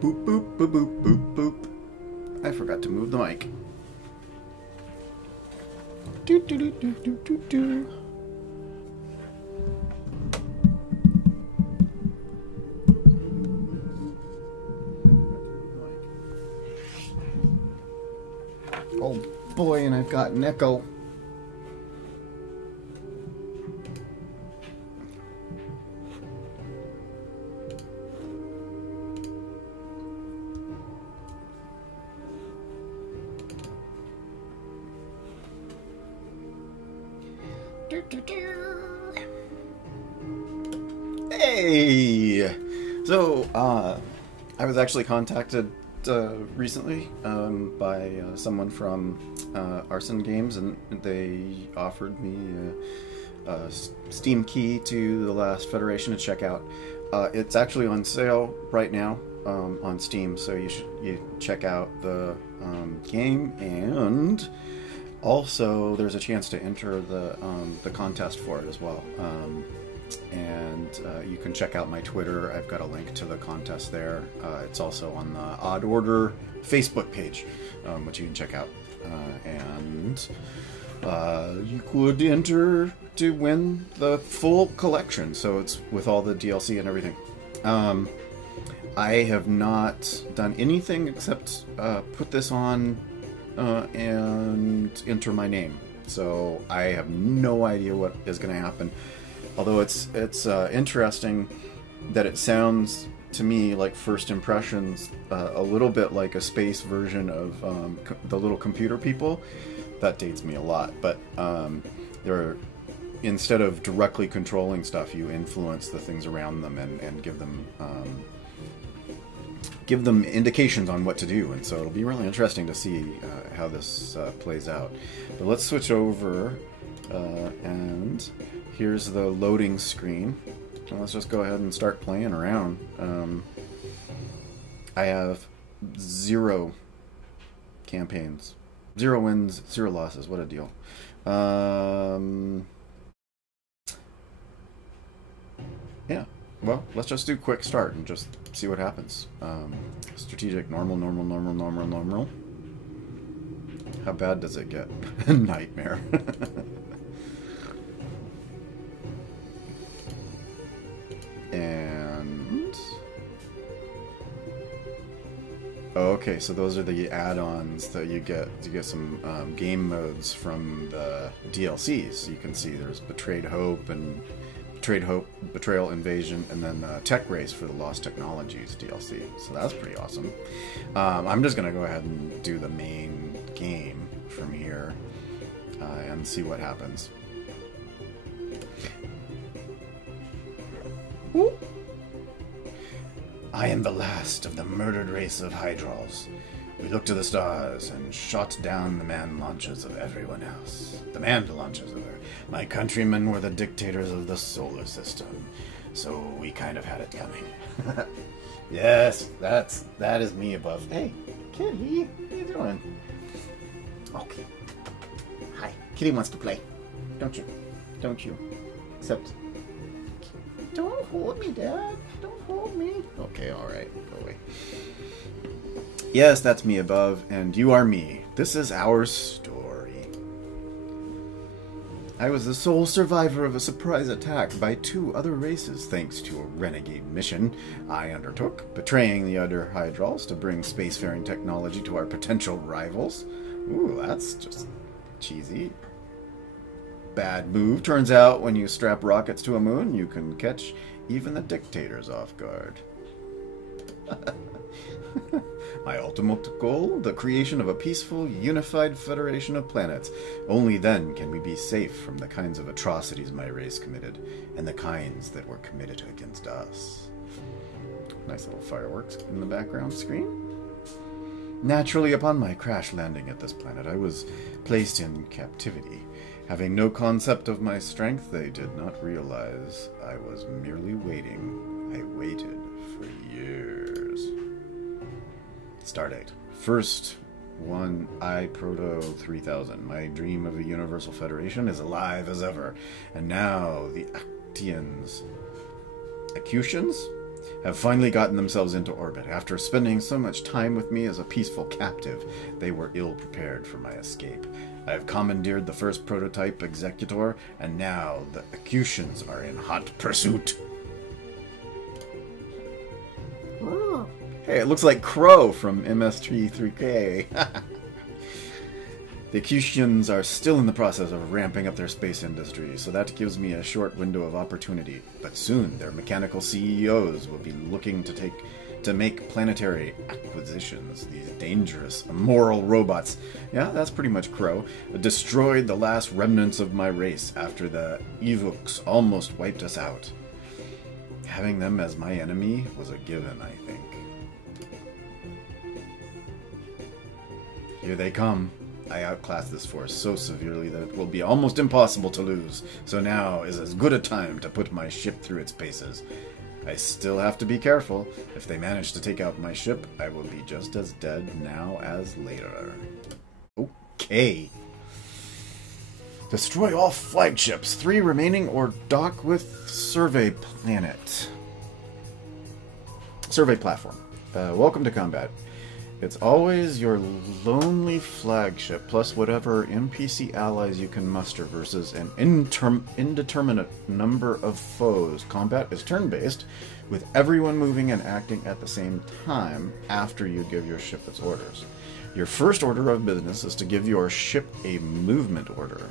Boop, boop, boop, boop, boop, boop. I forgot to move the mic. Do, do, do, do, do, do, do. Oh boy, and I've got an echo. Hey! So, I was actually contacted recently by someone from Arson Games, and they offered me a Steam key to the last Federation to check out. It's actually on sale right now on Steam, so you check out the game, and also there's a chance to enter the contest for it as well. And you can check out my Twitter. I've got a link to the contest there. It's also on the Odd Order Facebook page, which you can check out. And you could enter to win the full collection. So it's with all the DLC and everything. I have not done anything except put this on and enter my name. So I have no idea what is going to happen. Although it's interesting that it sounds to me like First Impressions, a little bit like a space version of the little computer people. That dates me a lot, but instead of directly controlling stuff, you influence the things around them and give them indications on what to do, and so it'll be really interesting to see how this plays out. But let's switch over, and here's the loading screen. And let's just go ahead and start playing around. I have 0 campaigns. 0 wins, 0 losses. What a deal. Yeah. Well, let's just do quick start and just see what happens. Strategic, normal, normal, normal, normal, normal. How bad does it get? Nightmare. And okay, so those are the add-ons that you get. You get some game modes from the DLCs. You can see there's Betrayal, Invasion, and then Tech Race for the Lost Technologies DLC. So that's pretty awesome. I'm just gonna go ahead and do the main game from here and see what happens. I am the last of the murdered race of Hydrals. We looked to the stars and shot down the manned launches of everyone else. The manned launches of her. My countrymen were the dictators of the solar system, so we kind of had it coming. Yes, that is me above. Hey, Kitty, what are you doing? Okay. Hi. Kitty wants to play. Don't you? Don't you? Except... Don't hold me, Dad. Don't hold me. Okay, alright. Go away. Yes, that's me above, and you are me. This is our story. I was the sole survivor of a surprise attack by 2 other races, thanks to a renegade mission I undertook, betraying the other Hydrals to bring spacefaring technology to our potential rivals. Ooh, that's just cheesy. Bad move. Turns out when you strap rockets to a moon, you can catch even the dictators off guard. My ultimate goal? The creation of a peaceful, unified federation of planets. Only then can we be safe from the kinds of atrocities my race committed, and the kinds that were committed against us. Nice little fireworks in the background screen. Naturally, upon my crash landing at this planet, I was placed in captivity. Having no concept of my strength, they did not realize I was merely waiting. I waited for years. Stardate. First one, I Proto 3000. My dream of a universal federation is alive as ever. And now the Actians. Acutians? have finally gotten themselves into orbit. After spending so much time with me as a peaceful captive, they were ill prepared for my escape. I have commandeered the first prototype executor, and now the Acutians are in hot pursuit. Ooh. Hey, it looks like Crow from MS-3K. The Acutians are still in the process of ramping up their space industry, so that gives me a short window of opportunity. But soon, their mechanical CEOs will be looking to make planetary acquisitions. These dangerous, immoral robots, yeah, that's pretty much Crow, destroyed the last remnants of my race after the Evox almost wiped us out. Having them as my enemy was a given, I think. Here they come. I outclassed this force so severely that it will be almost impossible to lose, so now is as good a time to put my ship through its paces. I still have to be careful. If they manage to take out my ship, I will be just as dead now as later. Okay. Destroy all flagships. 3 remaining or dock with survey planet. Survey platform. Welcome to combat. It's always your lonely flagship, plus whatever NPC allies you can muster versus an indeterminate number of foes. Combat is turn-based, with everyone moving and acting at the same time after you give your ship its orders. Your first order of business is to give your ship a movement order.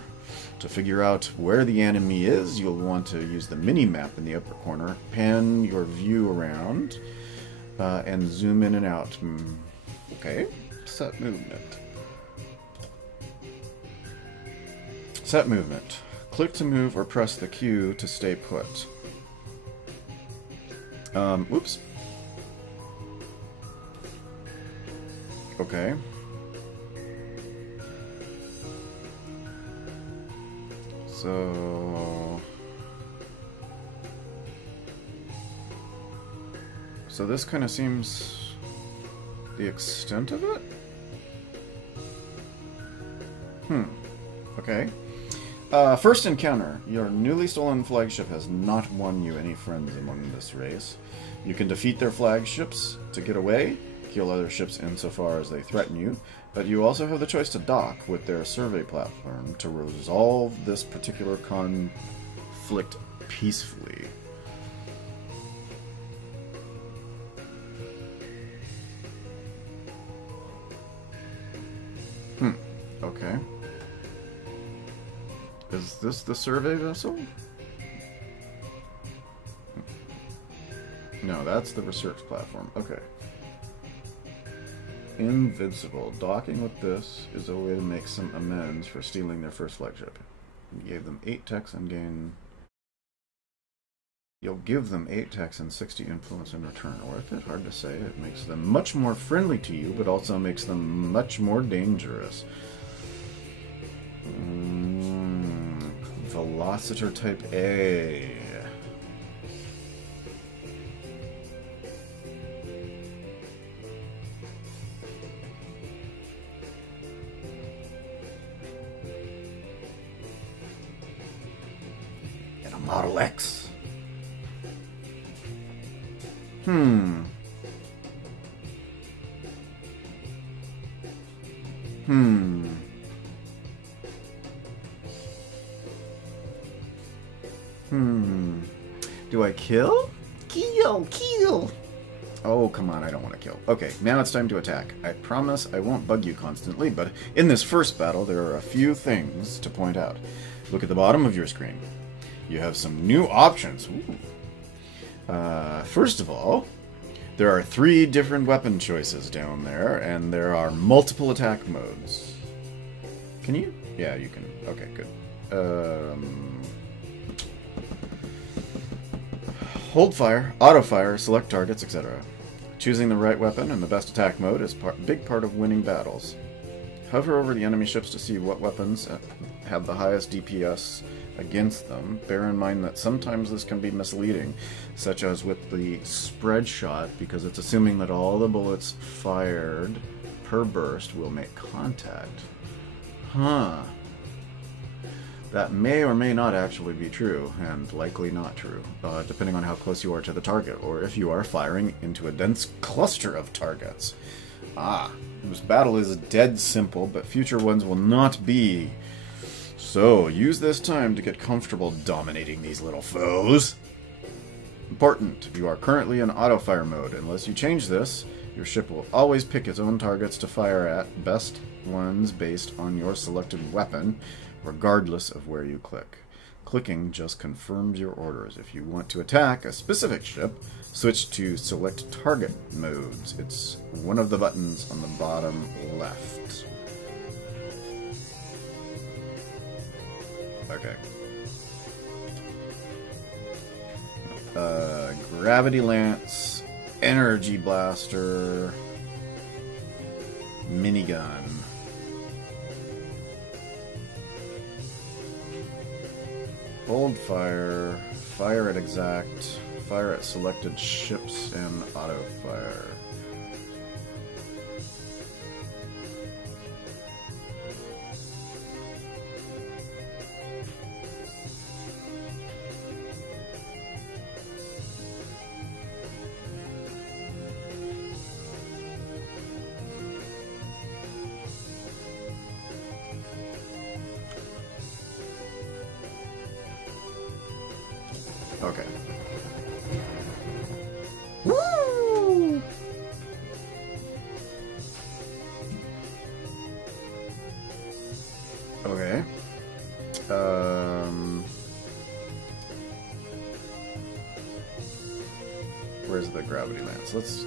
To figure out where the enemy is, you'll want to use the mini-map in the upper corner, pan your view around, and zoom in and out. Okay, set movement. Set movement. Click to move or press the Q to stay put. Whoops. Okay. So this kind of seems the extent of it? Okay. First encounter. Your newly stolen flagship has not won you any friends among this race. You can defeat their flagships to get away, kill other ships insofar as they threaten you, but you also have the choice to dock with their survey platform to resolve this particular conflict peacefully. Okay. Is this the survey vessel? No, that's the research platform. Okay. Invincible. Docking with this is a way to make some amends for stealing their first flagship. You gave them 8 techs and gain... You'll give them 8 techs and 60 influence in return. Worth it? Hard to say. It makes them much more friendly to you, but also makes them much more dangerous. Velocitor type A. And a Model X. Do I kill? Kill! Oh, come on, I don't want to kill. Okay, now it's time to attack. I promise I won't bug you constantly, but in this first battle, there are a few things to point out. Look at the bottom of your screen. You have some new options. First of all, there are 3 different weapon choices down there, and there are multiple attack modes. Can you? Yeah, you can. Okay, good. Hold fire, auto fire, select targets, etc. Choosing the right weapon and the best attack mode is a big part of winning battles. Hover over the enemy ships to see what weapons have the highest DPS against them. Bear in mind that sometimes this can be misleading, such as with the spread shot, because it's assuming that all the bullets fired per burst will make contact. The That may or may not actually be true, and likely not true, depending on how close you are to the target, or if you are firing into a dense cluster of targets. Ah, this battle is dead simple, but future ones will not be. So, use this time to get comfortable dominating these little foes. Important, you are currently in auto-fire mode. Unless you change this, your ship will always pick its own targets to fire at, best ones based on your selected weapon, regardless of where you click. Clicking just confirms your orders. If you want to attack a specific ship, switch to Select Target modes. It's one of the buttons on the bottom left. Okay. Gravity Lance, Energy Blaster, Minigun. Hold fire, fire at exact, fire at selected ships, and auto fire. Okay. Woo! Okay. Where's the gravity lance?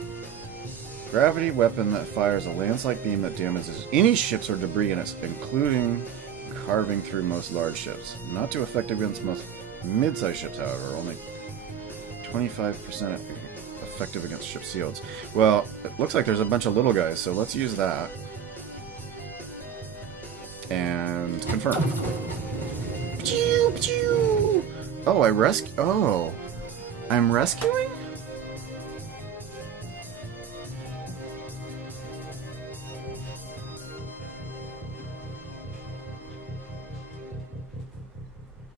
Gravity weapon that fires a lance-like beam that damages any ships or debris in it, including carving through most large ships. Not too effective against most mid-sized ships, however, only 25% effective against ship shields. Well, it looks like there's a bunch of little guys, so let's use that. And confirm. Oh, I'm rescuing?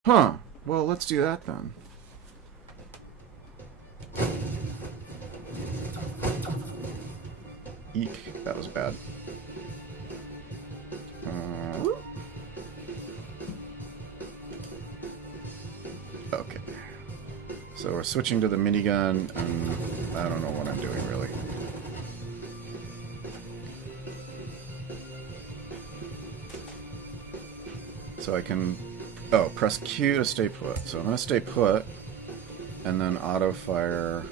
Huh. Well, let's do that then. Eek, that was bad. Okay. So we're switching to the minigun, and I don't know what I'm doing, really. So I can... Oh, press Q to stay put. So I'm going to stay put, and then auto-fire...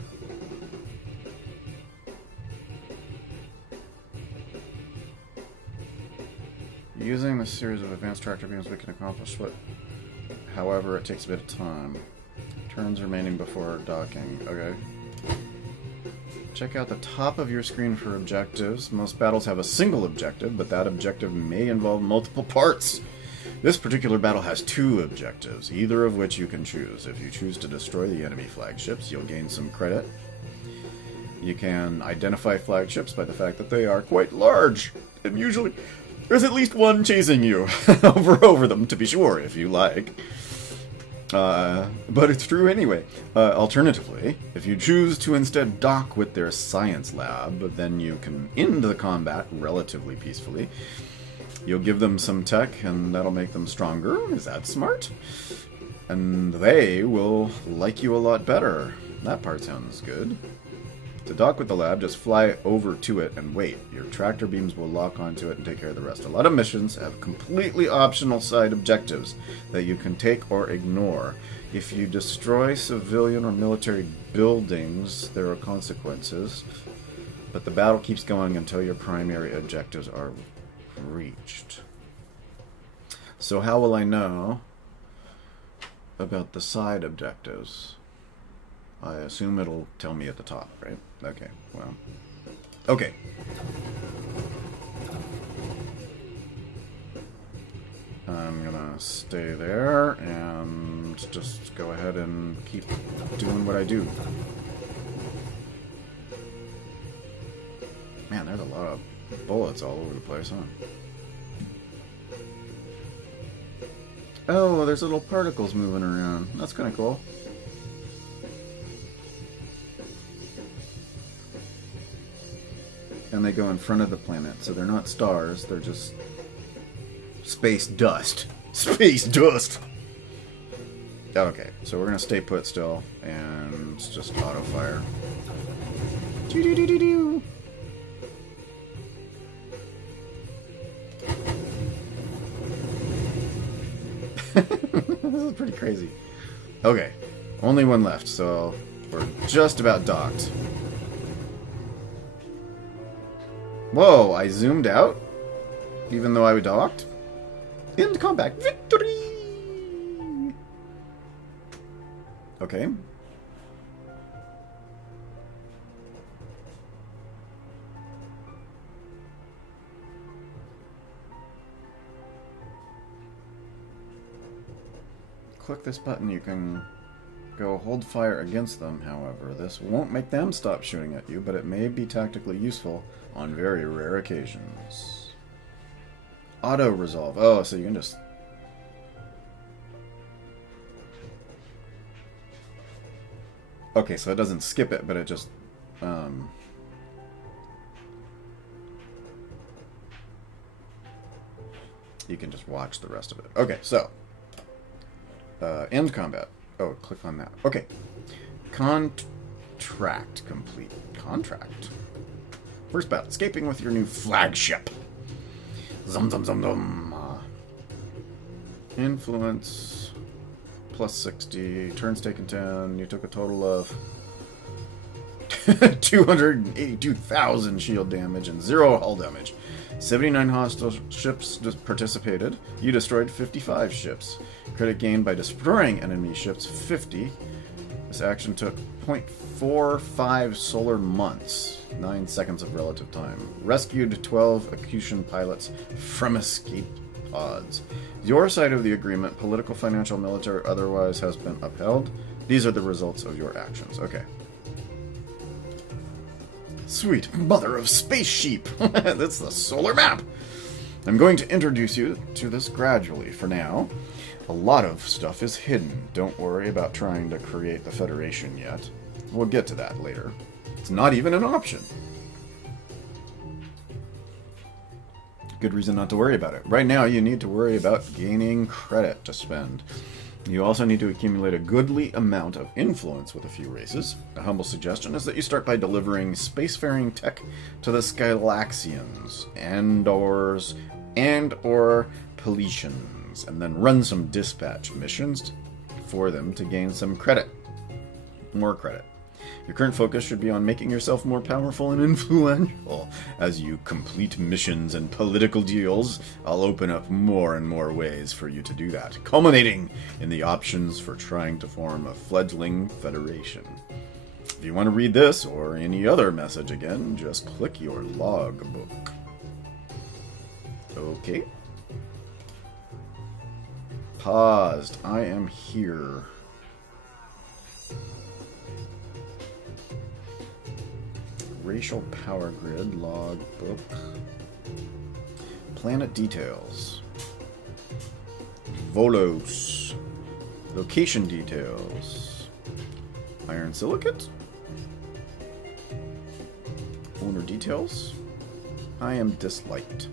Using this series of advanced tractor beams, we can accomplish what... However, it takes a bit of time. Turns remaining before docking. Okay. Check out the top of your screen for objectives. Most battles have a single objective, but that objective may involve multiple parts. This particular battle has two objectives, either of which you can choose. If you choose to destroy the enemy flagships, you'll gain some credit. You can identify flagships by the fact that they are quite large, and usually there's at least one chasing you over them, to be sure, if you like. But it's true anyway. Alternatively, if you choose to instead dock with their science lab, then you can end the combat relatively peacefully. You'll give them some tech, and that'll make them stronger. Is that smart? And they will like you a lot better. That part sounds good. To dock with the lab, just fly over to it and wait. Your tractor beams will lock onto it and take care of the rest. A lot of missions have completely optional side objectives that you can take or ignore. If you destroy civilian or military buildings, there are consequences. But the battle keeps going until your primary objectives are reached. So how will I know about the side objectives? I assume it'll tell me at the top, right? Okay, well. Okay. I'm gonna stay there and just go ahead and keep doing what I do. Man, there's a lot of bullets all over the place, huh? Oh, there's little particles moving around. That's kind of cool. And they go in front of the planet, so they're not stars, they're just space dust. Space dust! Okay, so we're gonna stay put still, and just auto-fire. Doo-doo-doo-doo-doo! This is pretty crazy. Okay, only one left, so we're just about docked. Whoa, I zoomed out? Even though I docked? End combat. Victory! Okay. Click this button, you can go hold fire against them, however. This won't make them stop shooting at you, but it may be tactically useful on very rare occasions. Auto-resolve. Oh, so you can just... Okay, so it doesn't skip it, but it just... You can just watch the rest of it. Okay, so... end combat. Oh, click on that. Okay. Contract complete. Contract. First battle. Escaping with your new flagship. Zum zum zum zum. Influence. Plus 60. Turns taken 10. You took a total of 282,000 shield damage and 0 hull damage. 79 hostile ships participated. You destroyed 55 ships. Credit gained by destroying enemy ships, 50. This action took 0.45 solar months, 9 seconds of relative time. Rescued 12 Accusation pilots from escape pods. Your side of the agreement, political, financial, military, otherwise, has been upheld. These are the results of your actions. Okay. Sweet mother of space sheep! That's the solar map! I'm going to introduce you to this gradually. For now, a lot of stuff is hidden. Don't worry about trying to create the Federation yet. We'll get to that later. It's not even an option. Good reason not to worry about it. Right now, you need to worry about gaining credit to spend. You also need to accumulate a goodly amount of influence with a few races. A humble suggestion is that you start by delivering spacefaring tech to the Skylaxians and/or Peletians, and then run some dispatch missions for them to gain some credit. More credit. Your current focus should be on making yourself more powerful and influential. As you complete missions and political deals, I'll open up more and more ways for you to do that, culminating in the options for trying to form a fledgling federation. If you want to read this or any other message again, just click your logbook. Okay. Paused. I am here. Racial power grid, logbook, planet details, Volos, location details, iron silicate, owner details, I am disliked,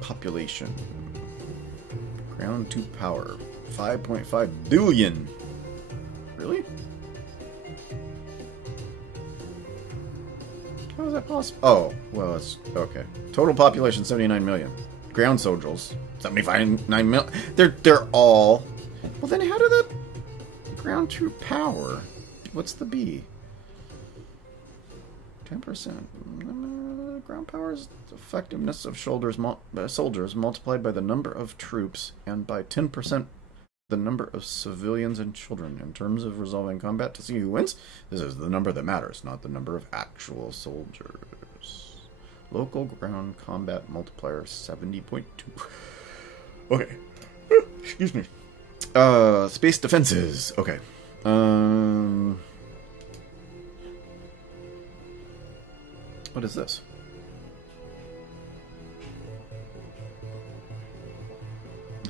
population, ground to power, 5.5 billion, really? How is that possible? Oh, well, it's... okay. Total population, 79 million. Ground soldiers, 75 million. They're all... Well, then how do the ground troop power? What's the B? 10%. Ground power is effectiveness of soldiers multiplied by the number of troops and by 10% the number of civilians and children. In terms of resolving combat to see who wins, this is the number that matters, not the number of actual soldiers. Local ground combat multiplier 70.2. Okay. Excuse me. Space defenses. Okay. What is this?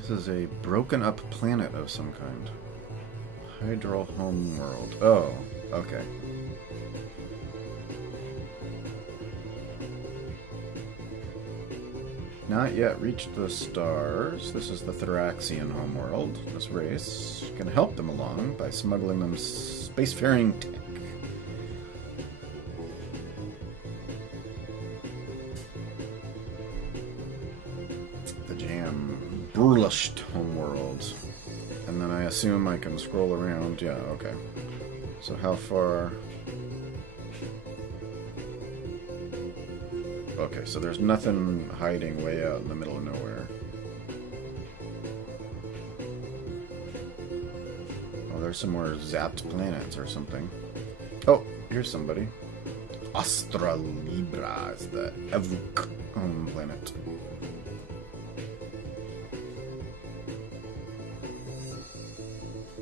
This is a broken up planet of some kind. Hydral homeworld. Oh, okay. Not yet reached the stars. This is the Thraxian homeworld. This race can help them along by smuggling them spacefaring tech. The Jam Burlished homeworld. And then I assume I can scroll around. Yeah, okay. So how far... Okay, so there's nothing hiding way out in the middle of nowhere. Oh, there's some more zapped planets or something. Oh, here's somebody. Astra Libra is the Evuk home planet.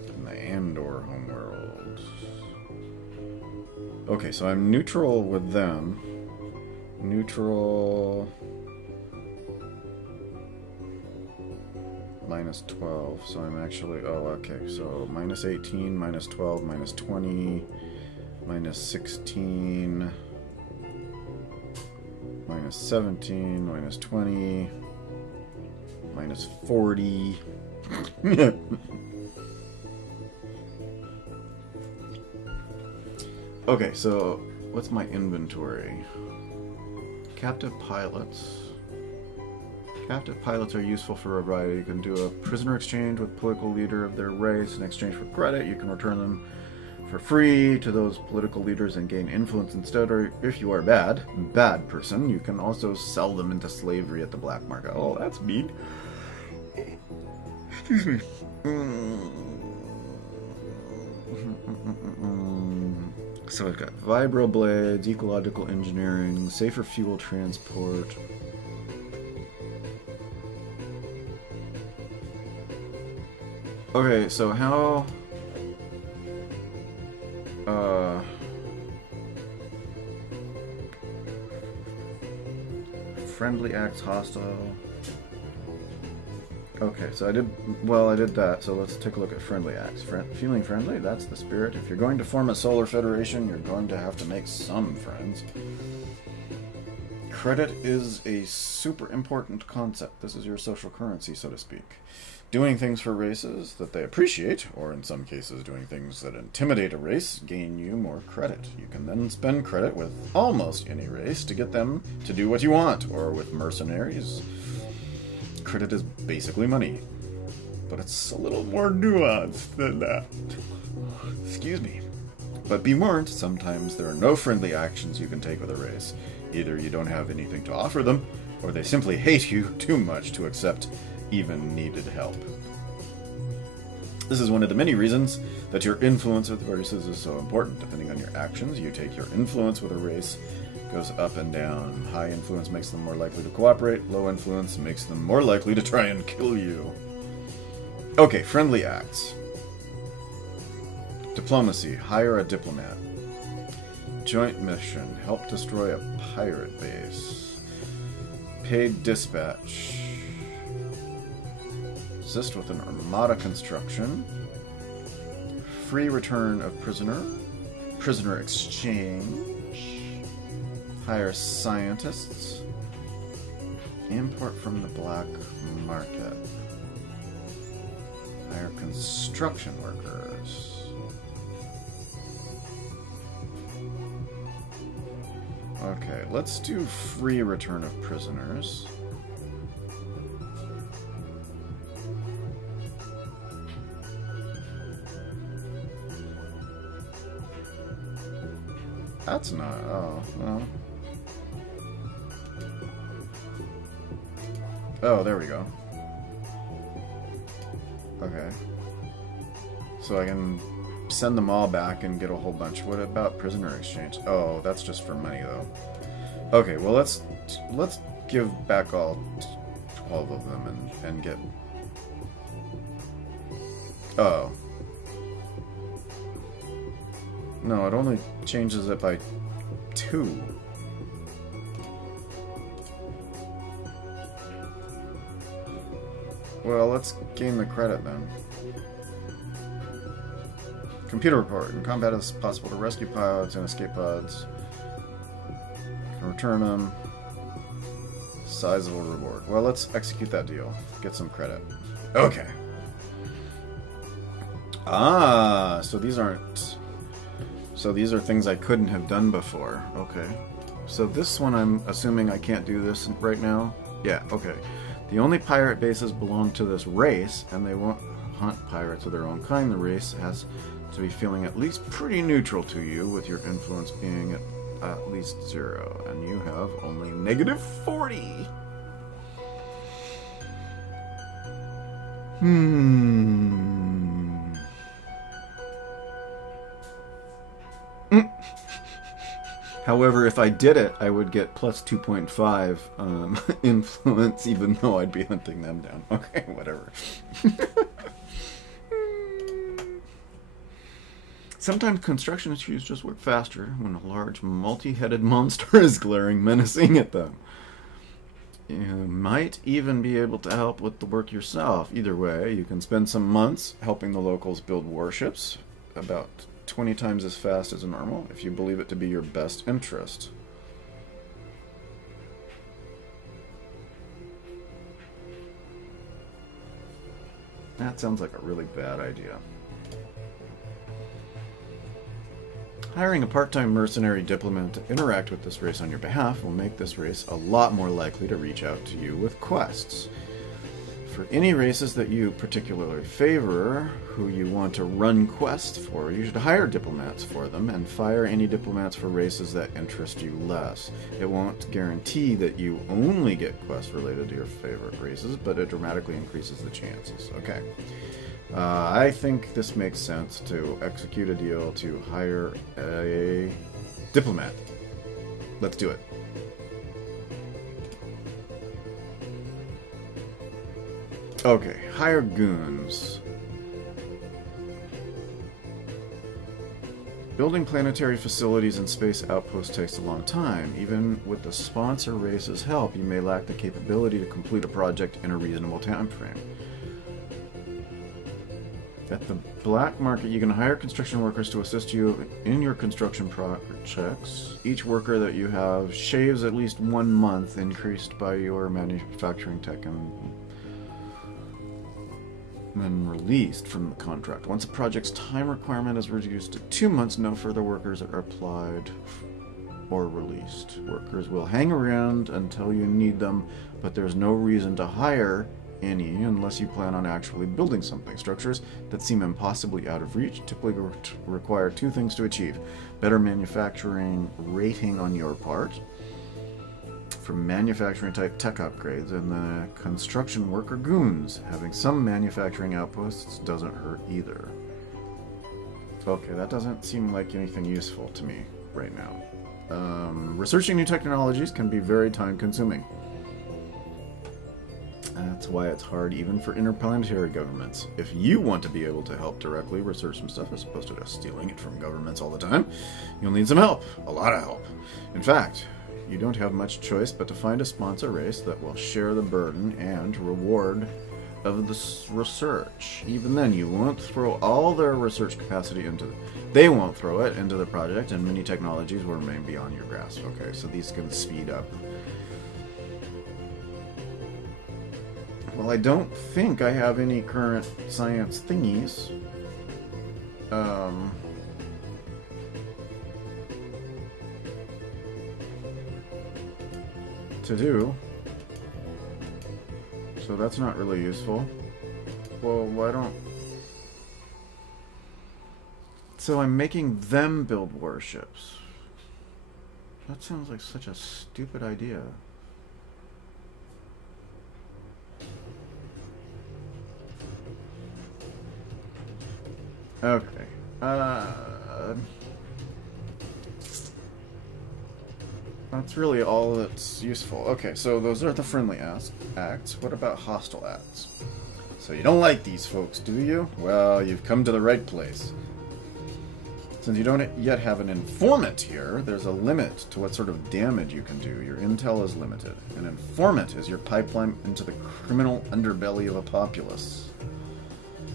And the Andor homeworld. Okay, so I'm neutral with them. Neutral minus 12, so I'm actually, oh, okay, so minus 18, minus 12, minus 20, minus 16, minus 17, minus 20, minus 40. Okay, so what's my inventory? Captive pilots. Captive pilots are useful for a variety. You can do a prisoner exchange with political leader of their race. In exchange for credit, you can return them for free to those political leaders and gain influence instead. Or if you are a bad person, you can also sell them into slavery at the black market. Oh, that's mean. Excuse me. So we've got vibroblades, ecological engineering, safer fuel transport. Okay, so how... friendly acts hostile. Okay, so I did that, so let's take a look at friendly acts. Feeling friendly, that's the spirit. If you're going to form a solar federation, you're going to have to make some friends. Credit is a super important concept. This is your social currency, so to speak. Doing things for races that they appreciate, or in some cases doing things that intimidate a race, gain you more credit. You can then spend credit with almost any race to get them to do what you want, or with mercenaries. Credit is basically money, but it's a little more nuanced than that. Excuse me. But be warned, sometimes there are no friendly actions you can take with a race. Either you don't have anything to offer them, or they simply hate you too much to accept even needed help. This is one of the many reasons that your influence with races is so important. Depending on your actions, you take your influence with a race goes up and down. High influence makes them more likely to cooperate. Low influence makes them more likely to try and kill you. Okay, friendly acts. Diplomacy. Hire a diplomat. Joint mission. Help destroy a pirate base. Paid dispatch. Assist with an armada construction. Free return of prisoner. Prisoner exchange. Hire scientists. Import from the black market. Hire construction workers. Okay, let's do free return of prisoners. That's not... oh, well... oh, there we go. Okay. So I can send them all back and get a whole bunch. What about prisoner exchange? Oh, that's just for money, though. Okay, well, let's give back all 12 of them and get... oh. No, it only changes it by 2. Well, let's gain the credit then. Computer report. In combat, it's possible to rescue pilots and escape pods. Can return them. Sizable reward. Well, let's execute that deal. Get some credit. Okay. Ah, so these aren't... So these are things I couldn't have done before. Okay. So this one, I'm assuming I can't do this right now? Yeah, okay. The only pirate bases belong to this race, and they won't hunt pirates of their own kind. The race has to be feeling at least pretty neutral to you, with your influence being at least 0, and you have only -40. However, if I did it, I would get plus 2.5 influence, even though I'd be hunting them down. Okay, whatever. Sometimes construction issues just work faster when a large, multi-headed monster is glaring menacing at them. You might even be able to help with the work yourself. Either way, you can spend some months helping the locals build warships, about 20 times as fast as normal, if you believe it to be your best interest. That sounds like a really bad idea. Hiring a part-time mercenary diplomat to interact with this race on your behalf will make this race a lot more likely to reach out to you with quests. For any races that you particularly favor, who you want to run quests for, you should hire diplomats for them, and fire any diplomats for races that interest you less. It won't guarantee that you only get quests related to your favorite races, but it dramatically increases the chances. Okay. I think this makes sense to execute a deal to hire a diplomat. Let's do it. Okay, hire goons. Building planetary facilities and space outposts takes a long time. Even with the sponsor race's help, you may lack the capability to complete a project in a reasonable time frame. At the black market, you can hire construction workers to assist you in your construction projects. Each worker that you have shaves at least 1 month, increased by your manufacturing tech, and then released from the contract. Once a project's time requirement is reduced to 2 months, no further workers are applied or released. Workers will hang around until you need them, but there's no reason to hire any unless you plan on actually building something. Structures that seem impossibly out of reach typically require 2 things to achieve: better manufacturing rating on your part for manufacturing type tech upgrades, and the construction worker goons. Having some manufacturing outposts doesn't hurt either. Okay, that doesn't seem like anything useful to me right now. Researching new technologies can be very time consuming. That's why it's hard even for interplanetary governments. If you want to be able to help directly research some stuff as opposed to just stealing it from governments all the time, you'll need some help. A lot of help. In fact, you don't have much choice but to find a sponsor race that will share the burden and reward of this research. Even then, you won't throw all their research capacity into they won't throw it into the project, and many technologies will remain beyond your grasp. Okay, so these can speed up. Well, I don't think I have any current science thingies. To do. So that's not really useful. Well, why don't... So I'm making them build warships. That sounds like such a stupid idea. Okay. That's really all that's useful. Okay, so those are the friendly acts. What about hostile acts? So you don't like these folks, do you? Well, you've come to the right place. Since you don't yet have an informant here, there's a limit to what sort of damage you can do. Your intel is limited. An informant is your pipeline into the criminal underbelly of a populace.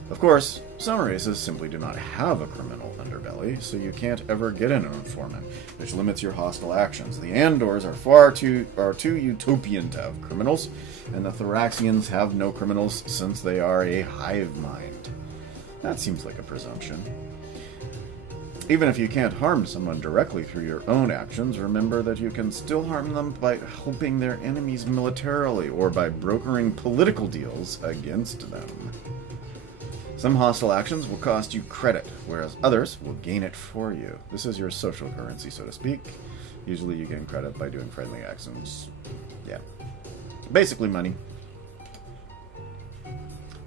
Of course, some races simply do not have a criminal underbelly, so you can't ever get an informant, which limits your hostile actions. The Andors are too utopian to have criminals, and the Thoraxians have no criminals since they are a hive mind. That seems like a presumption. Even if you can't harm someone directly through your own actions, remember that you can still harm them by helping their enemies militarily or by brokering political deals against them. Some hostile actions will cost you credit, whereas others will gain it for you. This is your social currency, so to speak. Usually you gain credit by doing friendly actions. Yeah. Basically money.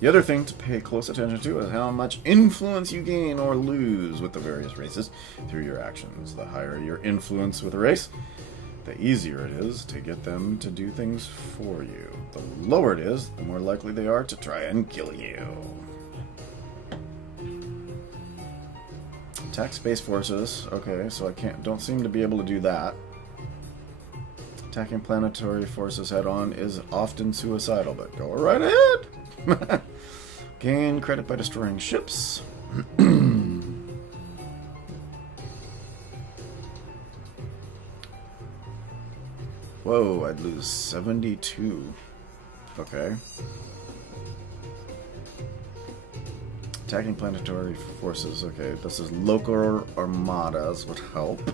The other thing to pay close attention to is how much influence you gain or lose with the various races through your actions. The higher your influence with a race, the easier it is to get them to do things for you. The lower it is, the more likely they are to try and kill you. Attack space forces. Okay, so don't seem to be able to do that. Attacking planetary forces head-on is often suicidal, but go right ahead! Gain credit by destroying ships. Whoa, I'd lose 72. Okay. Attacking planetary forces. Okay, this is local armadas would help.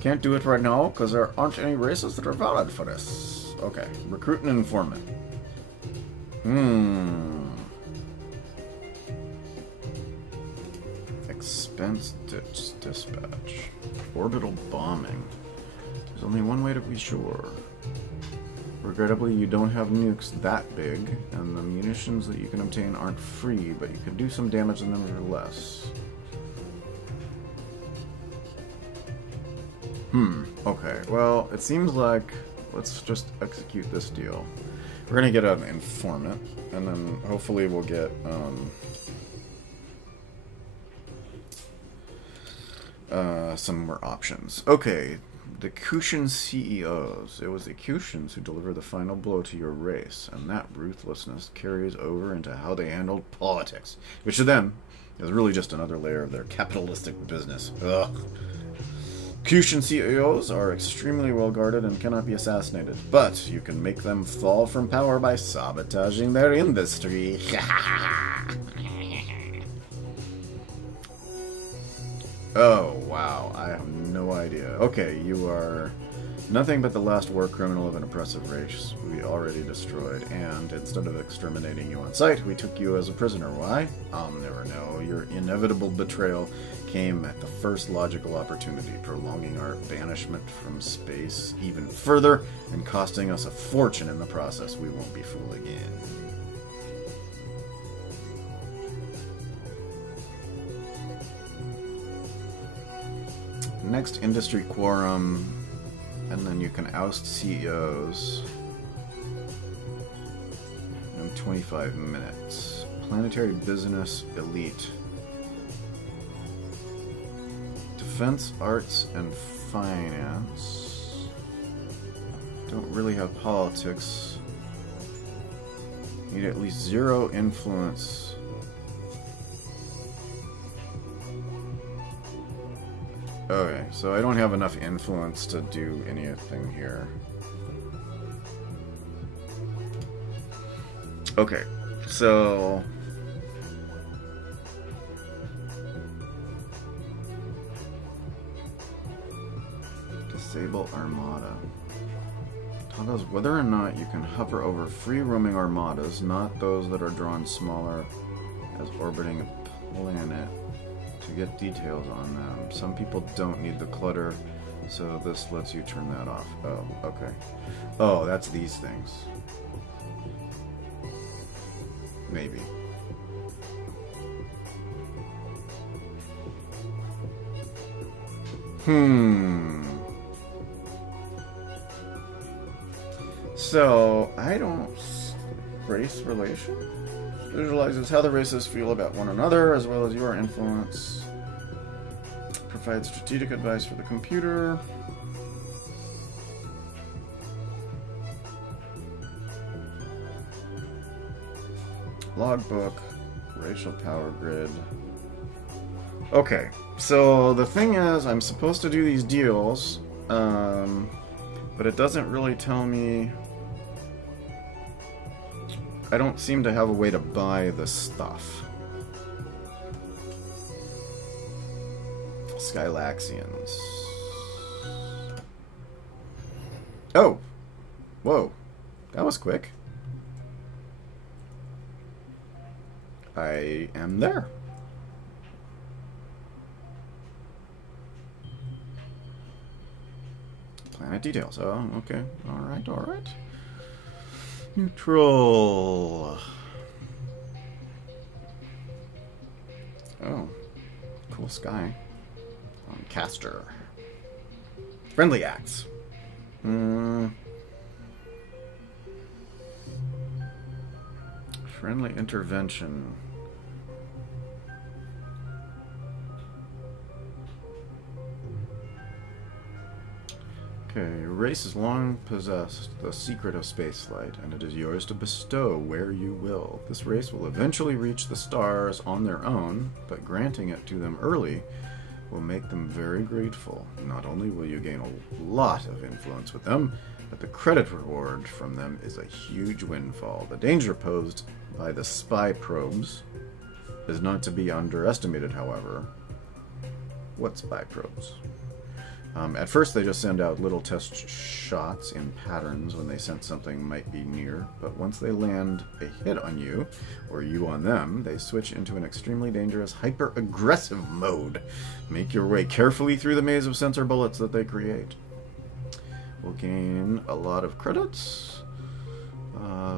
Can't do it right now because there aren't any races that are valid for this. Okay, recruit an informant. Expense dispatch. Orbital bombing. There's only one way to be sure. Regrettably, you don't have nukes that big, and the munitions that you can obtain aren't free, but you can do some damage nevertheless. Okay, well, it seems like let's just execute this deal. We're gonna get an informant, and then hopefully we'll get, some more options. Okay, the Kushan CEOs. It was the Kushans who delivered the final blow to your race, and that ruthlessness carries over into how they handled politics, which to them is really just another layer of their capitalistic business. Ugh. Kushan CEOs are extremely well guarded and cannot be assassinated, but you can make them fall from power by sabotaging their industry. Oh, wow. I have no idea. Okay, you are nothing but the last war criminal of an oppressive race we already destroyed, and instead of exterminating you on sight, we took you as a prisoner. Why? Never know. Your inevitable betrayal came at the first logical opportunity, prolonging our banishment from space even further and costing us a fortune in the process. We won't be fooled again. Next industry quorum, and then you can oust CEOs in 25 minutes. Planetary business elite. Defense, arts, and finance. Don't really have politics. Need at least 0 influence. Okay, so I don't have enough influence to do anything here. Okay, so disable Armada. Tell us whether or not you can hover over free-roaming armadas, not those that are drawn smaller as orbiting a planet, to get details on them. Some people don't need the clutter, so this lets you turn that off. Oh, okay. Oh, that's these things. Maybe. So, I don't... Race relation? Visualizes how the races feel about one another, as well as your influence. Provide strategic advice for the computer. Logbook. Racial power grid. Okay, so the thing is, I'm supposed to do these deals, but it doesn't really tell me... I don't seem to have a way to buy the stuff. Skylaxians. Oh! Whoa. That was quick. I am there. Planet details. Oh, okay. Alright, alright. Neutral. Oh. Cool sky. Caster. Friendly acts. Friendly intervention. Okay, your race has long possessed the secret of spaceflight, and it is yours to bestow where you will. This race will eventually reach the stars on their own, but granting it to them early will make them very grateful. Not only will you gain a lot of influence with them, but the credit reward from them is a huge windfall. The danger posed by the spy probes is not to be underestimated, however. What spy probes? At first they just send out little test shots in patterns when they sense something might be near, but once they land a hit on you, or you on them, they switch into an extremely dangerous hyper-aggressive mode. Make your way carefully through the maze of sensor bullets that they create. We'll gain a lot of credits.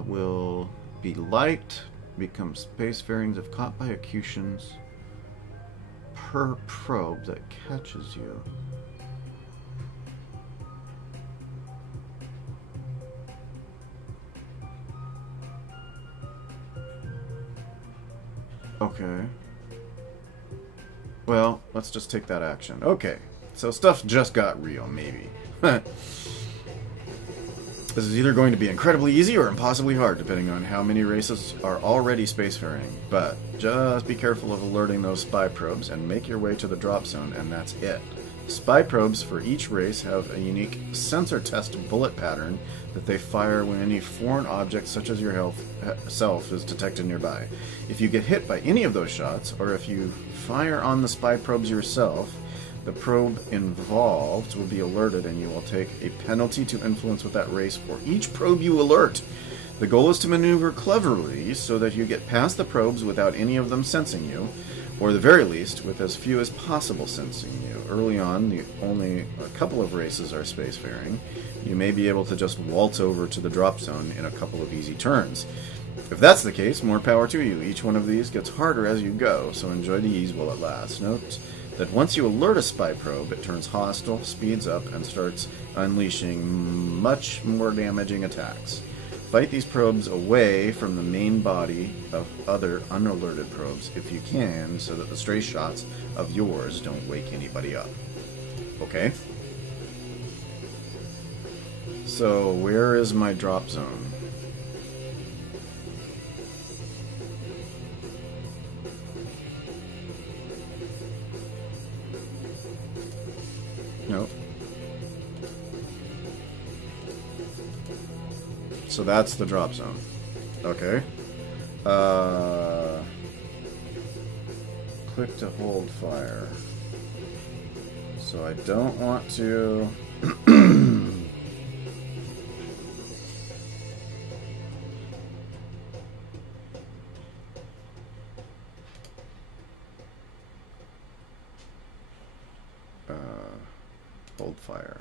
Will be liked, become spacefarings if caught by accretions per probe that catches you. Okay. Well, let's just take that action. Okay. So stuff just got real, maybe. This is either going to be incredibly easy or impossibly hard, depending on how many races are already spacefaring. But just be careful of alerting those spy probes and make your way to the drop zone, and that's it. Spy probes for each race have a unique sensor test bullet pattern that they fire when any foreign object, such as your self, is detected nearby. If you get hit by any of those shots, or if you fire on the spy probes yourself, the probe involved will be alerted and you will take a penalty to influence with that race for each probe you alert. The goal is to maneuver cleverly so that you get past the probes without any of them sensing you, or the very least, with as few as possible sensing you. Early on, only a couple of races are spacefaring. You may be able to just waltz over to the drop zone in a couple of easy turns. If that's the case, more power to you. Each one of these gets harder as you go, so enjoy the ease while it lasts. Note that once you alert a spy probe, it turns hostile, speeds up, and starts unleashing much more damaging attacks. Fight these probes away from the main body of other unalerted probes if you can, so that the stray shots of yours don't wake anybody up. Okay? So, where is my drop zone? Nope. So that's the drop zone. Okay. Click to hold fire. So I don't want to... hold fire.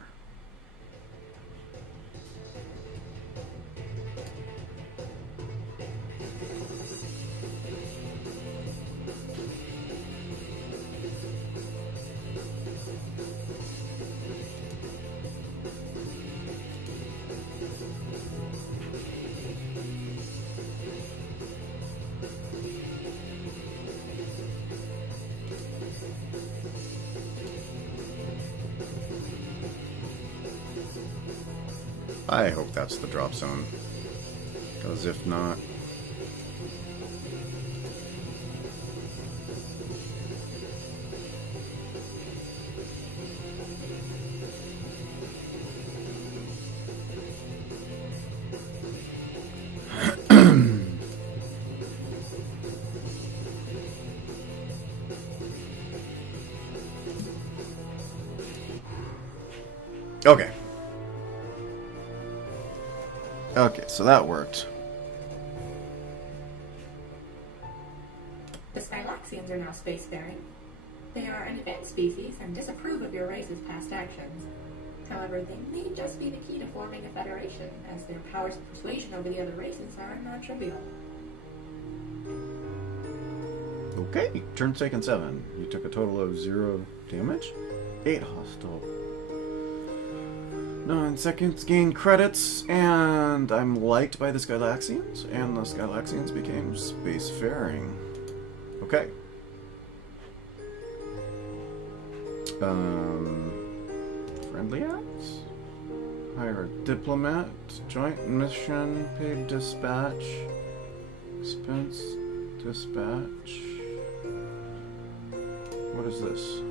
I hope that's the drop zone. Because if not... Okay. Okay, so that worked. The Skylaxians are now spacefaring. They are an advanced species and disapprove of your race's past actions. However, they may just be the key to forming a federation, as their powers of persuasion over the other races are non-trivial. Okay, turn taken 7. You took a total of 0 damage. 8 hostile. 9 seconds, gain credits, and I'm liked by the Skylaxians, and the Skylaxians became spacefaring. Okay. Friendly acts? Hire a diplomat, joint mission, paid dispatch, expense dispatch. What is this?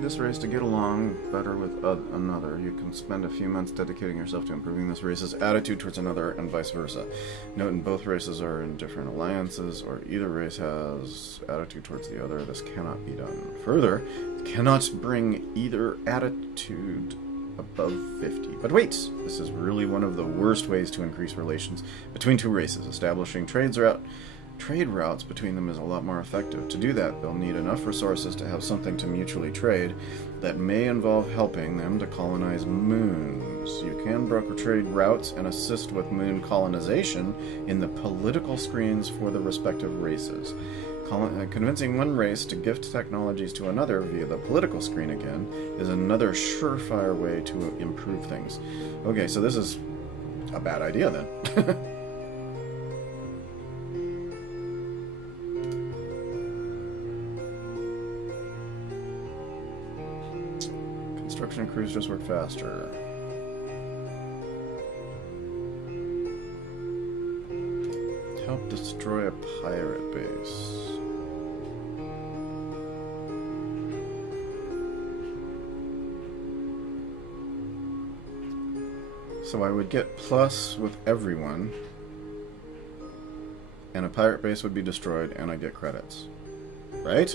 This race to get along better with another. You can spend a few months dedicating yourself to improving this race's attitude towards another and vice versa. Note in both races are in different alliances, or either race has attitude towards the other. This cannot be done. Further, cannot bring either attitude above 50. But wait, this is really one of the worst ways to increase relations between two races. Establishing trade routes between them is a lot more effective. To do that, they'll need enough resources to have something to mutually trade that may involve helping them to colonize moons. You can broker trade routes and assist with moon colonization in the political screens for the respective races. Convincing one race to gift technologies to another via the political screen again is another surefire way to improve things. Okay, so this is a bad idea then. Construction crews just work faster. Help destroy a pirate base. So I would get plus with everyone, and a pirate base would be destroyed, and I get credits. Right?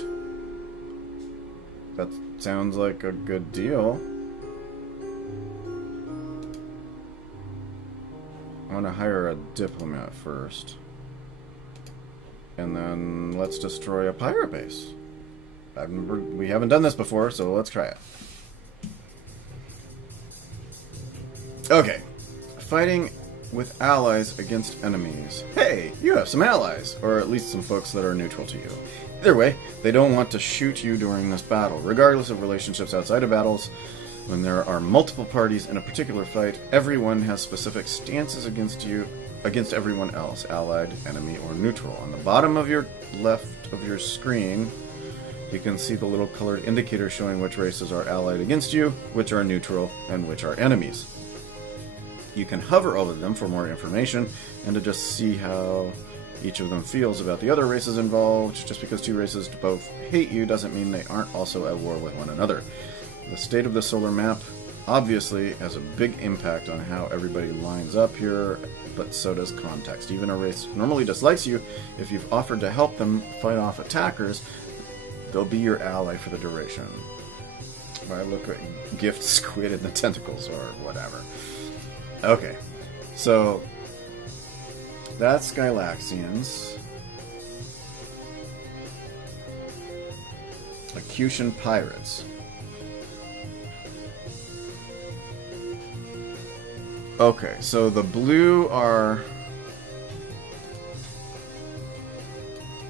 That sounds like a good deal. I want to hire a diplomat first. And then let's destroy a pirate base. We haven't done this before, so let's try it. Okay. Fighting with allies against enemies. Hey, you have some allies, or at least some folks that are neutral to you. Either way, they don't want to shoot you during this battle. Regardless of relationships outside of battles, when there are multiple parties in a particular fight, everyone has specific stances against you, against everyone else, allied, enemy, or neutral. On the bottom of your left of your screen, you can see the little colored indicator showing which races are allied against you, which are neutral, and which are enemies. You can hover over them for more information and to just see how each of them feels about the other races involved. Just because two races both hate you doesn't mean they aren't also at war with one another. The state of the solar map obviously has a big impact on how everybody lines up here, but so does context. Even a race normally dislikes you, if you've offered to help them fight off attackers, they'll be your ally for the duration. I look at gift squid in the tentacles or whatever. Okay, so that's Skylaxians. Acutian pirates. Okay, so the blue are...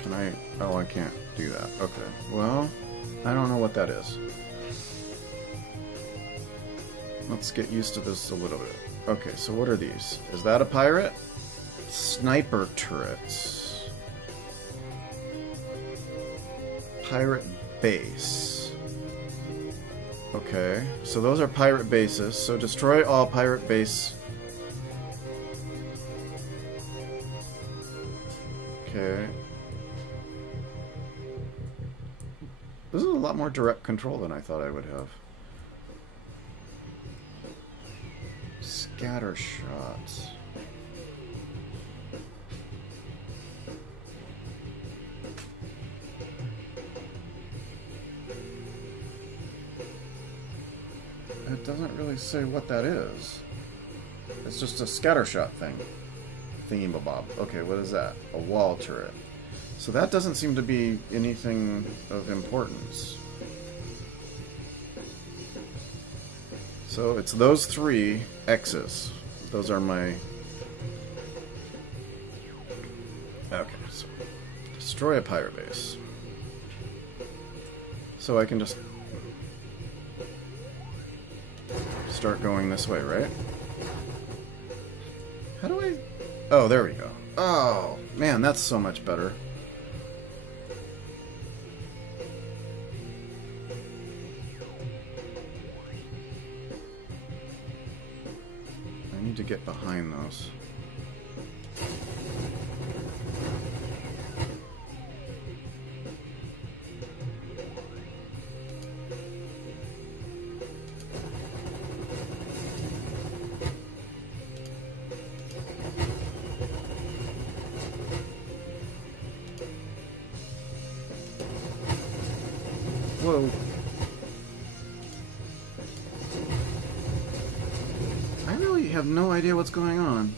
Can I... Oh, I can't do that. Okay, well, I don't know what that is. Let's get used to this a little bit. Okay, so what are these? Is that a pirate? Sniper turrets. Pirate base. Okay, so those are pirate bases. So destroy all pirate base. Okay. This is a lot more direct control than I thought I would have. Scatter shots. It doesn't really say what that is. It's just a scattershot thing. Thingy-bob. Okay, what is that? A wall turret. So that doesn't seem to be anything of importance. So it's those three X's. Those are my... Okay, so destroy a pirate base. So I can just start going this way, right? How do I... Oh, there we go. Oh, man, that's so much better. I need to get behind those. Whoa. I really have no idea what's going on.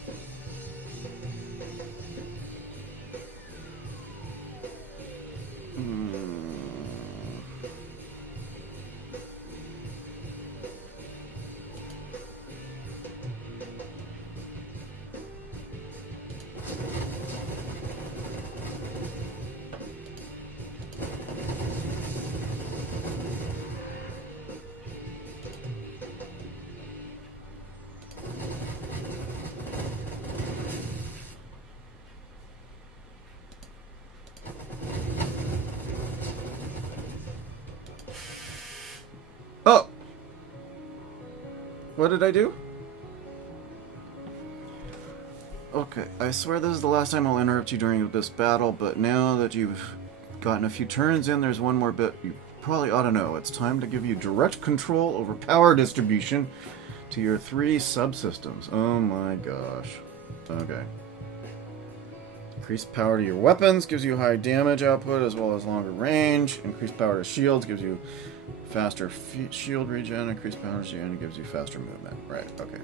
Oh! What did I do? Okay, I swear this is the last time I'll interrupt you during this battle, but now that you've gotten a few turns in, there's one more bit you probably ought to know. It's time to give you direct control over power distribution to your 3 subsystems. Oh my gosh. Okay. Increased power to your weapons gives you high damage output as well as longer range. Increased power to shields gives you faster shield regen. Increased power to regen gives you faster movement. Right, okay.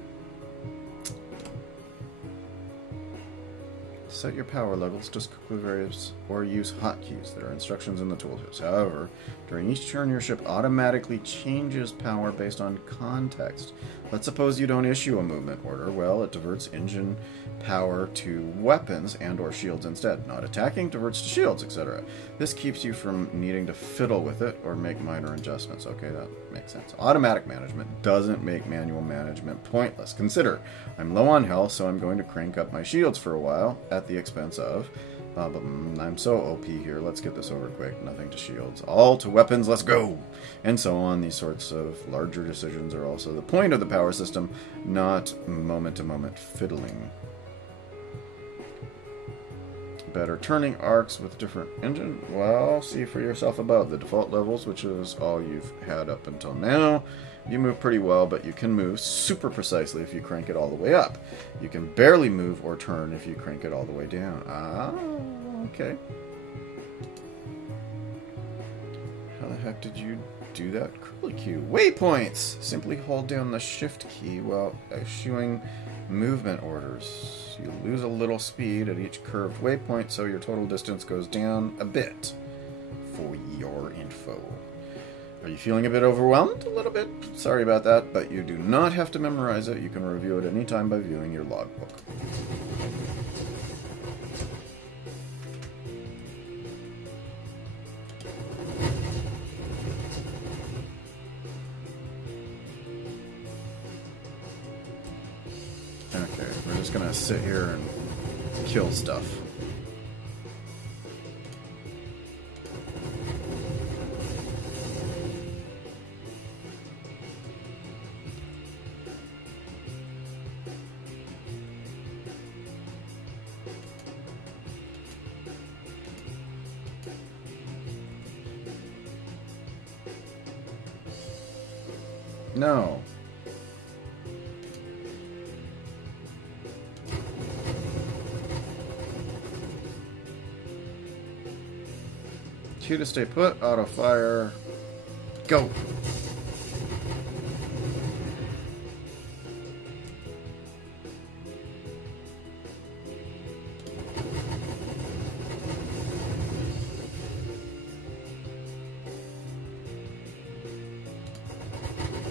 Set your power levels to quickly various or use hotkeys. There are instructions in the tooltips. However, during each turn your ship automatically changes power based on context. Let's suppose you don't issue a movement order. Well, it diverts engine power to weapons and or shields instead. Not attacking diverts to shields, etc. This keeps you from needing to fiddle with it or make minor adjustments. Okay, that makes sense. Automatic management doesn't make manual management pointless. Consider, I'm low on health, so I'm going to crank up my shields for a while at the expense of... but I'm so OP here, let's get this over quick. Nothing to shields. All to weapons, let's go! And so on. These sorts of larger decisions are also the point of the power system, not moment-to-moment fiddling. Better turning arcs with different engine? Well, see for yourself above. The default levels, which is all you've had up until now. You move pretty well, but you can move super precisely if you crank it all the way up. You can barely move or turn if you crank it all the way down. Ah, okay. How the heck did you do that? Curly Q. Waypoints! Simply hold down the shift key while issuing movement orders. You lose a little speed at each curved waypoint, so your total distance goes down a bit. For your info. Are you feeling a bit overwhelmed? A little bit. Sorry about that, but you do not have to memorize it. You can review it anytime by viewing your logbook. gonna sit here and kill stuff. No. Q to stay put, auto fire, go.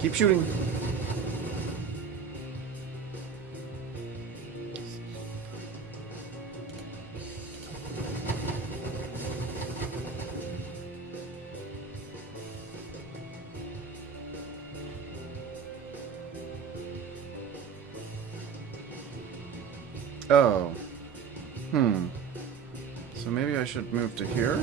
Keep shooting. Oh. So maybe I should move to here?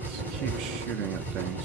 Let's keep shooting at things.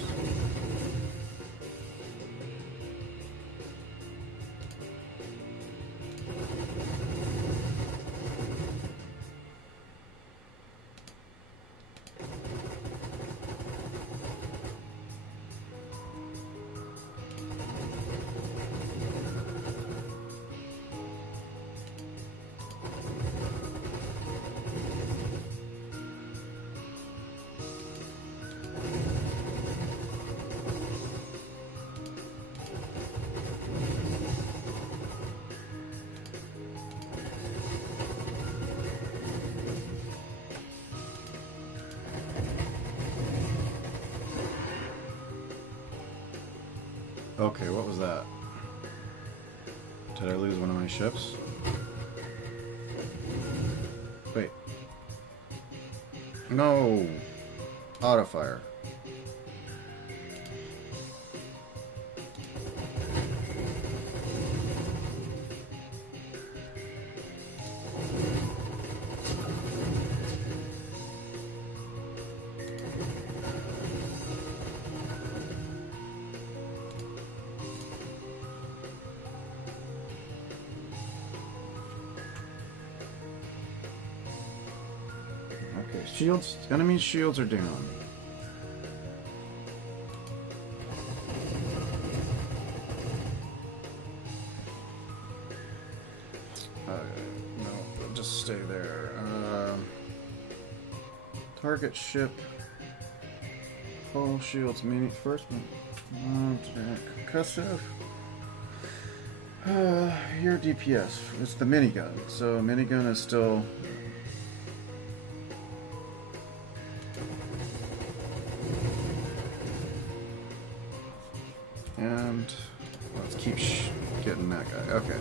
Okay, what was that? Did I lose one of my ships? Wait. No! Auto fire. Okay, shields, enemy shields are down. No, just stay there. Target ship. Hull shields, mini first one. Concussive. Your DPS. It's the minigun. So minigun is still. And let's keep getting that guy. Okay.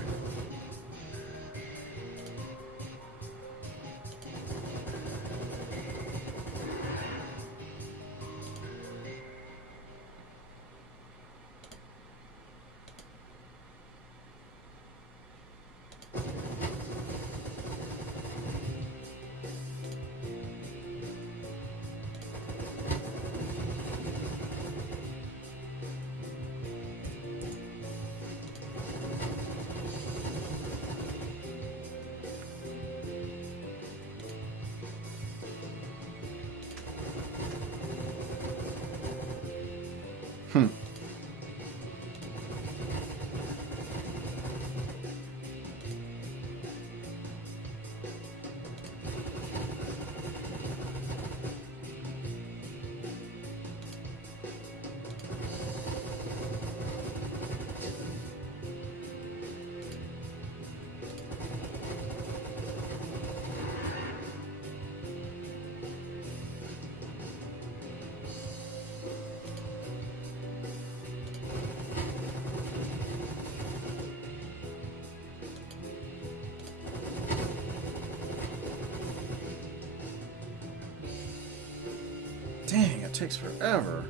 takes forever.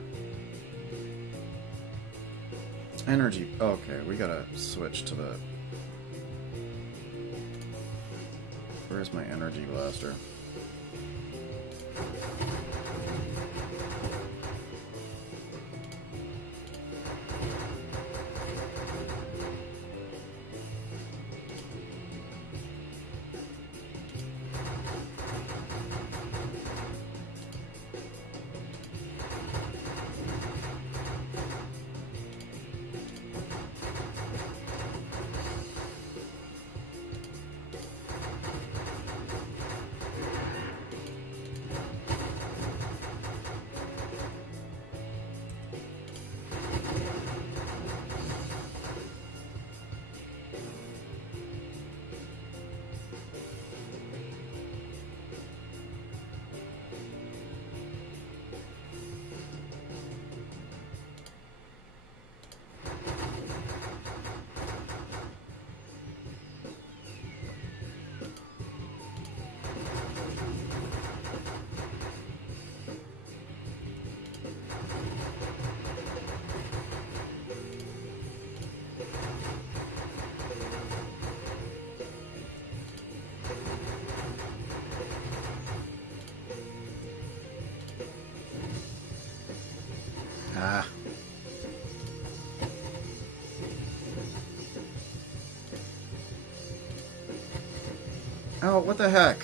Energy. Okay, we gotta switch to the... Where's my energy blaster? Ah. Oh, what the heck?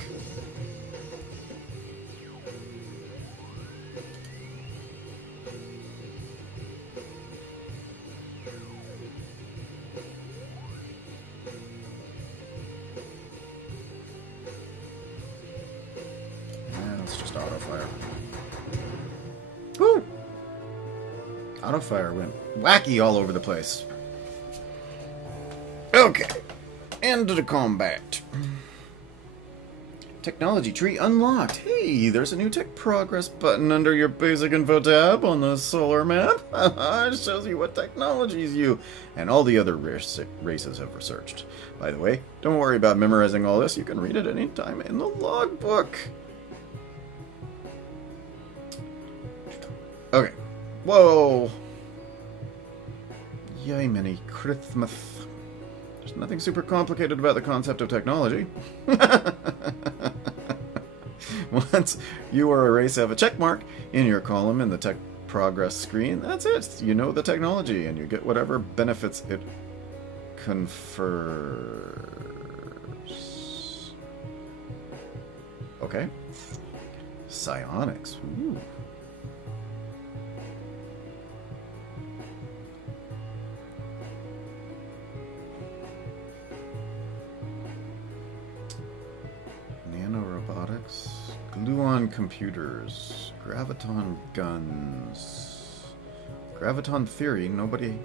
It's just auto fire. Woo! Auto fire went wacky all over the place. Okay. End of the combat. Technology tree unlocked. Hey, there's a new tech progress button under your basic info tab on the solar map. It shows you what technologies you and all the other races have researched. By the way, don't worry about memorizing all this. You can read it anytime in the logbook. Okay. Whoa. Yay, many Christmas. There's nothing super complicated about the concept of technology. Once you or a race have a check mark in your column in the tech progress screen, that's it. You know the technology, and you get whatever benefits it confers. Okay. Psionics. Ooh. Nanorobotics, gluon computers, graviton guns, graviton theory. Nobody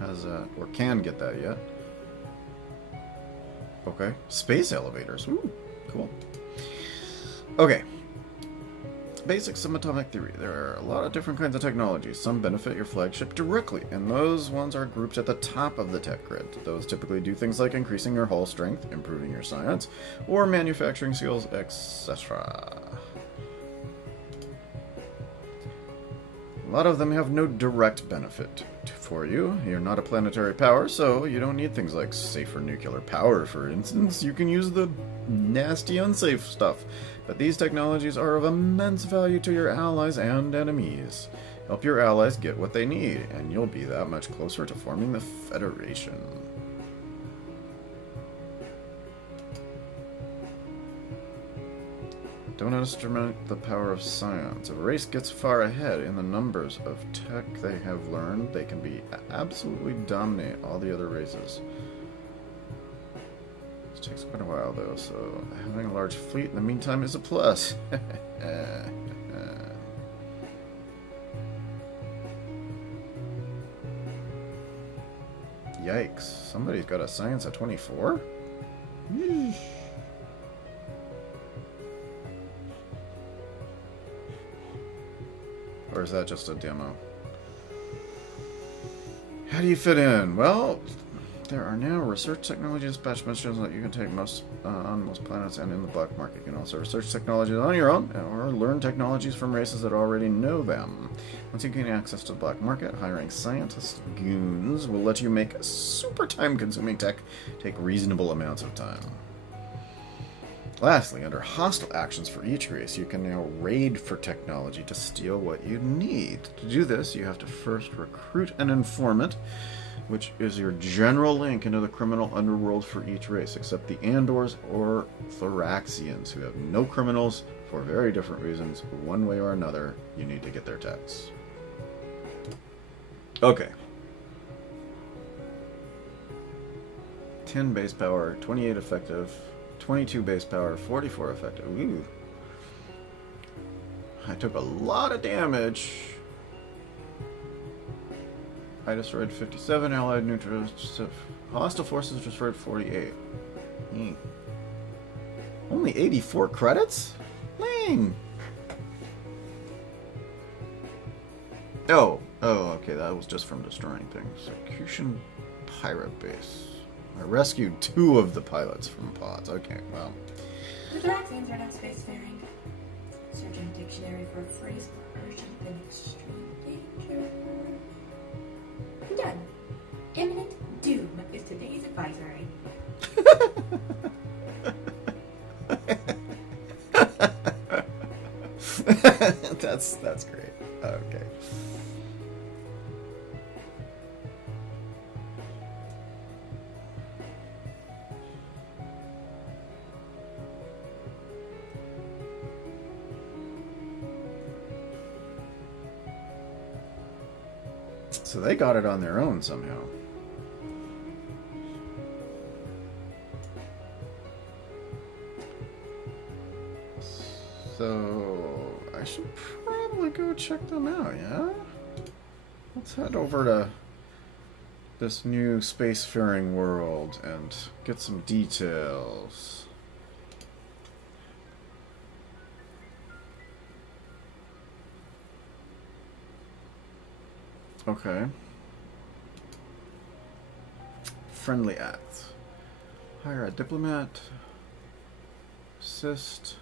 has that or can get that yet. Okay, space elevators. Ooh, cool. Okay. Basics of atomic theory. There are a lot of different kinds of technologies. Some benefit your flagship directly, and those ones are grouped at the top of the tech grid. Those typically do things like increasing your hull strength, improving your science, or manufacturing skills, etc. A lot of them have no direct benefit for you. You're not a planetary power, so you don't need things like safer nuclear power, for instance. You can use the nasty, unsafe stuff. But these technologies are of immense value to your allies and enemies. Help your allies get what they need, and you'll be that much closer to forming the Federation. Don't underestimate the power of science. If a race gets far ahead in the numbers of tech they have learned, they can be absolutely dominate all the other races. This takes quite a while though, so having a large fleet in the meantime is a plus. Yikes, somebody's got a science at 24? Yeesh. Or is that just a demo? How do you fit in? Well, There are now research technology dispatch missions that you can take on most planets and in the black market. You can also research technologies on your own or learn technologies from races that already know them. Once you gain access to the black market, hiring scientist goons will let you make super time-consuming tech take reasonable amounts of time. Lastly, under hostile actions for each race, you can now raid for technology to steal what you need. To do this, you have to first recruit an informant, which is your general link into the criminal underworld for each race, except the Andors or Thoraxians, who have no criminals for very different reasons. One way or another, you need to get their techs. Okay. 10 base power, 28 effective, 22 base power, 44 effective. Ooh. I took a lot of damage. I destroyed 57, allied neutrals, hostile forces destroyed 48. Only 84 credits? Dang! Oh, okay, that was just from destroying things. Execution pirate base. I rescued 2 of the pilots from pods. Okay, well. The Thoraxians are now spacefaring. Searching dictionary for a phrase more urgent than extreme danger. Done. Imminent doom is today's advisory. That's great. Okay. So they got it on their own somehow. So I should probably go check them out, yeah? Let's head over to this new spacefaring world and get some details. Okay. Friendly acts. Hire a diplomat. Assist.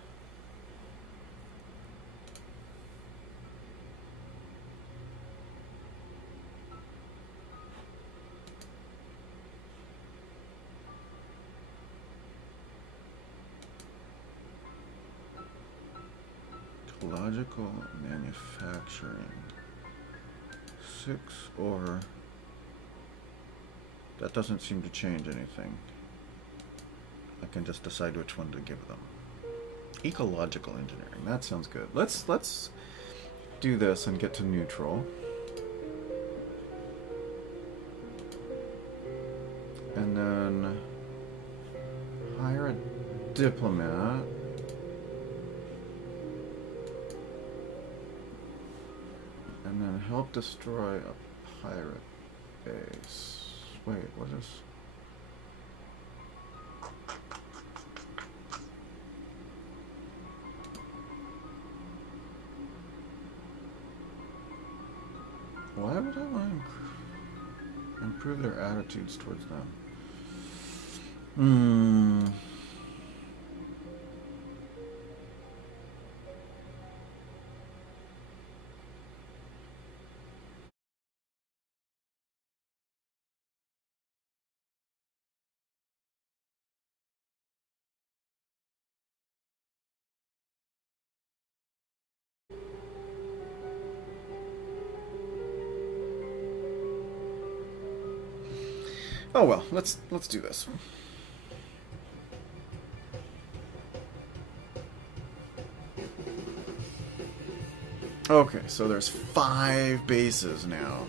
Ecological manufacturing. 6 or... That doesn't seem to change anything. I can just decide which one to give them. Ecological engineering. That sounds good. Let's do this and get to neutral. And then hire a diplomat. And then help destroy a pirate base. Wait, what is... Why would I want to improve their attitudes towards them? Oh well, let's do this. Okay, so there's 5 bases now.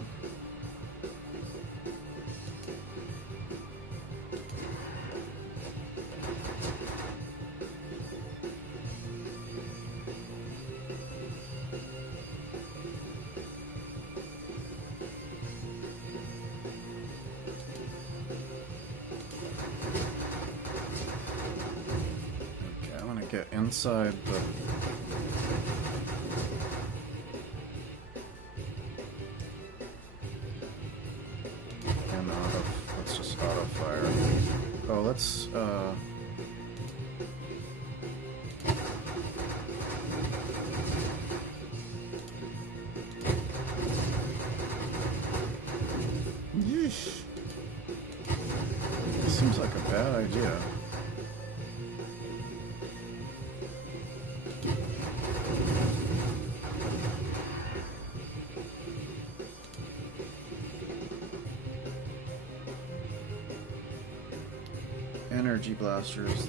Get inside the... And out of... Let's just out of So let's yeesh. Seems like a bad idea. Energy blasters,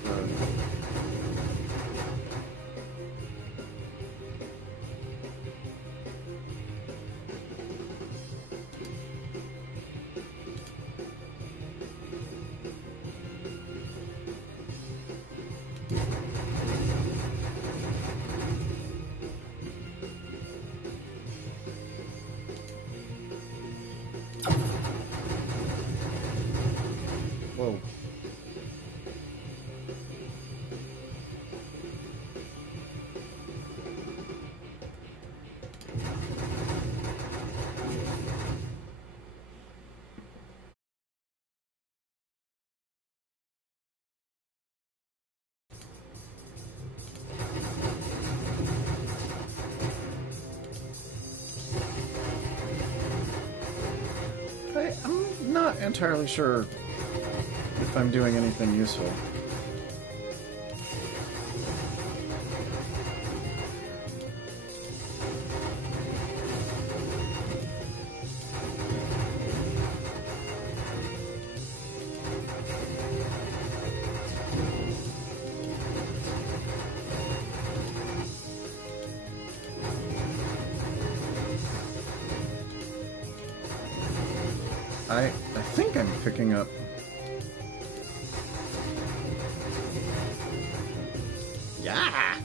whoa. I'm not entirely sure if I'm doing anything useful. I think I'm picking up. Yeah.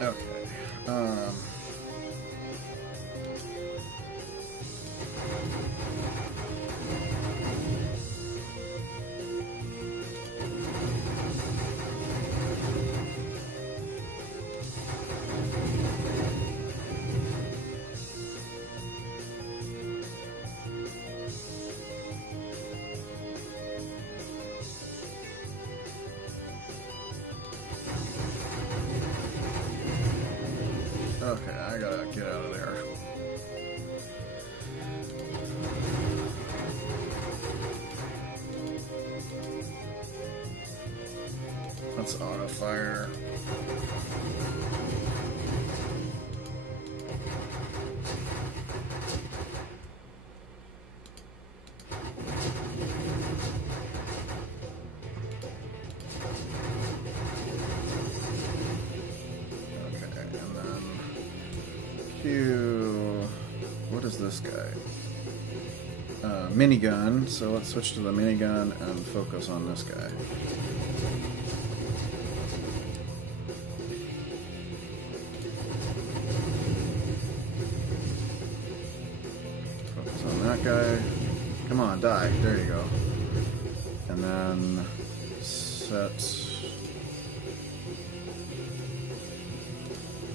Okay. Okay, I gotta get out of there. Let's auto fire. What is this guy? Minigun. So let's switch to the minigun and focus on this guy. Focus on that guy. Come on, die. There you go. And then set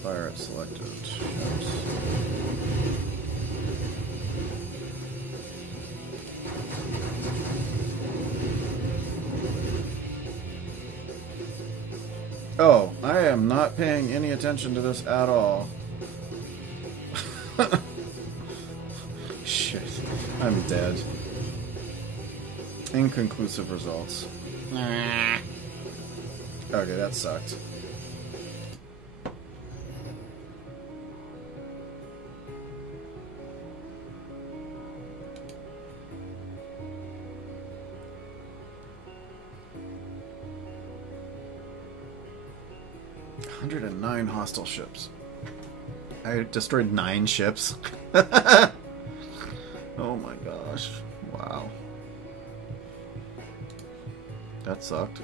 fire at selected ships. Oh, I am not paying any attention to this at all. Shit, I'm dead. Inconclusive results. Okay, that sucked. $109 hostile ships. I destroyed 9 ships. Oh my gosh. Wow. That sucked.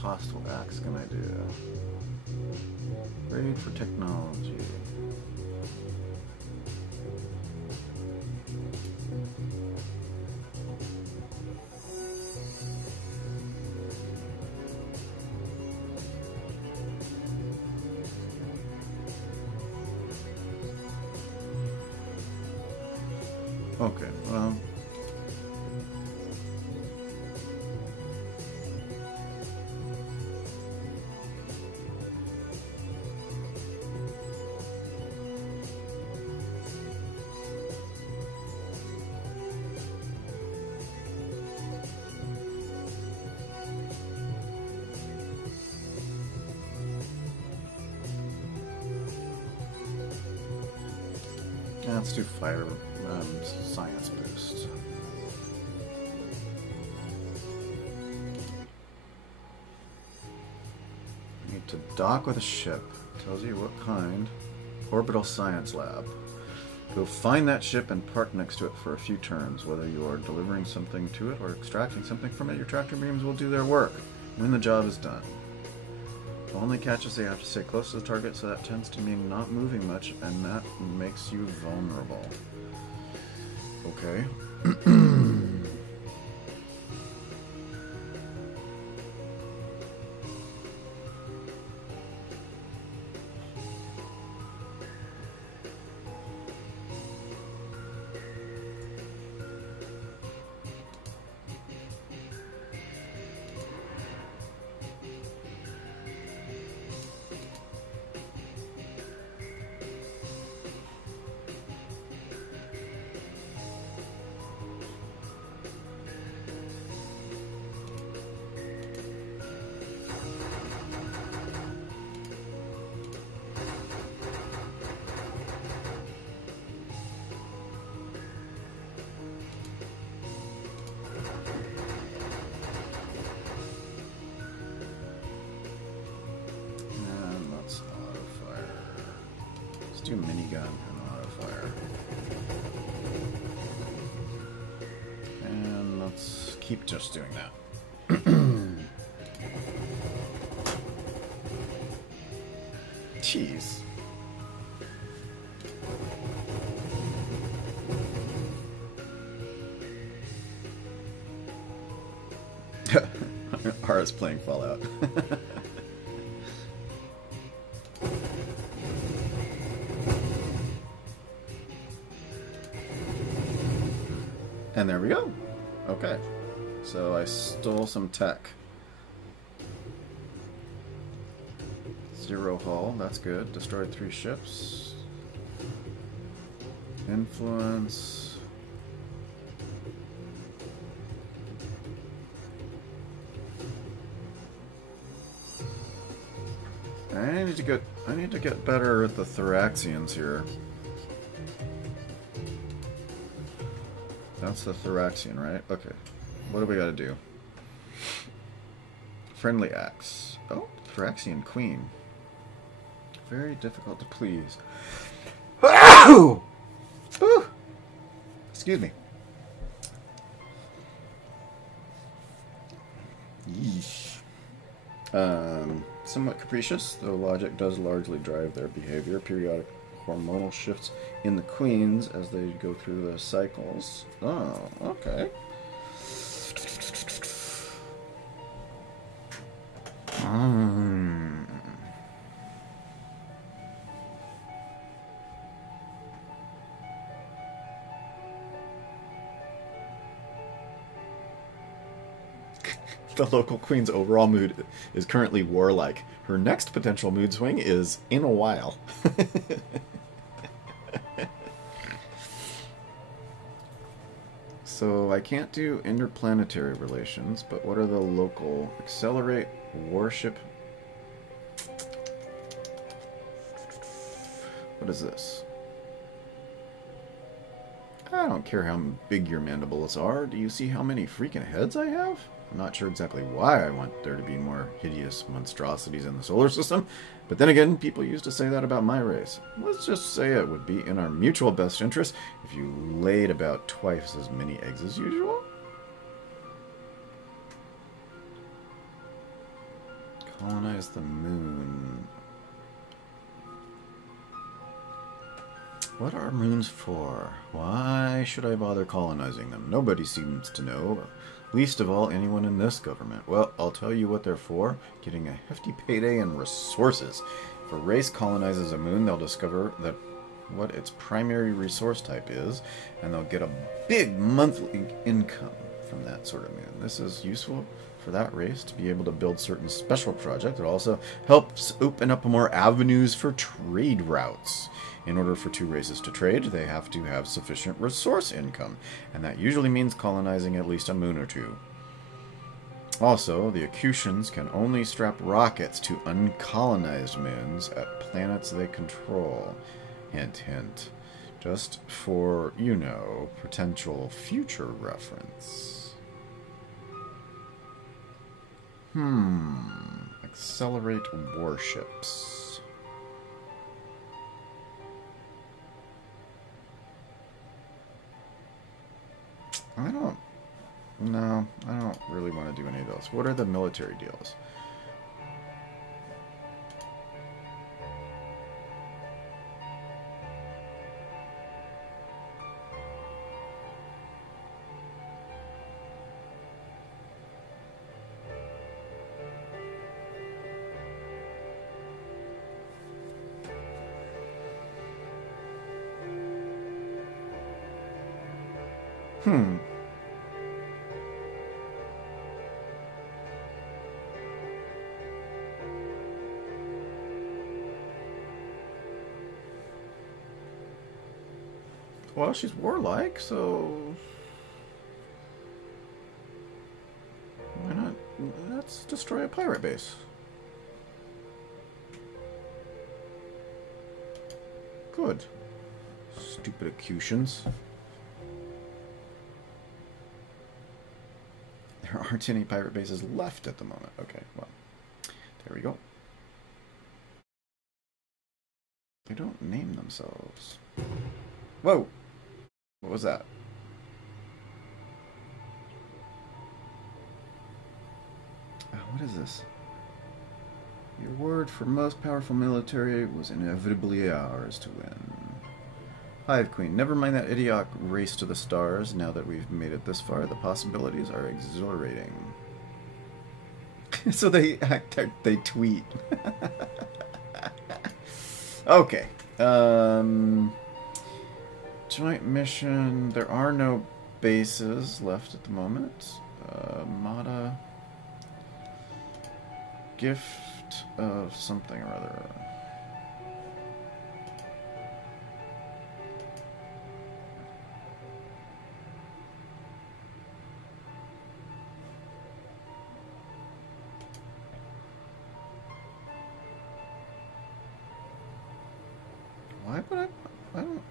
hostile axe can I do? Raid for technology. Okay, well... let's do fire science boost. Need to dock with a ship. Tells you what kind. Orbital science lab. Go find that ship and park next to it for a few turns. Whether you are delivering something to it or extracting something from it, your tractor beams will do their work when the job is done. To only catch us, they have to stay close to the target, so that tends to mean not moving much, and that makes you vulnerable. Okay. Do minigun and auto fire. And let's keep just doing that. Jeez. Ara's playing Fallout. And there we go. Okay. So I stole some tech. Zero hull, that's good. Destroyed 3 ships. Influence. I need to get better at the Thoraxians here. That's the Thoraxian, right? Okay. What do we gotta do? Friendly axe. Oh, Thoraxian queen. Very difficult to please. Ooh! Excuse me. Yeesh. Somewhat capricious, though logic does largely drive their behavior. Periodic hormonal shifts in the queens as they go through the cycles. Oh, okay. The local queen's overall mood is currently warlike. Her next potential mood swing is in a while. So I can't do interplanetary relations, but what are the local? Accelerate warship. What is this? I don't care how big your mandibles are. Do you see how many freaking heads I have? I'm not sure exactly why I want there to be more hideous monstrosities in the solar system, but then again, people used to say that about my race. Let's just say it would be in our mutual best interest if you laid about twice as many eggs as usual. Colonize the moon. What are moons for? Why should I bother colonizing them? Nobody seems to know. Least of all, anyone in this government. Well, I'll tell you what they're for. Getting a hefty payday and resources. If a race colonizes a moon, they'll discover that what its primary resource type is, and they'll get a big monthly income from that sort of moon. This is useful for that race to be able to build certain special projects. It also helps open up more avenues for trade routes. In order for two races to trade, they have to have sufficient resource income, and that usually means colonizing at least a moon or two. Also, the Acutians can only strap rockets to uncolonized moons at planets they control. Hint, hint. Just for, you know, potential future reference. Accelerate warships. No, I don't really want to do any of those. What are the military deals? Well, she's warlike, so why not? Let's destroy a pirate base. Good. Stupid Acutians. There aren't any pirate bases left at the moment. Okay, well, there we go. They don't name themselves. Whoa! What was that? What is this? Your word for most powerful military was inevitably ours to win. Hive Queen, never mind that idiotic race to the stars. Now that we've made it this far, the possibilities are exhilarating. So they tweet. Okay. Joint mission. There are no bases left at the moment. Mata. Gift of something or other. Why would I don't...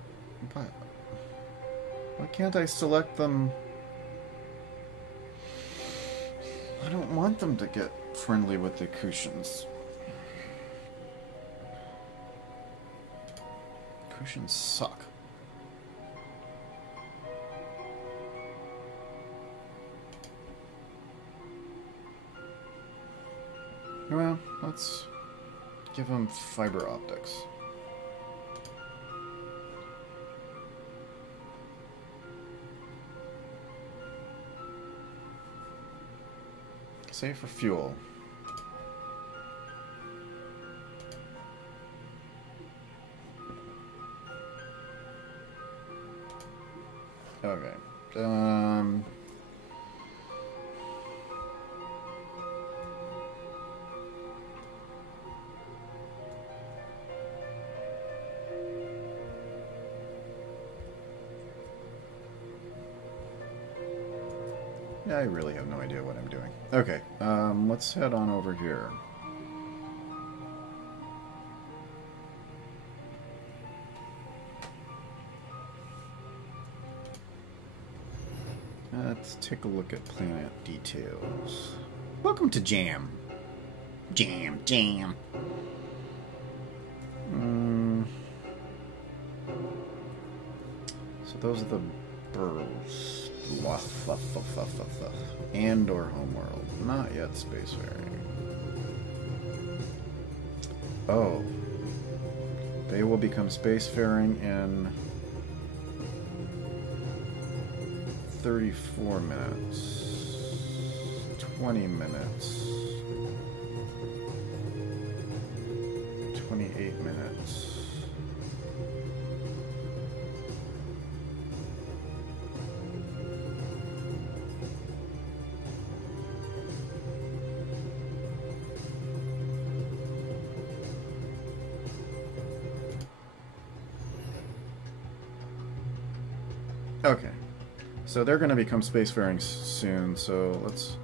Why can't I select them? I don't want them to get friendly with the Acutians. Acutians suck. Well, let's give them fiber optics. Save for fuel. Okay. Yeah, I really have no idea what I'm doing. Okay, let's head on over here. Let's take a look at planet details. Welcome to Jam. Jam. So those are the birds. And or homeworld. Not yet spacefaring. Oh. They will become spacefaring in 34 minutes. 20 minutes. 28 minutes. Okay, so they're going to become spacefaring soon, so let's...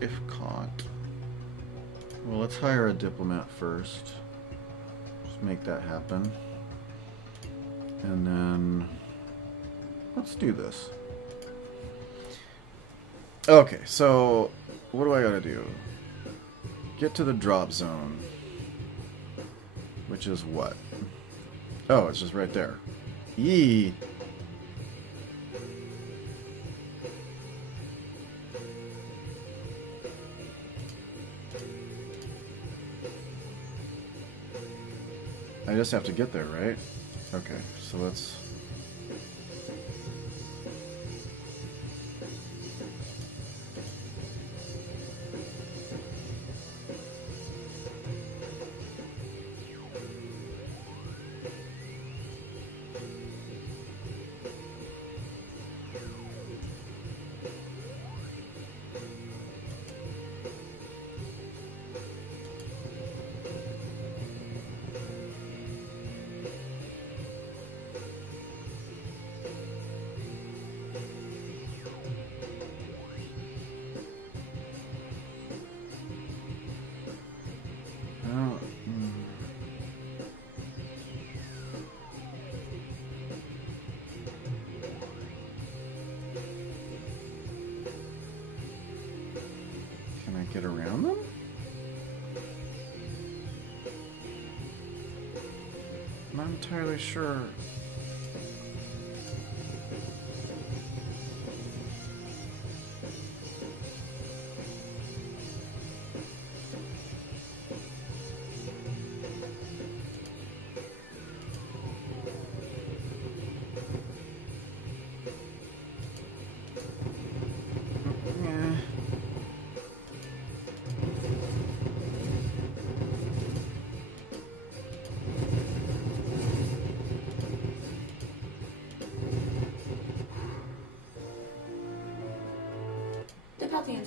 if caught... Well, let's hire a diplomat first. Just make that happen. And then... let's do this. Okay, so what do I gotta do? Get to the drop zone. Which is what? Oh, it's just right there. Yee! I just have to get there, right? Okay, so let's... Get around them? I'm not entirely sure.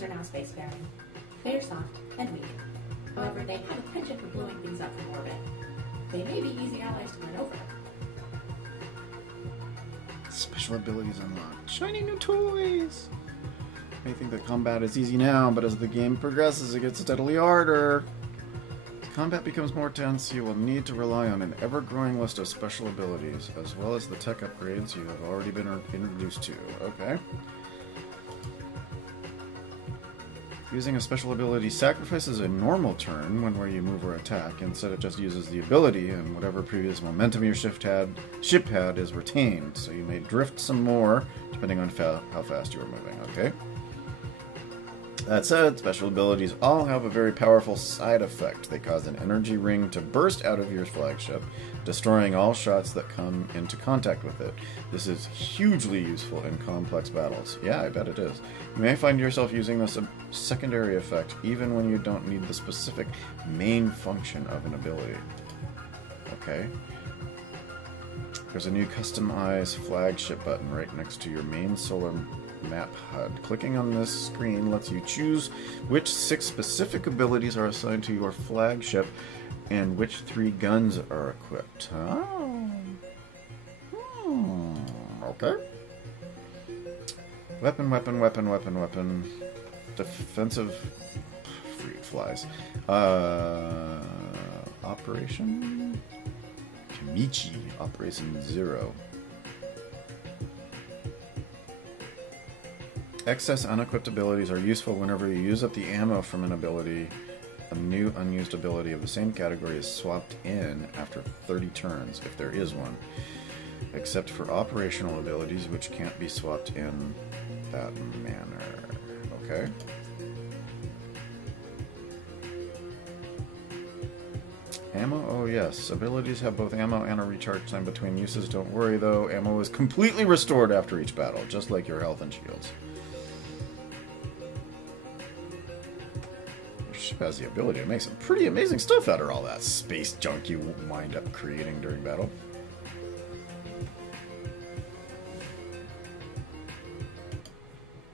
Are now spacefaring. They are soft and weak. However, they have a penchant for blowing things up from orbit. They may be easy allies to win over. Special abilities unlocked. Shiny new toys! I think that combat is easy now, but as the game progresses, it gets steadily harder. As combat becomes more tense, you will need to rely on an ever-growing list of special abilities, as well as the tech upgrades you have already been introduced to. Okay. Using a special ability sacrifices a normal turn when where you move or attack. Instead, it just uses the ability, and whatever previous momentum your ship had is retained. So you may drift some more, depending on how fast you are moving, okay? That said, special abilities all have a very powerful side effect. They cause an energy ring to burst out of your flagship, destroying all shots that come into contact with it. This is hugely useful in complex battles. Yeah, I bet it is. You may find yourself using this secondary effect even when you don't need the specific main function of an ability. Okay. There's a new customize flagship button right next to your main solar map HUD. Clicking on this screen lets you choose which 6 specific abilities are assigned to your flagship and which 3 guns are equipped. Oh. Okay. Weapon. Defensive... Fruit flies. Operation... Kimichi. Operation 0. Excess unequipped abilities are useful whenever you use up the ammo from an ability. A new unused ability of the same category is swapped in after 30 turns, if there is one. except for operational abilities which can't be swapped in that manner. Okay. Ammo? Oh yes. Abilities have both ammo and a recharge time between uses. Don't worry though, ammo is completely restored after each battle, just like your health and shields. Your ship has the ability to make some pretty amazing stuff out of all that space junk you wind up creating during battle.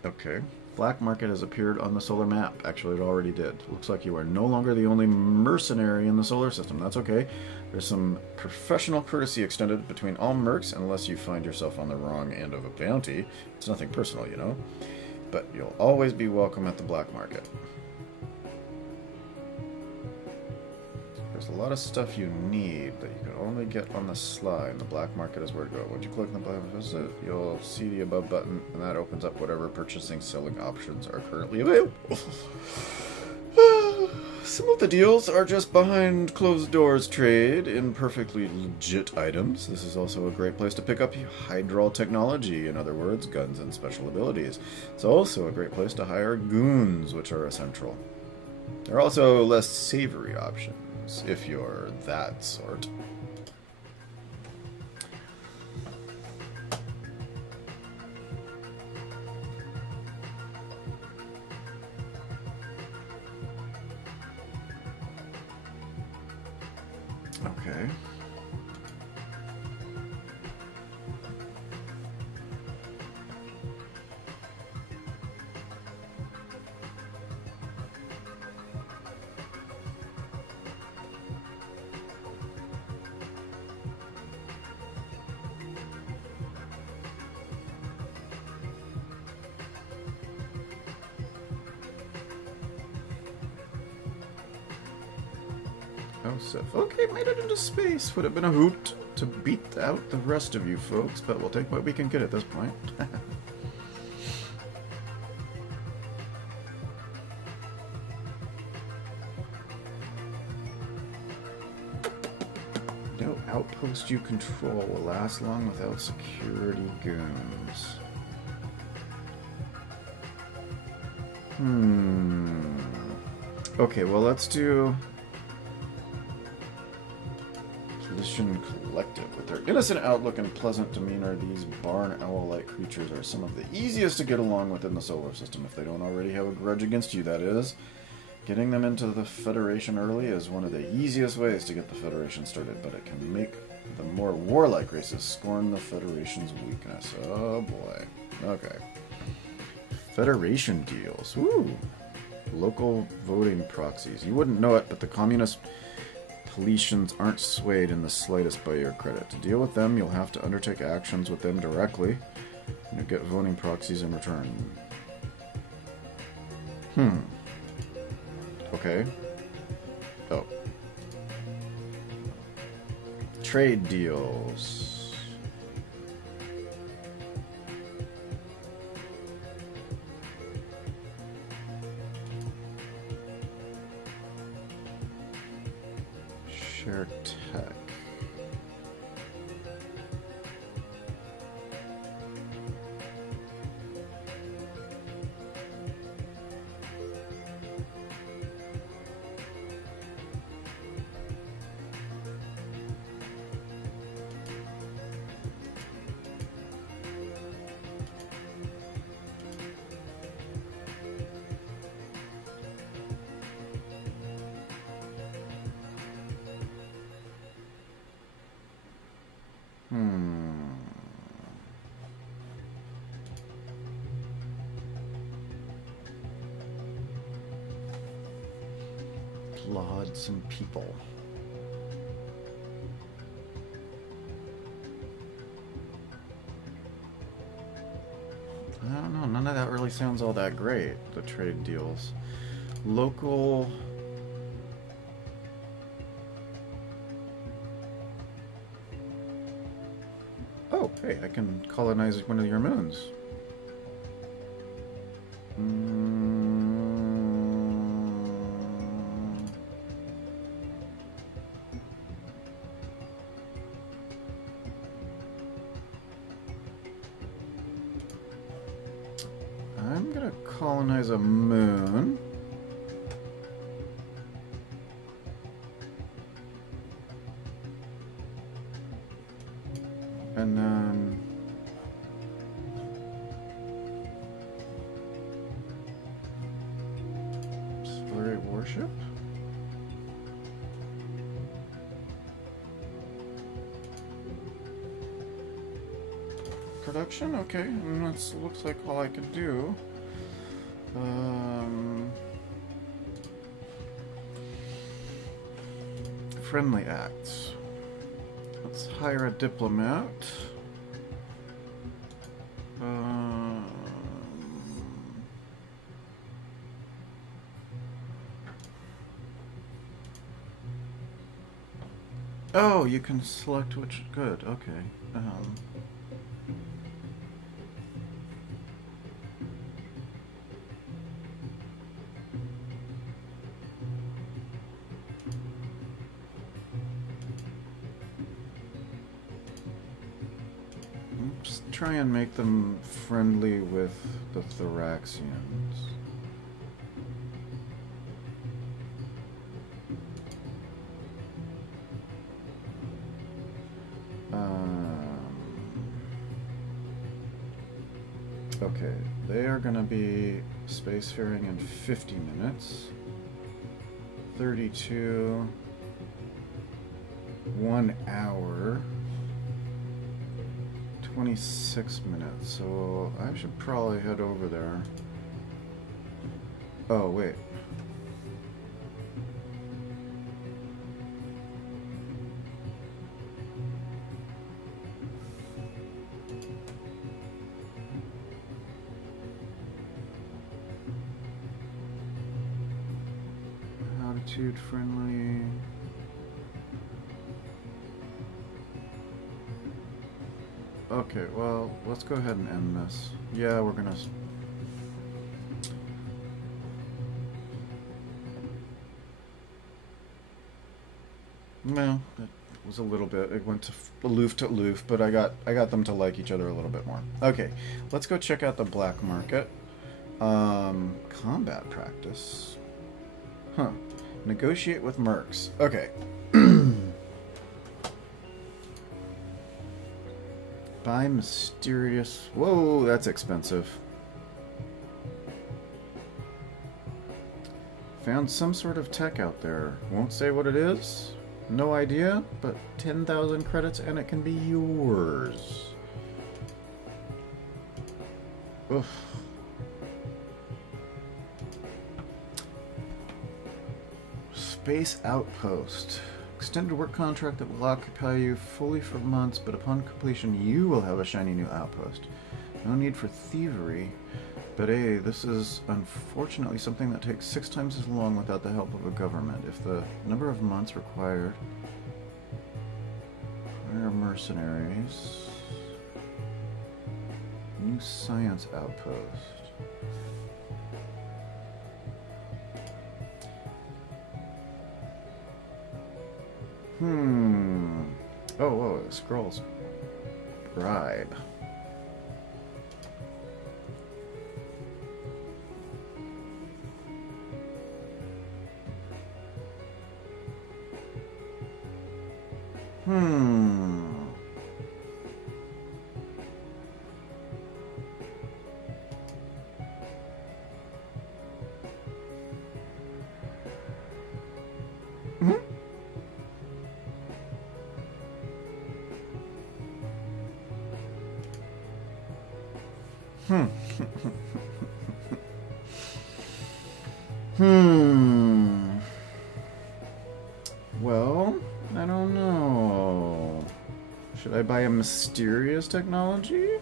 Okay. Black market has appeared on the solar map. Actually, it already did. Looks like you are no longer the only mercenary in the solar system. That's okay. There's some professional courtesy extended between all mercs, unless you find yourself on the wrong end of a bounty. It's nothing personal, you know. But you'll always be welcome at the black market. There's a lot of stuff you need that you can only get on the sly, and the black market is where to go. Once you click on the black market, you'll see the above button, and that opens up whatever purchasing, selling options are currently available. Some of the deals are just behind closed doors trade in perfectly legit items. This is also a great place to pick up hydral technology, in other words, guns and special abilities. It's also a great place to hire goons, which are essential. There are also less savory options, if you're that sort. Okay. Okay, made it into space. Would have been a hoot to beat out the rest of you folks, but we'll take what we can get at this point. No outpost you control will last long without security goons. Okay, well, let's do Pollution Collective. With their innocent outlook and pleasant demeanor, these barn owl-like creatures are some of the easiest to get along with in the solar system, if they don't already have a grudge against you, that is. Getting them into the Federation early is one of the easiest ways to get the Federation started, but it can make the more warlike races scorn the Federation's weakness. Oh boy. Okay. Federation deals. Woo! Local voting proxies. You wouldn't know it, but the communist Poletians aren't swayed in the slightest by your credit. To deal with them, you'll have to undertake actions with them directly, and you'll get voting proxies in return. Okay. Oh. Trade deals. Share tech. Applaud some people. I don't know, none of that really sounds all that great, the trade deals. Local... Oh, hey, I can colonize one of your moons. to colonize a moon. And then slurry warship. Production, okay, and that looks like all I can do. Friendly acts. Let's hire a diplomat. Oh, you can select which. Good. Okay. Just try and make them friendly with the Thoraxians. Okay, they are going to be spacefaring in 50 minutes. 32. 1 hour. 26 minutes, so I should probably head over there. Oh, wait. Attitude friendly. Okay, well, let's go ahead and end this. Yeah, we're gonna... No, it was a little bit. It went to aloof, but I got them to like each other a little bit more. Okay, let's go check out the black market. Combat practice. Huh. Negotiate with mercs. Okay. Buy mysterious... Whoa, that's expensive. Found some sort of tech out there. Won't say what it is. No idea, but 10,000 credits and it can be yours. Oof. Space Outpost. Extended work contract that will occupy you fully for months, but upon completion you will have a shiny new outpost. No need for thievery, but hey, this is unfortunately something that takes 6 times as long without the help of a government. If the number of months required... Hire mercenaries. New science outpost. Oh, scrolls. Bribe. Well, I don't know. Should I buy a mysterious technology?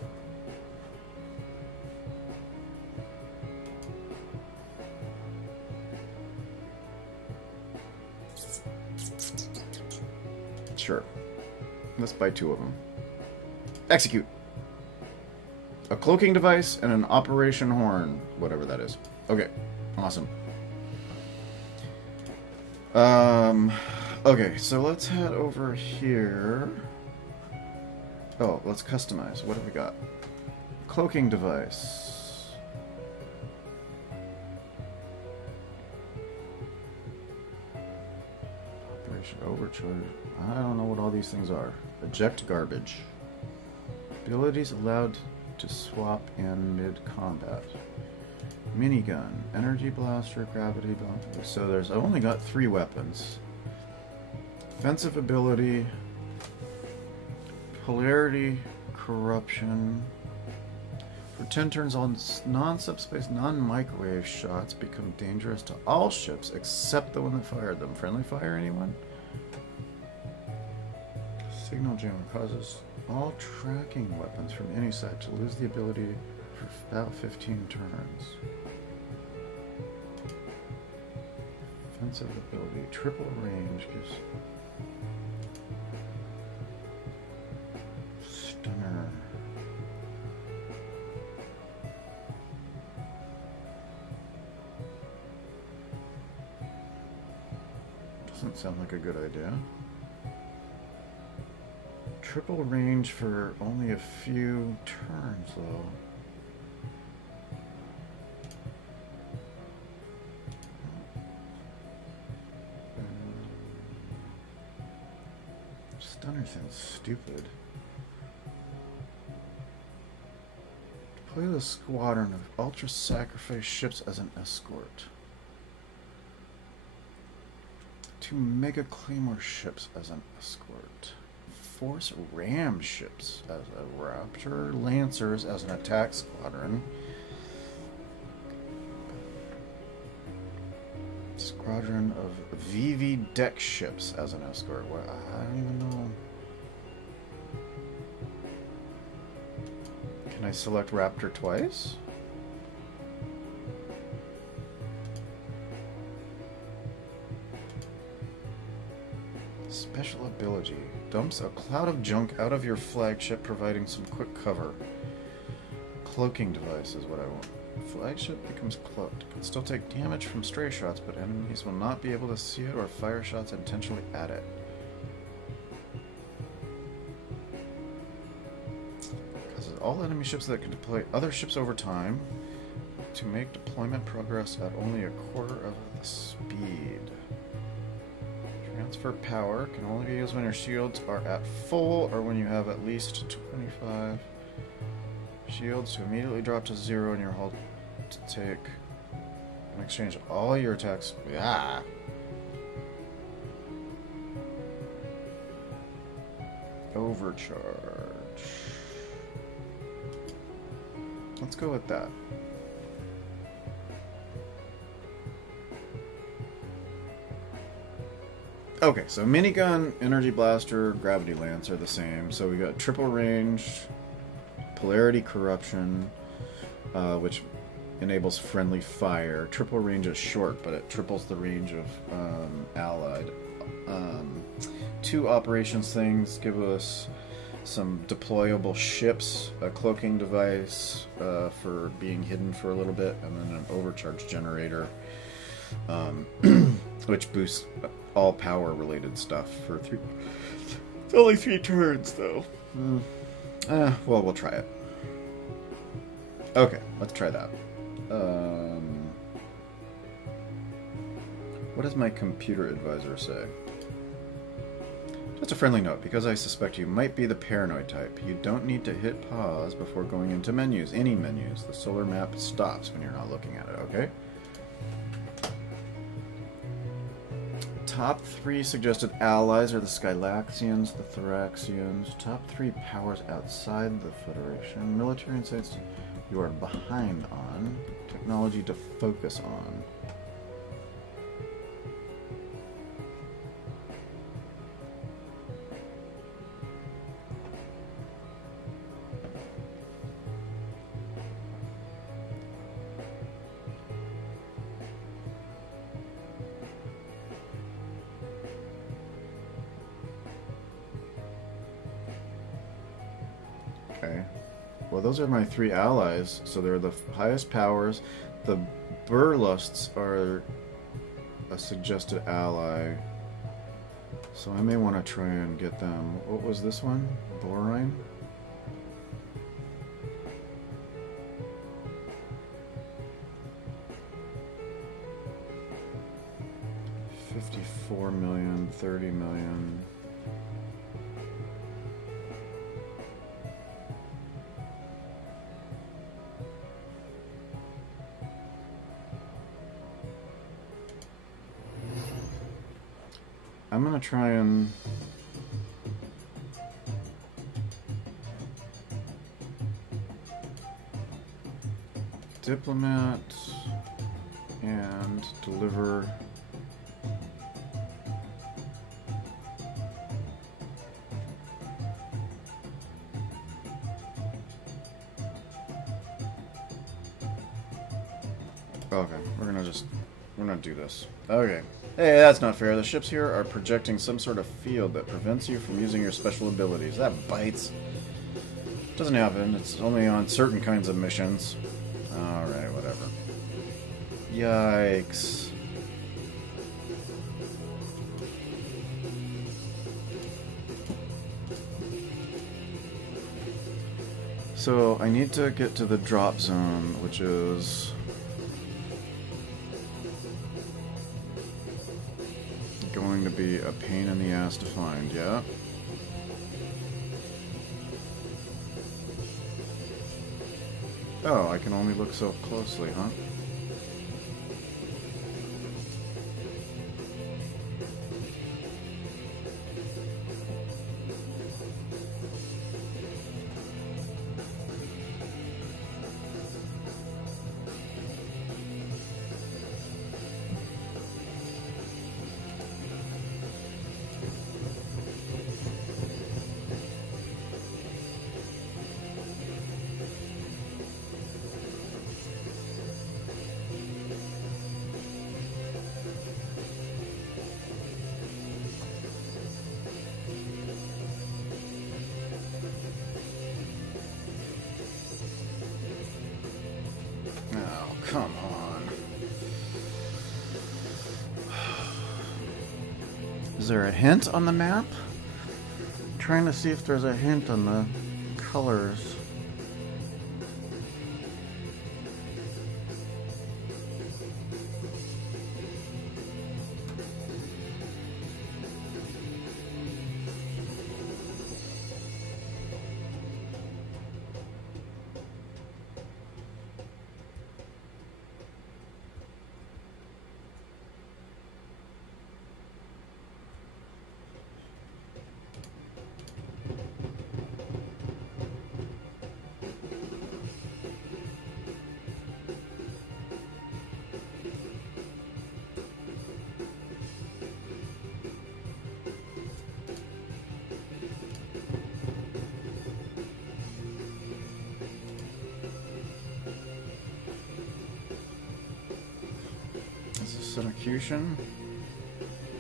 Sure. Let's buy 2 of them. Execute. A cloaking device and an operation horn. Whatever that is. Okay. Awesome. Okay, so let's head over here. Oh, let's customize. What have we got? Cloaking device. Sacrifice, overcharge. I don't know what all these things are. Eject garbage. Abilities allowed to swap in mid-combat. Minigun, energy blaster, gravity blaster. So there's, I've only got 3 weapons. Offensive ability, polarity, corruption. For 10 turns, all non-subspace, non-microwave shots become dangerous to all ships except the one that fired them. Friendly fire, anyone? Signal jammer causes all tracking weapons from any side to lose the ability for about 15 turns. Offensive ability, triple range gives stunner. Doesn't sound like a good idea. Triple range for only a few turns, though. Stunner sounds stupid. Deploy the squadron of Ultra Sacrifice ships as an escort. 2 Mega Claymore ships as an escort. Force Ram ships as a Raptor. Lancers as an attack squadron. Squadron of VV deck ships as an escort. What? I don't even know. Can I select Raptor twice? Special ability. Dumps a cloud of junk out of your flagship, providing some quick cover. Cloaking device is what I want. Flagship becomes cloaked. Can still take damage from stray shots, but enemies will not be able to see it or fire shots intentionally at it. Causes all enemy ships that can deploy other ships over time to make deployment progress at only a quarter of the speed. Transfer power can only be used when your shields are at full or when you have at least 25 shields to immediately drop to 0 and your hull to take and exchange all your attacks. Yeah. Overcharge. Let's go with that. Okay, so minigun, energy blaster, gravity lance are the same. So we got triple range, polarity corruption, which enables friendly fire. Triple range is short, but it triples the range of allied. 2 operations things give us some deployable ships, a cloaking device for being hidden for a little bit, and then an overcharge generator, which boosts all power related stuff for 3. It's only 3 turns though. Well, we'll try it. Okay, let's try that. What does my computer advisor say? Just a friendly note, because I suspect you might be the paranoid type, you don't need to hit pause before going into menus, any menus. The solar map stops when you're not looking at it, okay? Top 3 suggested allies are the Skylaxians, the Thraxians. Top 3 powers outside the Federation. Military insights you are behind on. Technology to focus on. Okay. Well, those are my 3 allies, so they're the highest powers. The Burlusts are a suggested ally, so I may want to try and get them. What was this one? Borine? 54 million, 30 million. I'm gonna try and diplomat and deliver okay, we're gonna do this. Okay. Hey, that's not fair. The ships here are projecting some sort of field that prevents you from using your special abilities. That bites. Doesn't happen. It's only on certain kinds of missions. Alright, whatever. Yikes. So, I need to get to the drop zone, which is going to be a pain in the ass to find, yeah? Oh, I can only look so closely, huh? Oh, come on. Is there a hint on the map? I'm trying to see if there's a hint on the colors. Is this an execution?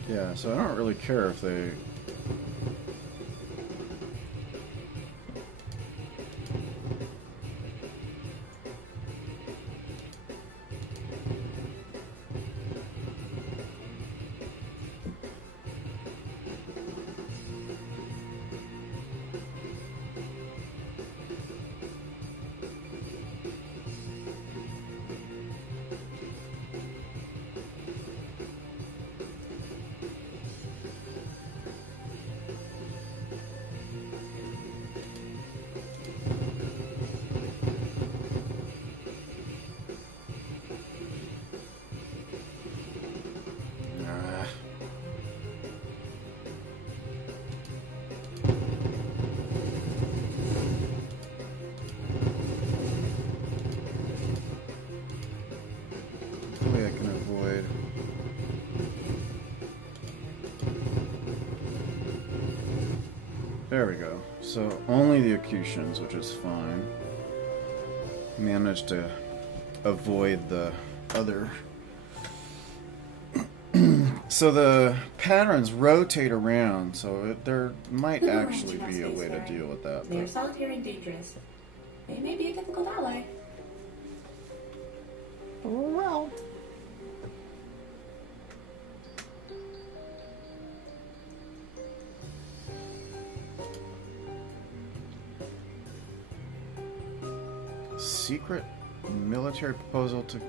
Yeah, so I don't really care if they... Hopefully I can avoid... There we go. So only the accretions, which is fine. Managed to avoid the other... So the patterns rotate around, so there might actually be a way to deal with that. They are solitary and dangerous. They may be a difficult ally. Well. Secret military proposal to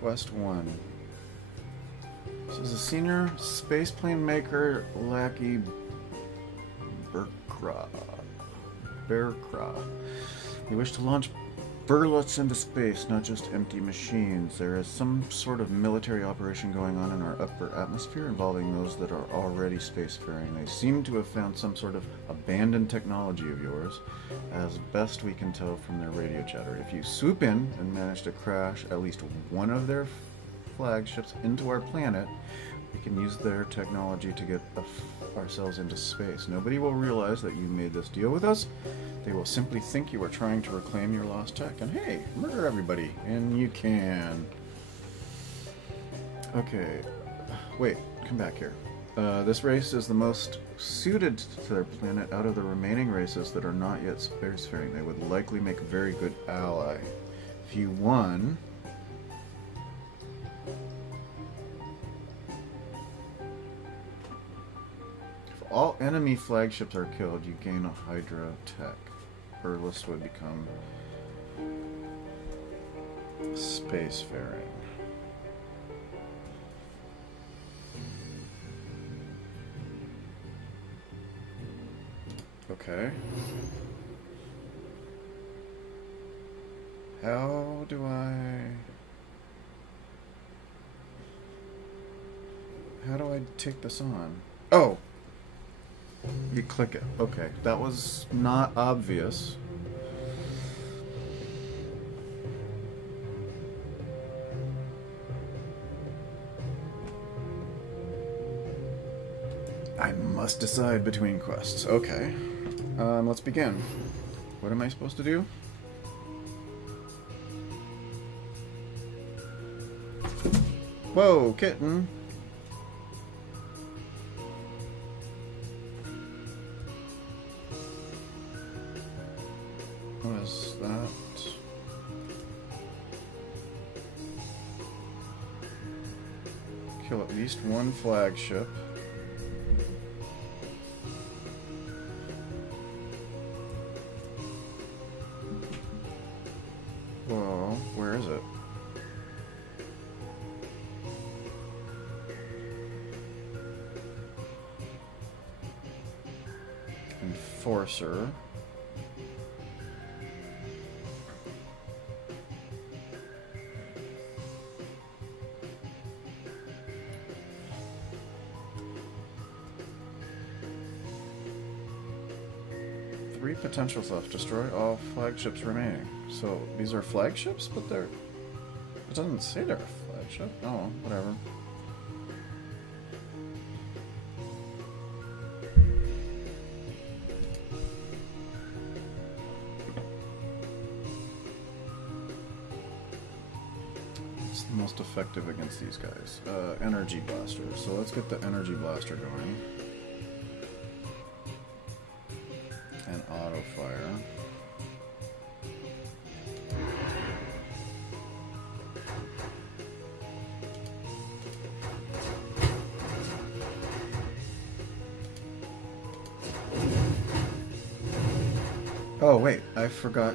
Quest 1. This is a senior spaceplane maker, Lackey Bearcraw. We wish to launch burlets into space, not just empty machines. There is some sort of military operation going on in our upper atmosphere involving those that are already spacefaring. They seem to have found some sort of abandoned technology of yours, as best we can tell from their radio chatter. If you swoop in and manage to crash at least one of their flagships into our planet, we can use their technology to get ourselves into space. Nobody will realize that you made this deal with us. They will simply think you are trying to reclaim your lost tech, and hey, murder everybody. And you can. Okay. Wait, come back here. This race is the most suited to their planet out of the remaining races that are not yet spacefaring. They would likely make a very good ally. If you won... all enemy flagships are killed, you gain a Hydra tech. Burles would become spacefaring. Okay. How do I take this on? Oh! You click it. Okay, that was not obvious. I must decide between quests. Okay. Let's begin. What am I supposed to do? Whoa, kitten! What is that? Kill at least one flagship. Whoa, where is it? Enforcer. Three potentials left. Destroy all flagships remaining. So these are flagships, but they're... it doesn't say they're a flagship. Oh, whatever. It's the most effective against these guys. Energy blaster. So let's get the energy blaster going. And auto fire. Oh wait, I forgot.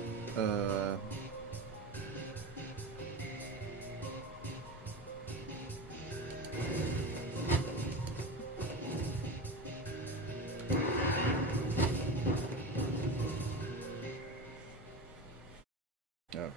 Okay.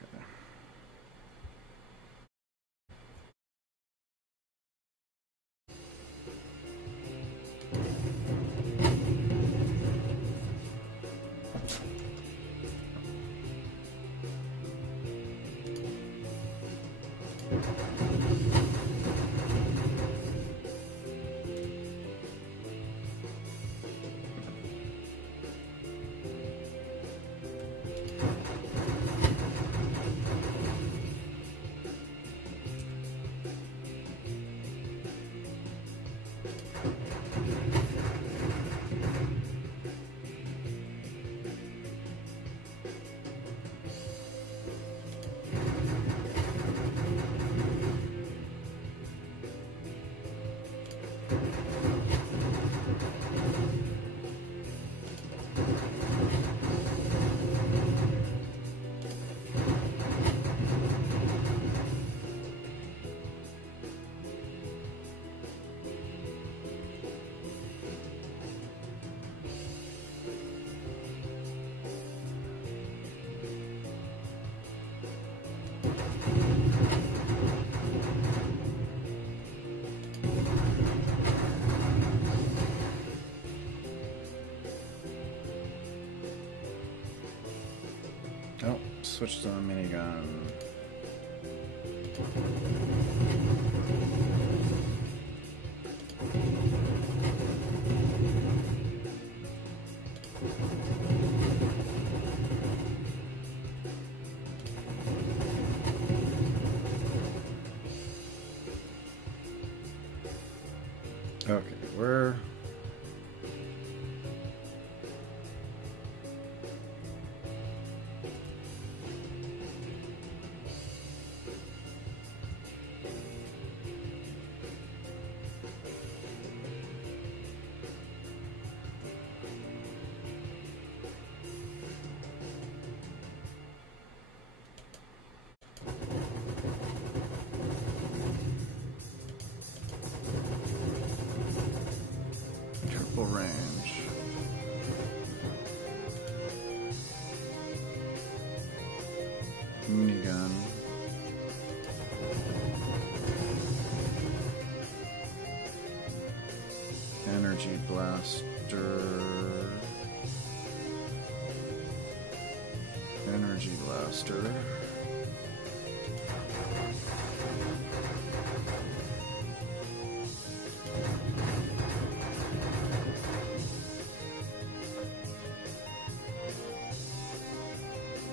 switch to the minigun. Okay, where? Triple range. Minigun. Energy blaster. Energy blaster.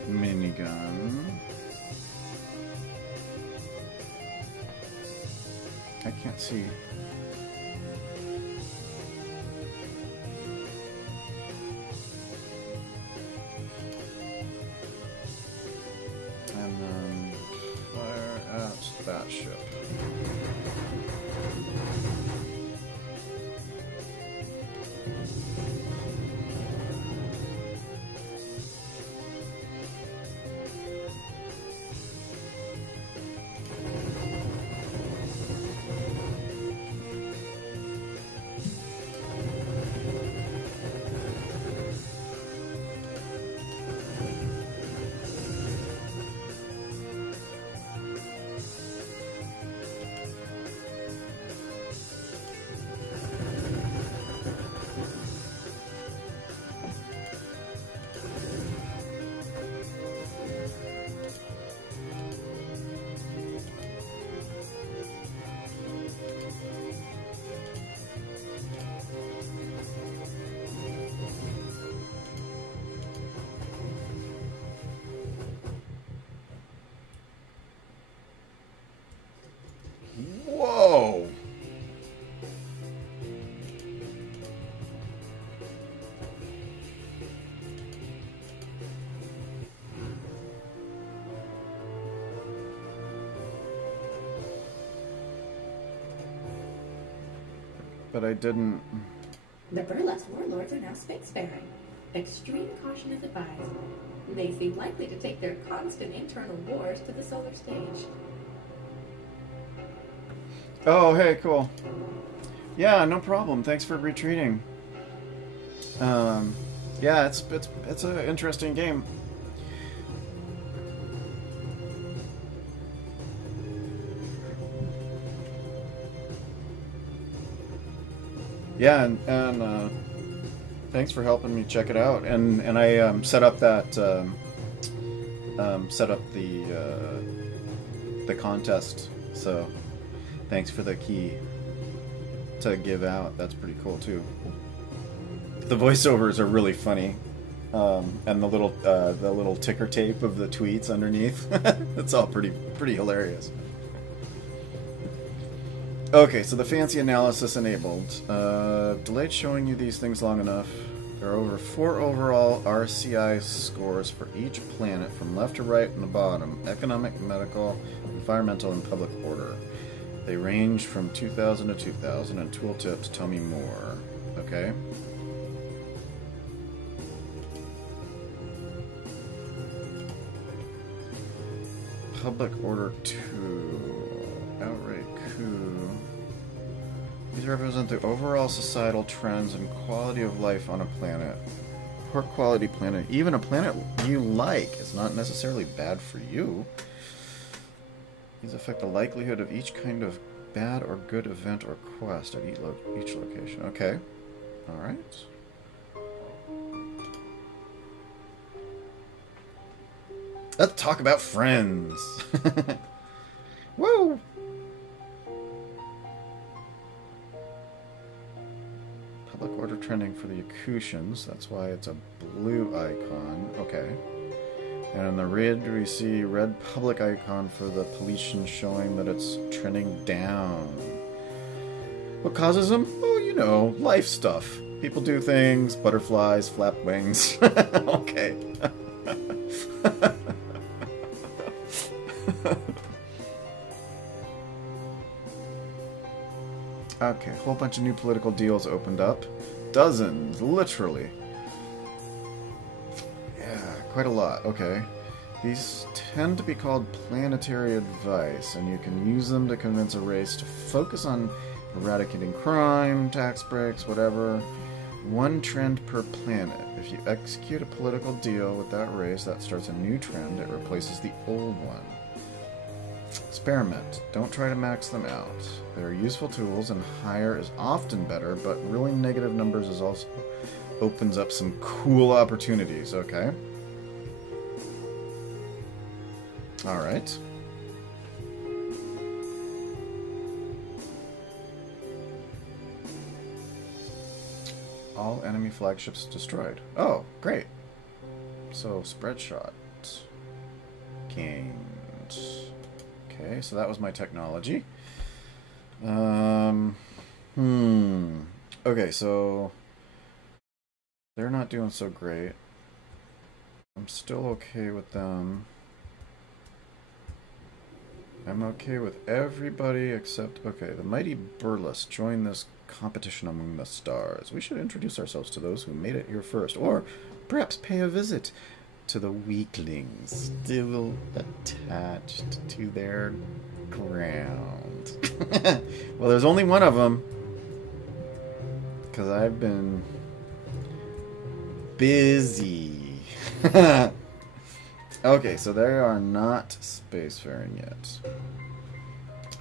Minigun. I can't see. And then fire at that ship. Whoa! But I didn't... The burlesque warlords are now spacefaring. Extreme caution is advised. They seem likely to take their constant internal wars to the solar stage. Oh, hey, cool. Yeah, no problem. Thanks for retreating. Yeah, it's an interesting game. Yeah, and thanks for helping me check it out. And I set up that set up the contest. So thanks for the key to give out. That's pretty cool too. The voiceovers are really funny, and the little ticker tape of the tweets underneath. It's all pretty hilarious. Okay, so the fancy analysis enabled. Delayed showing you these things long enough. There are over 4 overall RCI scores for each planet from left to right in the bottom. Economic, medical, environmental, and public order. They range from 2000 to 2000, and tooltips tell me more. Okay. Public order 2. Outright coup. These represent the overall societal trends and quality of life on a planet. Poor quality planet. Even a planet you like is not necessarily bad for you. These affect the likelihood of each kind of bad or good event or quest at each location. Okay. Alright. Let's talk about friends. Woo! Public order trending for the Akushans. That's why it's a blue icon. Okay. And in the red, we see red public icon for the Policians, showing that it's trending down. What causes them? Oh, you know, life stuff. People do things, butterflies, flap wings. Okay. Okay, a whole bunch of new political deals opened up. Dozens, literally. Yeah, quite a lot. Okay. These tend to be called planetary advice, and you can use them to convince a race to focus on eradicating crime, tax breaks, whatever. One trend per planet. If you execute a political deal with that race, that starts a new trend. It replaces the old one. Experiment. Don't try to max them out. They're useful tools, and higher is often better, but really negative numbers is also opens up some cool opportunities. Okay. Alright. All enemy flagships destroyed. Oh, great. So, spread shot. Gained. Okay, so that was my technology. Okay, so they're not doing so great. I'm still okay with them. I'm okay with everybody except... Okay, the Mighty Burlesque join this competition among the stars. We should introduce ourselves to those who made it here first, or perhaps pay a visit to the weaklings still attached to their ground. Well, there's only one of them, because I've been busy. Okay, so they are not spacefaring yet.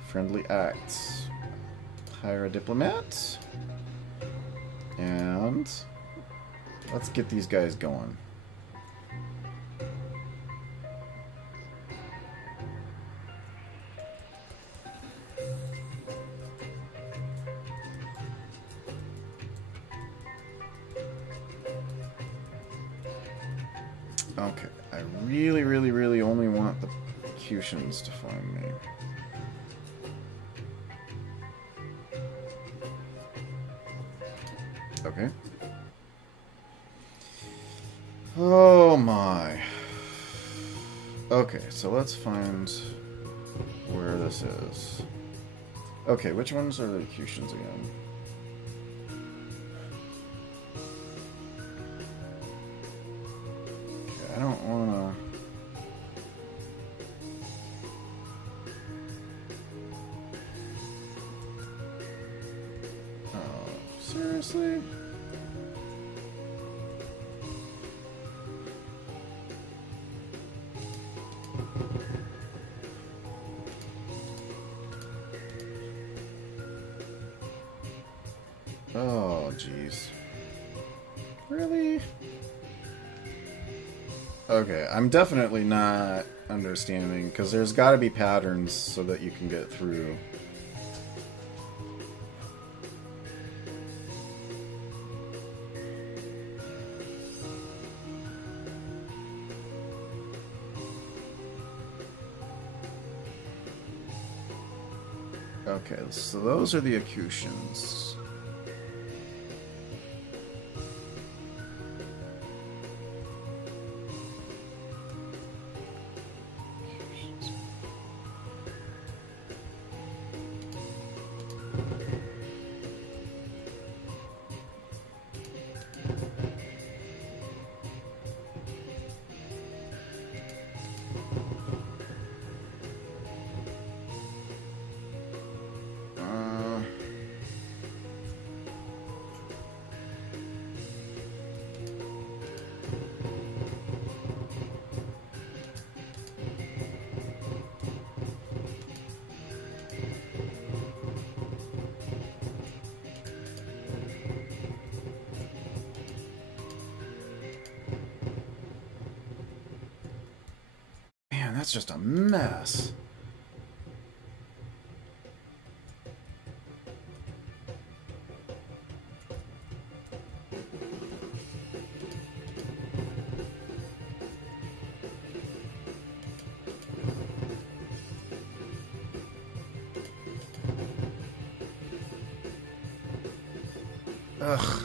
Friendly acts. Hire a diplomat. And let's get these guys going. Okay, I really only want the Cutians to find me. Okay. Oh my. Okay, so let's find where this is. Okay, which ones are the Cutians again? I don't wanna... Oh, seriously? Oh, jeez. Really? Okay, I'm definitely not understanding, because there's got to be patterns so that you can get through. Okay, so those are the Akushans. That's just a mess. Ugh.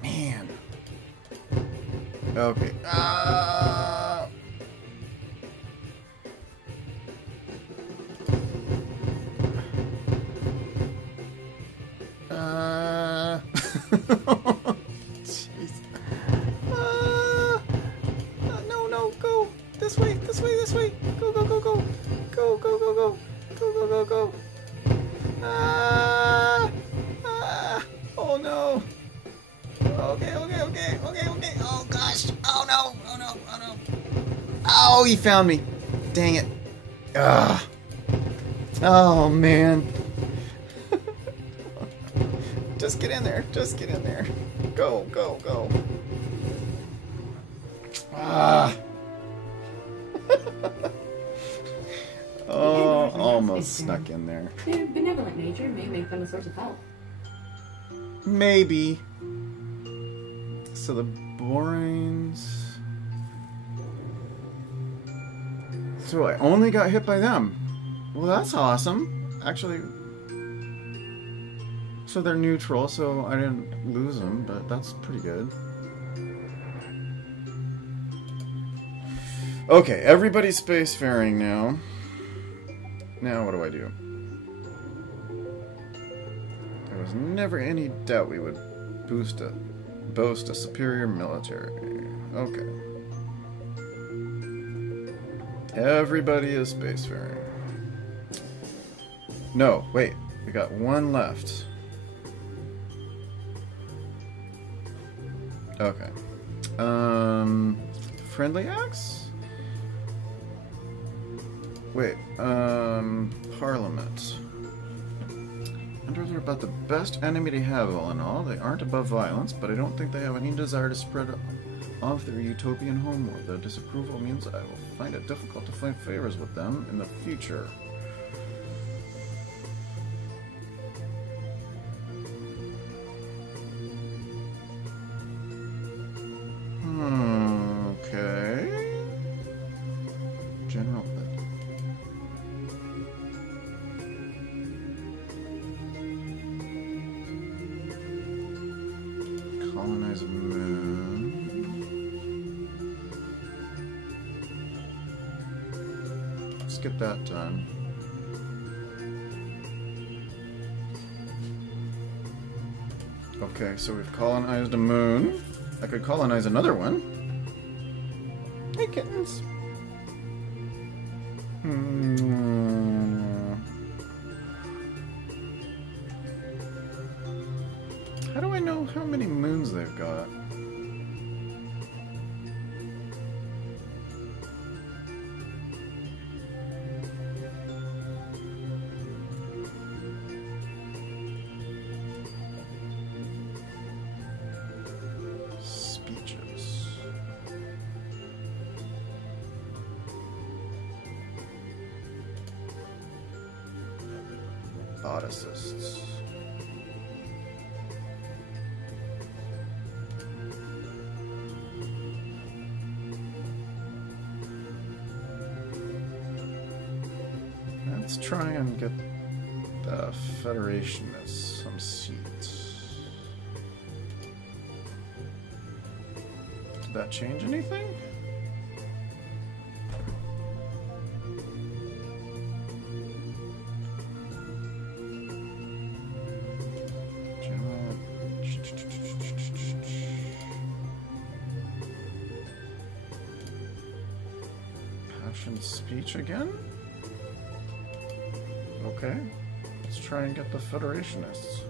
Man. Okay. Jeez. No, no, go this way, this way, this way. Go, go, go, go, go, go, go, go, go, go, go, go. Oh no. Okay, okay, okay, okay, okay. Oh gosh. Oh no, oh no, oh no. Oh, he found me. Dang it. Ugh. Oh man. Just get in there. Just get in there. Go, go, go. Ah. Oh, almost snuck in there. Their benevolent nature may make them a source of help. Maybe. So the Boranes. So I only got hit by them. Well, that's awesome. Actually. So they're neutral, so I didn't lose them, but that's pretty good. Okay, everybody's spacefaring now. Now what do I do? There was never any doubt we would boast a superior military. Okay. Everybody is spacefaring. No, wait. We got one left. Okay. Friendly acts? Wait, Parliament. Unders are about the best enemy to have, all in all. They aren't above violence, but I don't think they have any desire to spread off their utopian homeworld. Their disapproval means I will find it difficult to find favors with them in the future. Okay. General Bed. Colonize a moon. Let's get that done. Okay, so we've colonized a moon. I could colonize another one. Hey, kittens. How do I know how many moons they've got? Speeches. Thought assists. Let's try and get the Federationists some seats. Did that change anything? Passion speech again? Okay, let's try and get the Federationists.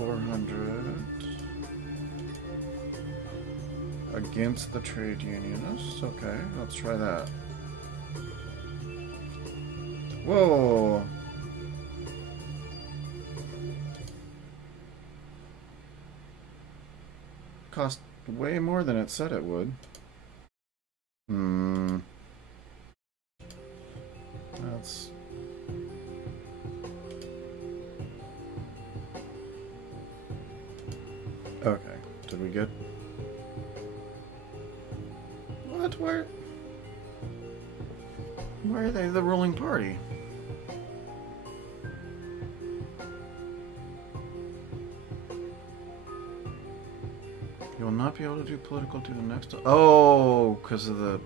400 against the trade unionists. Okay, let's try that. Whoa! Cost way more than it said it would. That's... Okay, did we get... What? Where are they the ruling party? You will not be able to do political to the next... Oh, because of the...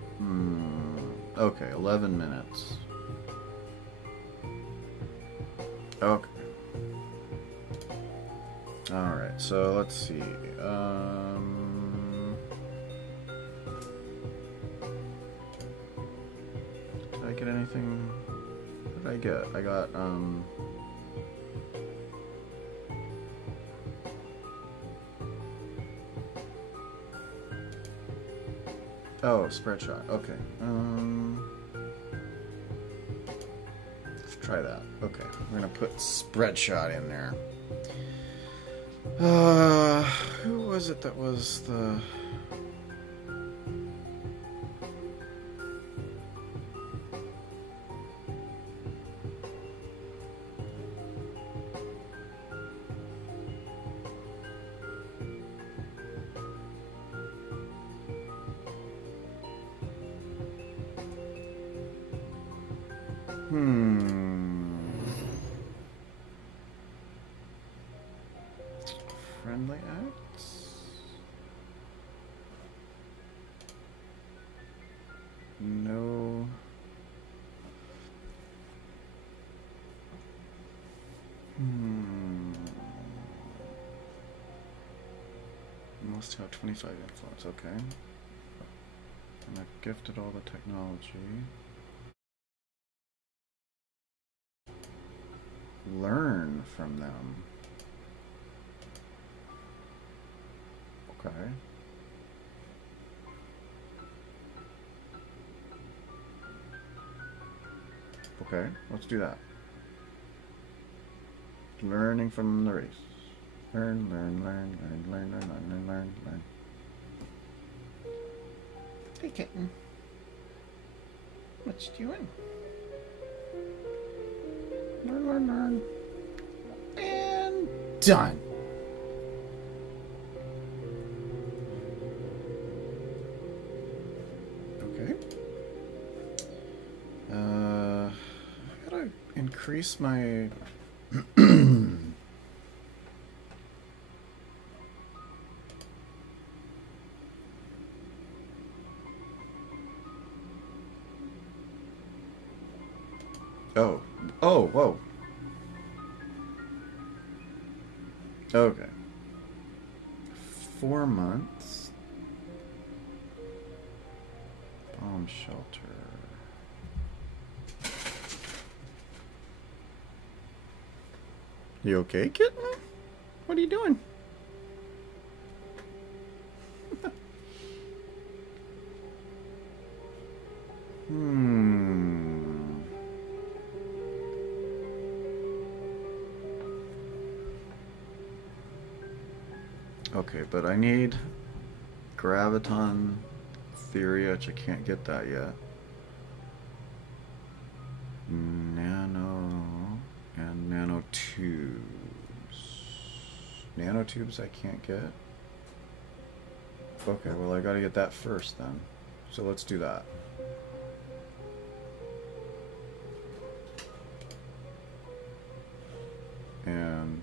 Okay, 11 minutes. Okay. Alright, so let's see. Did I get anything? What did I get? I got, oh, spread shot. Okay. Let's try that. Okay. We're gonna put spread shot in there. Who was it that was the... Friendly acts? No. Must have 25 influence, okay. And I've gifted all the technology. Learn from them. Okay. Okay, let's do that. Learning from the race. Learn. Hey, kitten. What you doing? Learn. And done. Okay. I gotta increase my... Oh, whoa. Okay. 4 months. Bomb shelter. You okay, kitten? What are you doing? Okay, but I need graviton theory, which I can't get that yet. Nano and nanotubes. Nanotubes I can't get. Okay, well I gotta get that first then. So let's do that. And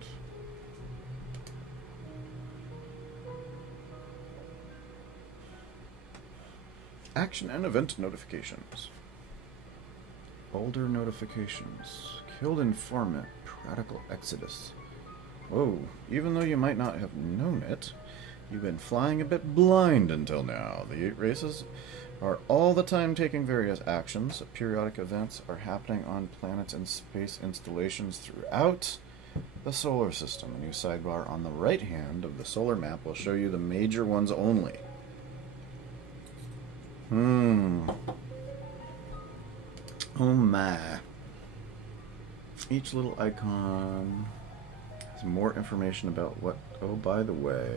action and event notifications. Older notifications. Killed informant. Prodigal exodus. Whoa, even though you might not have known it, you've been flying a bit blind until now. The 8 races are all the time taking various actions. Periodic events are happening on planets and space installations throughout. The solar system. A new sidebar on the right hand of the solar map will show you the major ones only. Oh my. Each little icon has more information about what... Oh, by the way,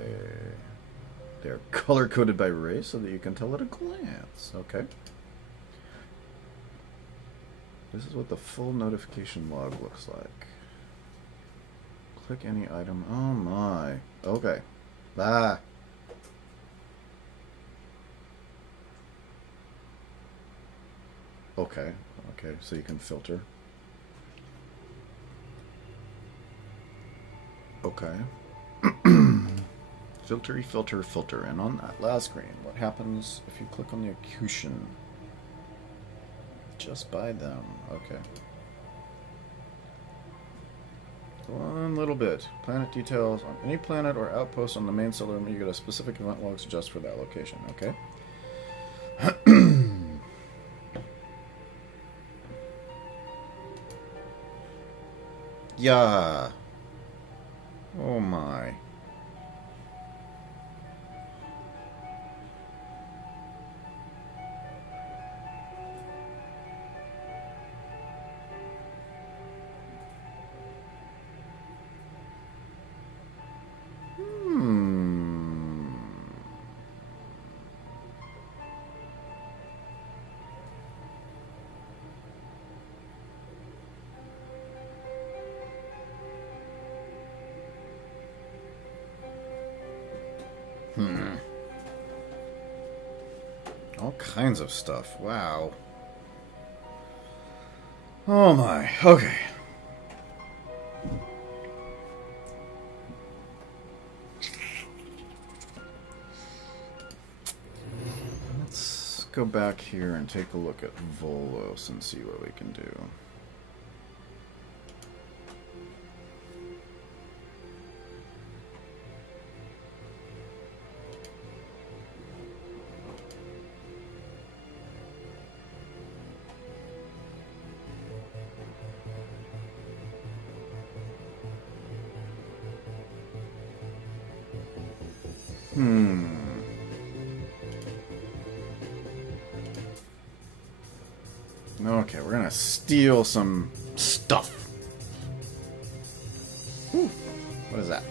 they're color-coded by race so that you can tell at a glance. Okay. This is what the full notification log looks like. Click any item. Oh my. Okay. Ah. Okay. Okay, so you can filter. Okay. Filter. And on that last screen, what happens if you click on the accusation? Just by them. Okay. One little bit. Planet details. On any planet or outpost on the main solar system, you get a specific event logs just for that location. Okay. Yeah. Oh my. All kinds of stuff. Wow. Oh my. Okay. Let's go back here and take a look at Volos and see what we can do. Okay, we're gonna steal some stuff. Ooh, what is that?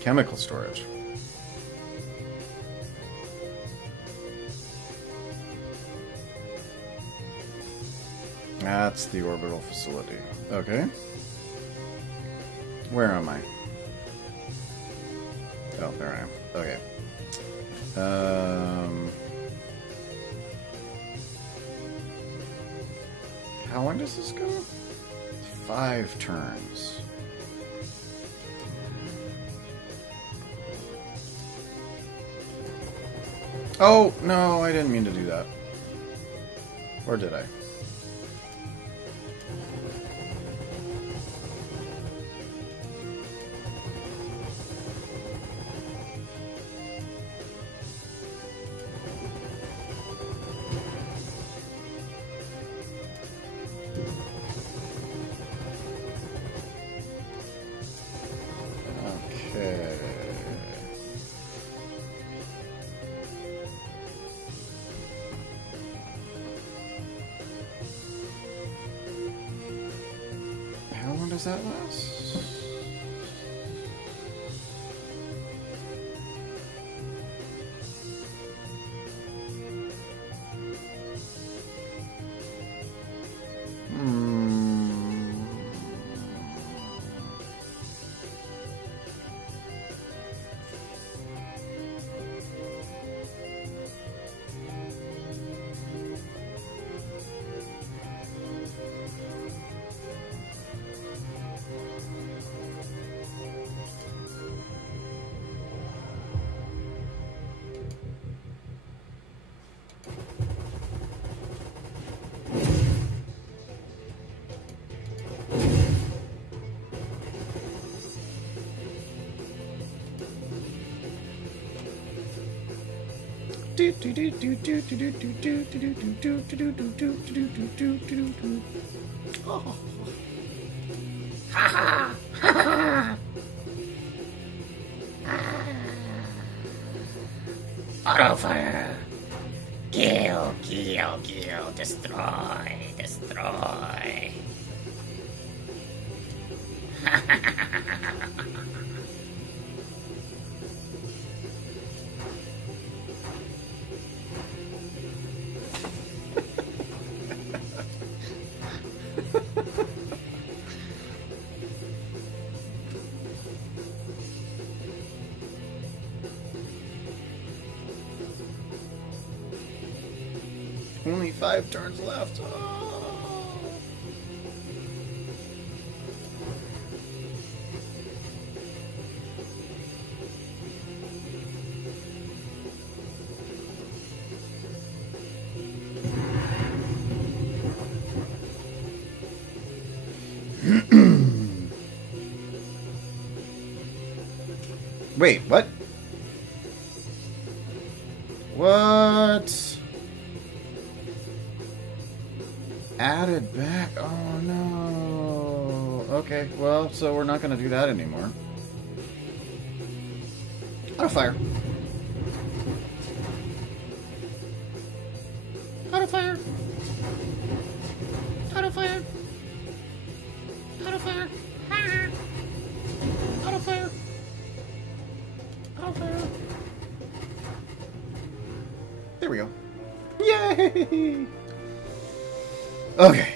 Chemical storage. That's the orbital facility. Okay. Where am I? Oh, there I am. Okay. How long does this go? 5 turns. Oh, no, I didn't mean to do that. Or did I? Does that last? Oh. Ha ha! Auto fire. Kill, kill, kill. Destroy, destroy. Only 5 turns left. Oh. Wait, what? What? Added back? Oh no. Okay, well, so we're not going to do that anymore. Auto fire. Auto fire. Auto fire. Auto fire. Auto fire. Auto fire. There we go. Yay! Okay.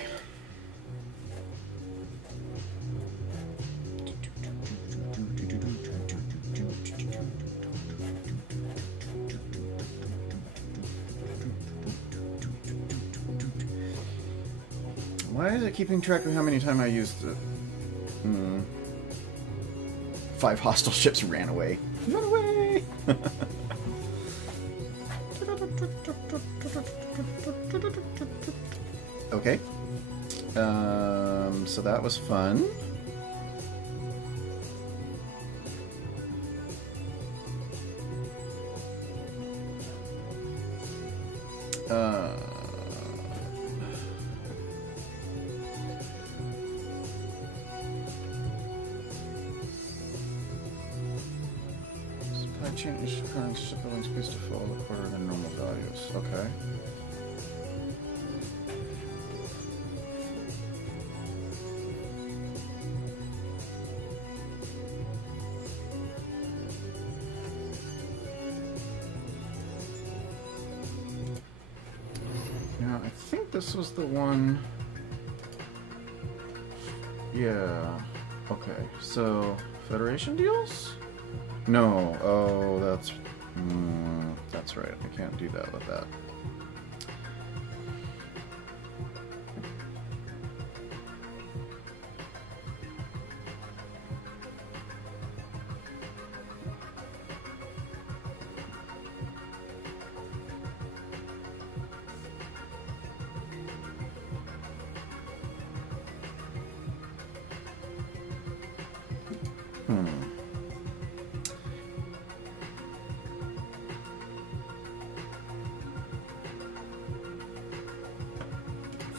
Why is it keeping track of how many times I used the... 5 hostile ships ran away. Run away! Okay. So that was fun. Supply chain current shipbuilding speeds to fall a quarter than normal values. Okay. Now, I think this was the one... Yeah. Okay, so... Federation deals? No. Oh, that's... that's right. I can't do that with that.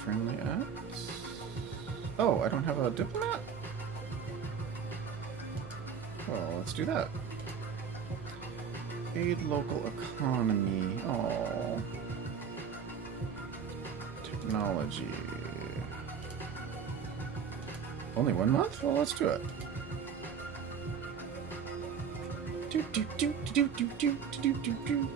Friendly acts? Oh, I don't have a diplomat? Well, let's do that. Aid local economy. Oh. Technology. Only 1 month? Well, let's do it. Do do do do do do do do do.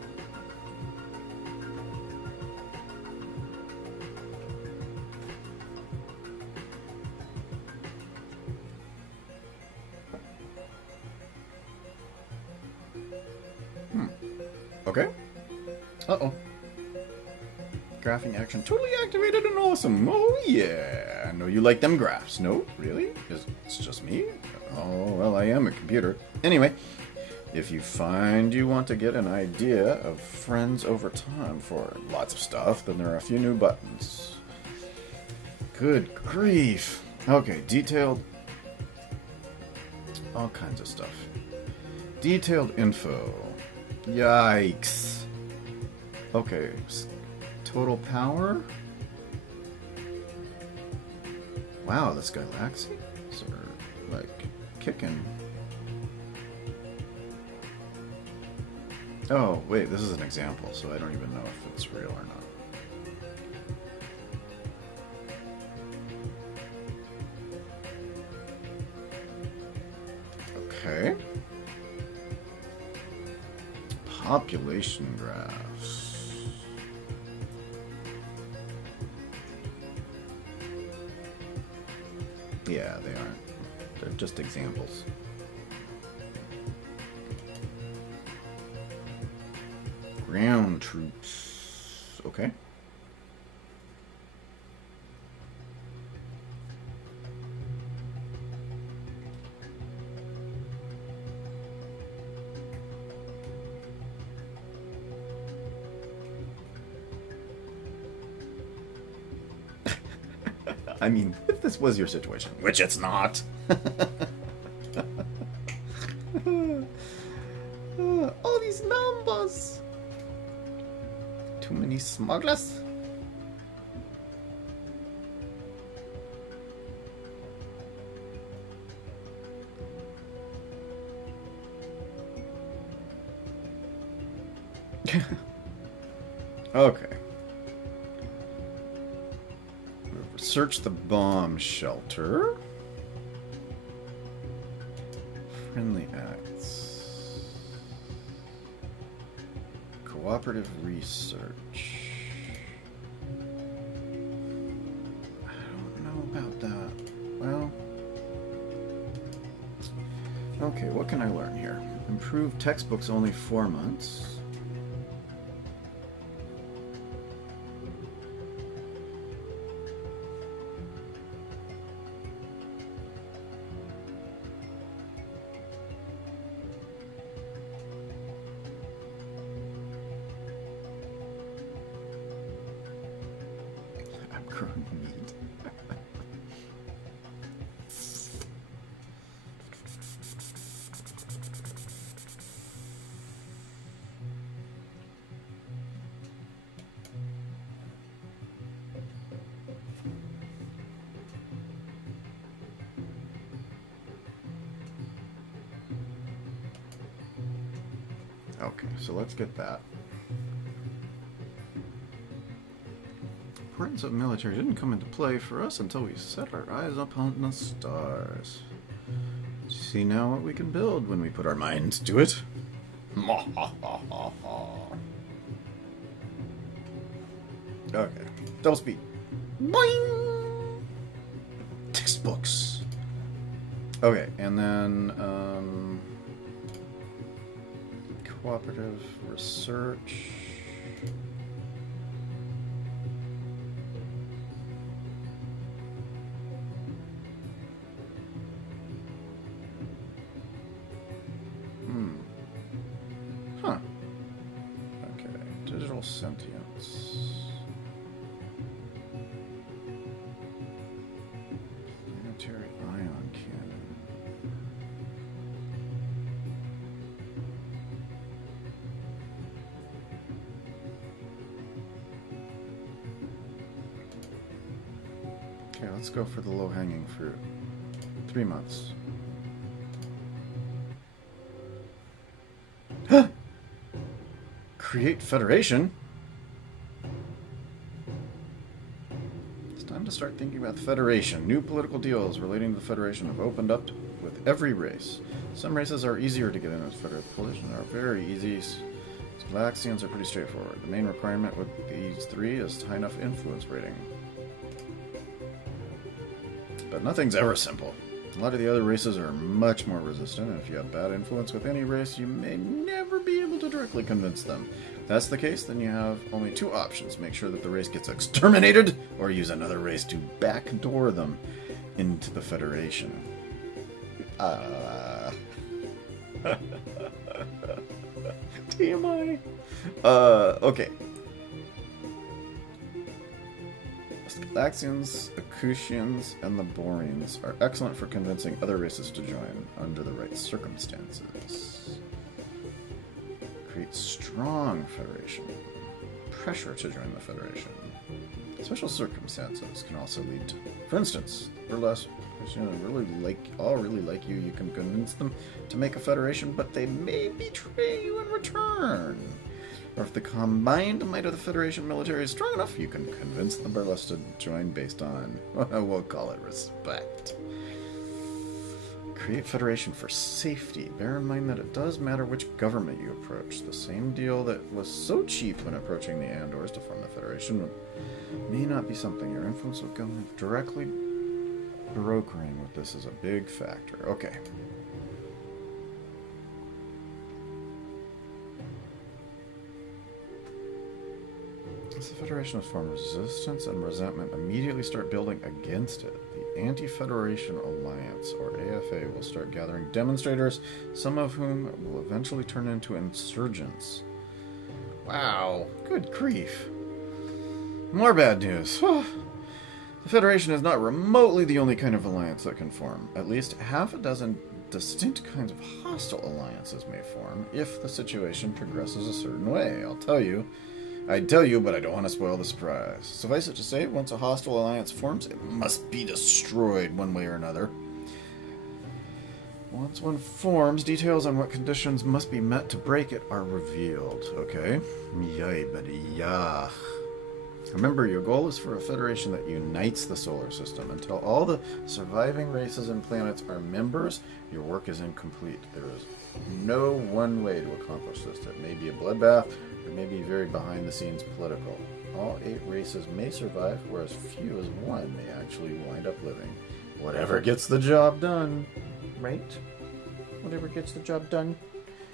Okay. Uh-oh. Graphing action totally activated and awesome. Oh, yeah. I know you like them graphs. No? Really? It's just me? Oh, well, I am a computer. Anyway, if you find you want to get an idea of friends over time for lots of stuff, then there are a few new buttons. Good grief. Okay, detailed... all kinds of stuff. Detailed info. Yikes. Okay. Total power? Wow, this galaxy is like kicking. Oh, wait, this is an example, so I don't even know if it's real or not. Okay. Population graphs. Yeah, they aren't. They're just examples. Ground troops. Okay. I mean, if this was your situation, which it's not. All these numbers. Too many smugglers. Okay. Search the bomb shelter. Friendly acts. Cooperative research. I don't know about that. Well. Okay, what can I learn here? Improve textbooks only 4 months. Meat. Okay, so let's get that. Importance of military didn't come into play for us until we set our eyes upon the stars. See now what we can build when we put our minds to it. Okay, double speed. Boing! Textbooks. Okay, and then cooperative research. Sentience. Planetary ion cannon. Okay, let's go for the low-hanging fruit. 3 months. Create Federation? It's time to start thinking about the Federation. New political deals relating to the Federation have opened up with every race. Some races are easier to get in as Federation, are very easy. Galaxians are pretty straightforward. The main requirement with these 3 is high enough influence rating. But nothing's ever simple. A lot of the other races are much more resistant, and if you have bad influence with any race, you may never be able to directly convince them. If that's the case, then you have only 2 options. Make sure that the race gets exterminated, or use another race to backdoor them into the Federation. TMI. Okay. Galaxians, Akusians, and the Boreans are excellent for convincing other races to join under the right circumstances. Create strong Federation. Pressure to join the Federation. Special circumstances can also lead to, for instance, burlesque all really like you. You can convince them to make a federation, but they may betray you in return. Or if the combined might of the Federation military is strong enough, you can convince the burlesque to join based on, we'll call it respect. Create Federation for safety. Bear in mind that it does matter which government you approach. The same deal that was so cheap when approaching the Andors to form the Federation may not be something your influence will go directly brokering with this is a big factor. Okay. As the Federation is formed, resistance and resentment immediately start building against it. The Anti-Federation Alliance, or AFA, will start gathering demonstrators, some of whom will eventually turn into insurgents. Wow, good grief. More bad news. The Federation is not remotely the only kind of alliance that can form. At least half a dozen distinct kinds of hostile alliances may form if the situation progresses a certain way. I'd tell you, but I don't want to spoil the surprise. Suffice it to say, once a hostile alliance forms, it must be destroyed one way or another. Once one forms, details on what conditions must be met to break it are revealed. Okay? Yay, buddy, yeah. Remember, your goal is for a federation that unites the solar system. Until all the surviving races and planets are members, your work is incomplete. There is no one way to accomplish this. It may be a bloodbath, or may be very behind-the-scenes political. All 8 races may survive, whereas few as one may actually wind up living. Whatever gets the job done. Right? Whatever gets the job done.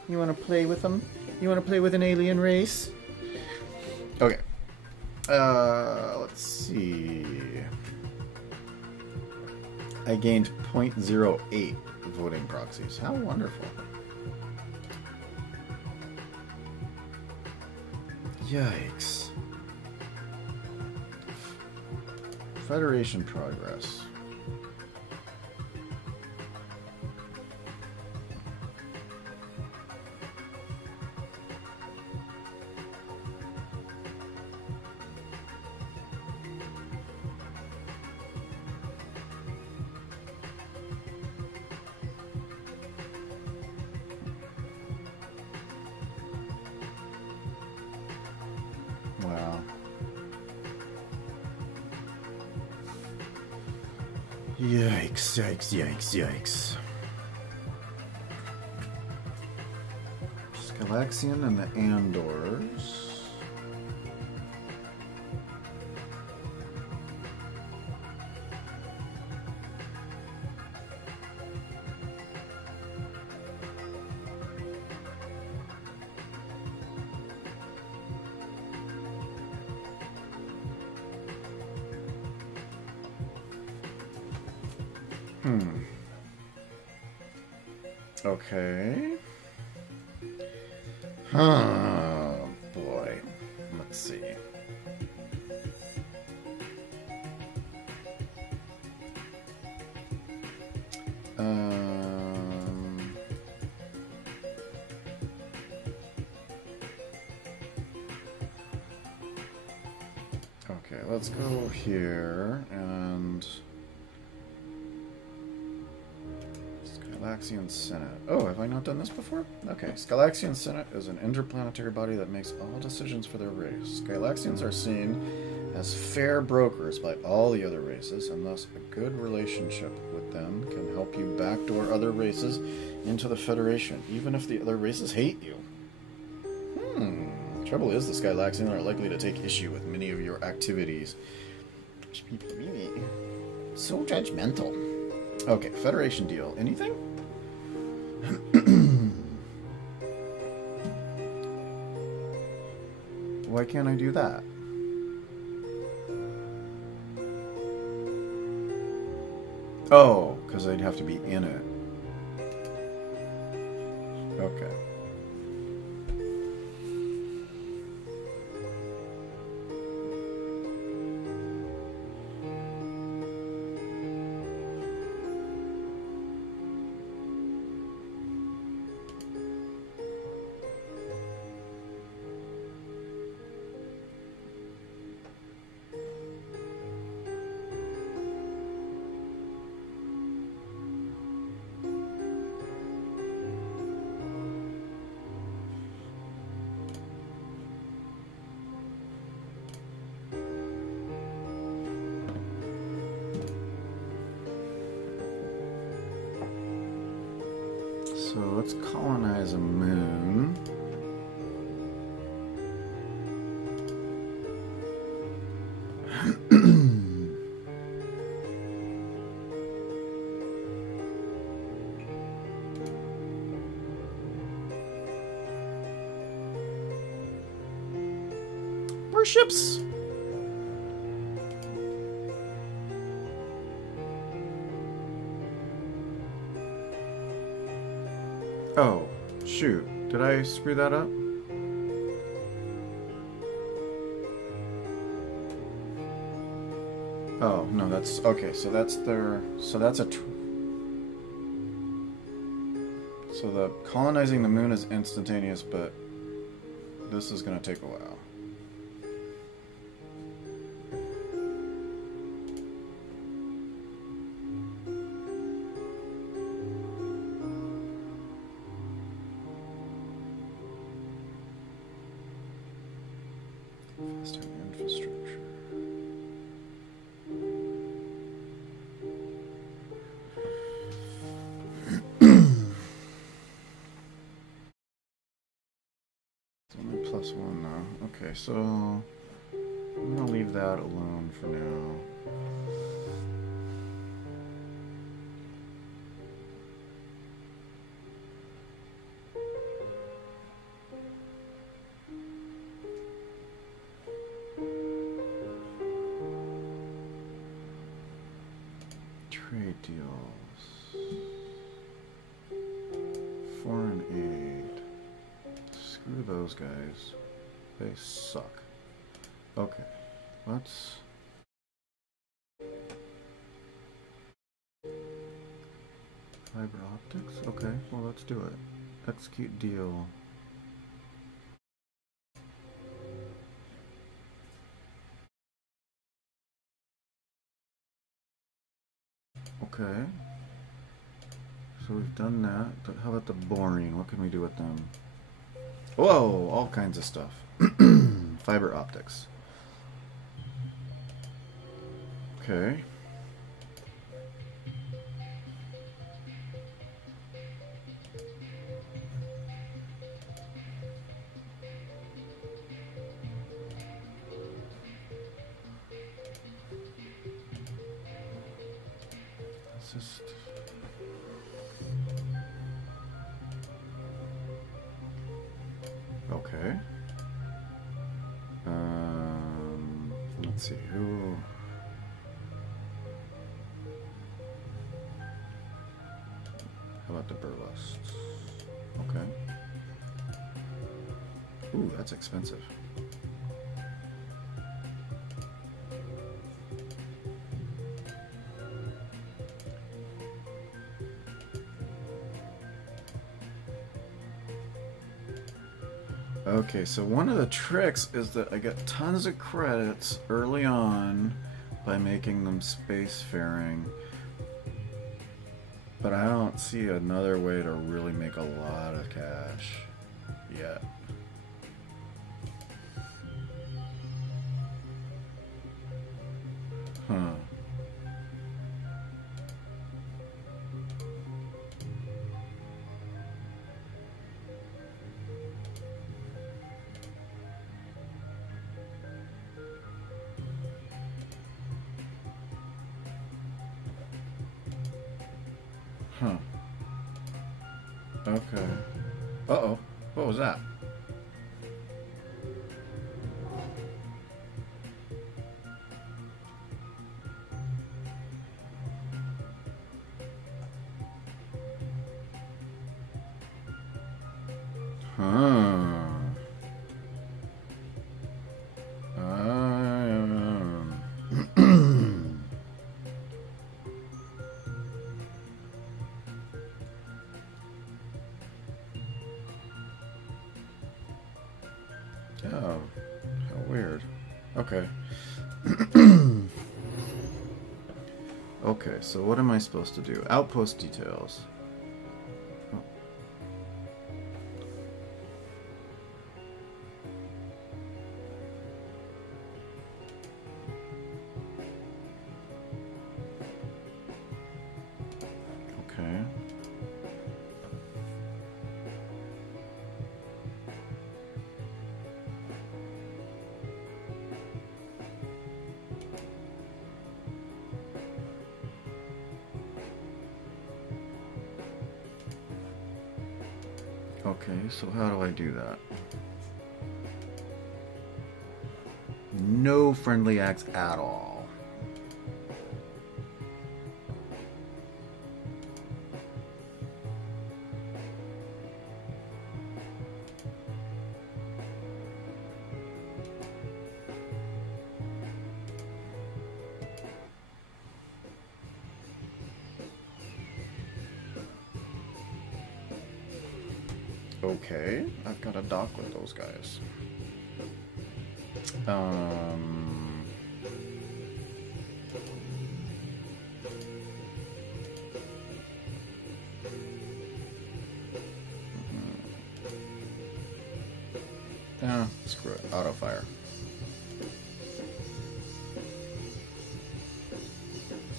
You want to play with them? You want to play with an alien race? Okay. Let's see. I gained 0.08 voting proxies. How wonderful. Yikes. Federation progress. Wow. Yikes, yikes, yikes, yikes. Galaxian and the Andors. Okay. Oh, boy. Let's see. Okay, let's go here and Scalaxian Senate. Oh, have I not done this before? Okay, Scalaxian Senate is an interplanetary body that makes all decisions for their race. Scalaxians are seen as fair brokers by all the other races, and thus a good relationship with them can help you backdoor other races into the Federation, even if the other races hate you. The trouble is, the Scalaxians are likely to take issue with many of your activities. So judgmental. Okay, Federation deal. Anything? Why can't I do that? Oh, because I'd have to be in it. Okay. So let's colonize a moon. More ships. Oh, shoot. Did I screw that up? Oh, no, that's... Okay, so that's their... So that's a... So the colonizing the moon is instantaneous, but this is going to take a while. Fostering infrastructure. It's only +1 now. Okay, so I'm gonna leave that alone for now. Trade deals. Foreign aid. Screw those guys. They suck. Okay, let's... Fiber optics? Okay, well let's do it. Execute deal. Okay. So we've done that. But how about the boring? What can we do with them? Whoa! All kinds of stuff. Fiber optics. Okay. Let's just... Okay. Let's see who. How about the burlests? Okay. Ooh, that's expensive. Okay, so one of the tricks is that I get tons of credits early on by making them spacefaring, but I don't see another way to really make a lot of cash yet. Huh. Huh. Okay. Uh-oh. What was that? Huh. Oh, how weird. Okay. Okay, so what am I supposed to do? Outpost details. Oh. Okay. Okay, so how do I do that? No friendly acts at all. Okay, I've got to dock with those guys. Screw it. Auto fire.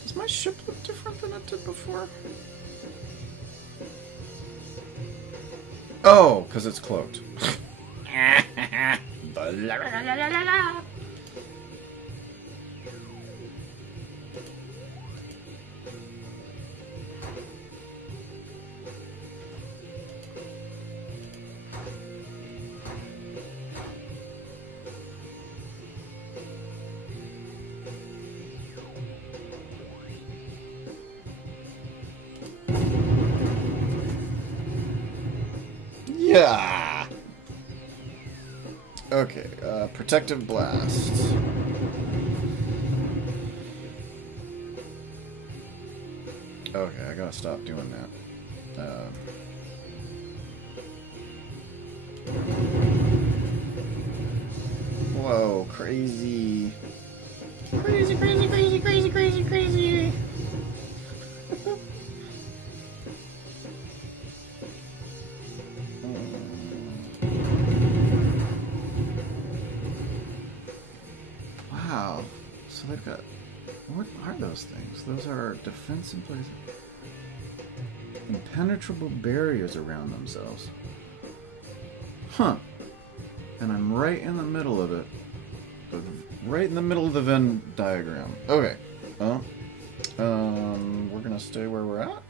Does my ship look different than it did before? Oh, because it's cloaked. Yeah. Okay, protective blast. Okay, I gotta stop doing that. Whoa, crazy. Crazy, crazy, crazy, crazy, crazy, crazy. Wow. So they've got... What are those things? Those are defense in place. Impenetrable barriers around themselves. Huh. And I'm right in the middle of it. Right in the middle of the Venn diagram. Okay. Well, we're gonna stay where we're at.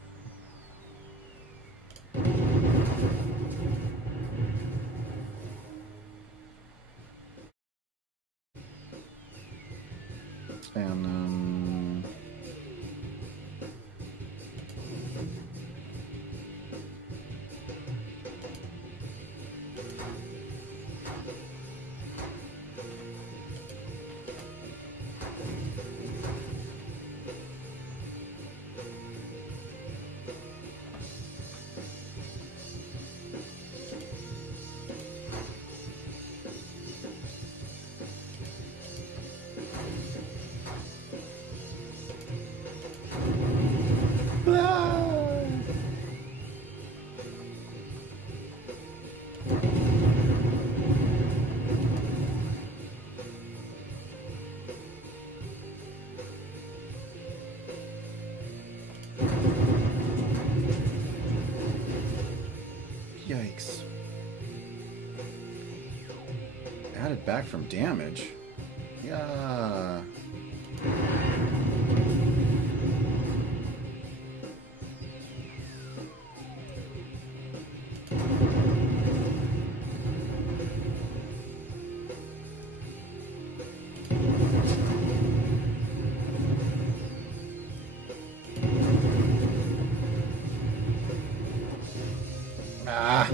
And then... Yikes. Added back from damage? Yeah. Ah.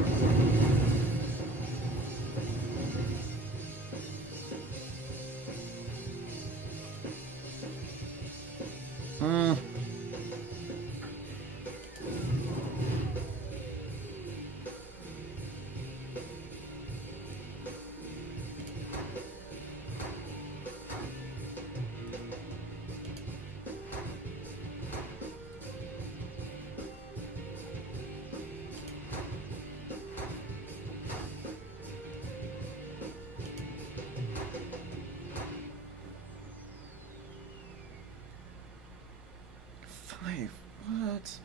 Five. What?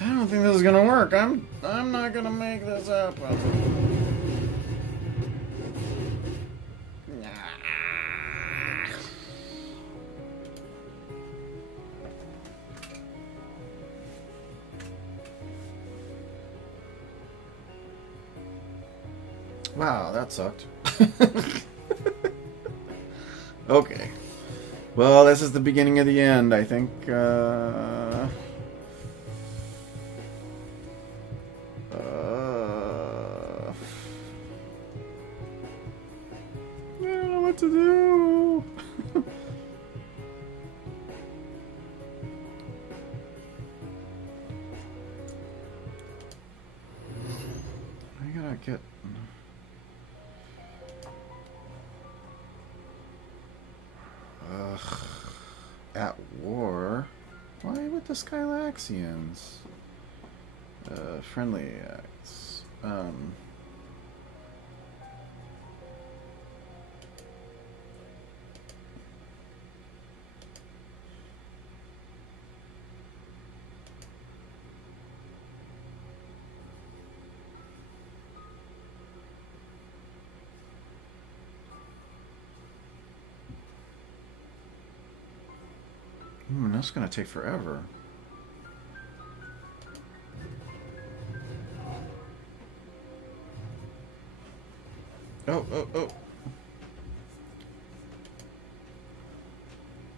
I don't think this is gonna work. I'm not gonna make this happen. Wow, that sucked. Okay. Well, this is the beginning of the end, I think. I don't know what to do. I gotta get... Ugh. At war? Why with the Skylaxians? Friendly acts. That's gonna take forever. Oh, oh,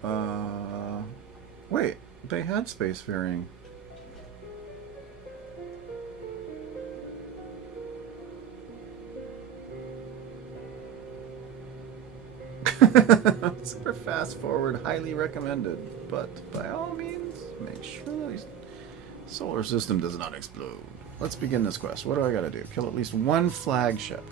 oh. Wait, they had spacefaring. Super fast forward, highly recommended. But by all means, make sure that the solar system does not explode. Let's begin this quest. What do I gotta do? Kill at least one flagship.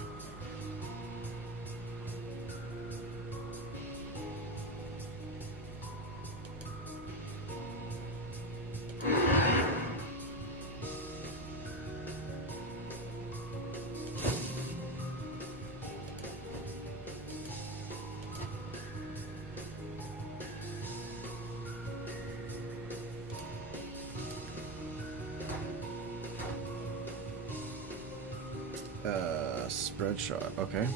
Spread shot, okay.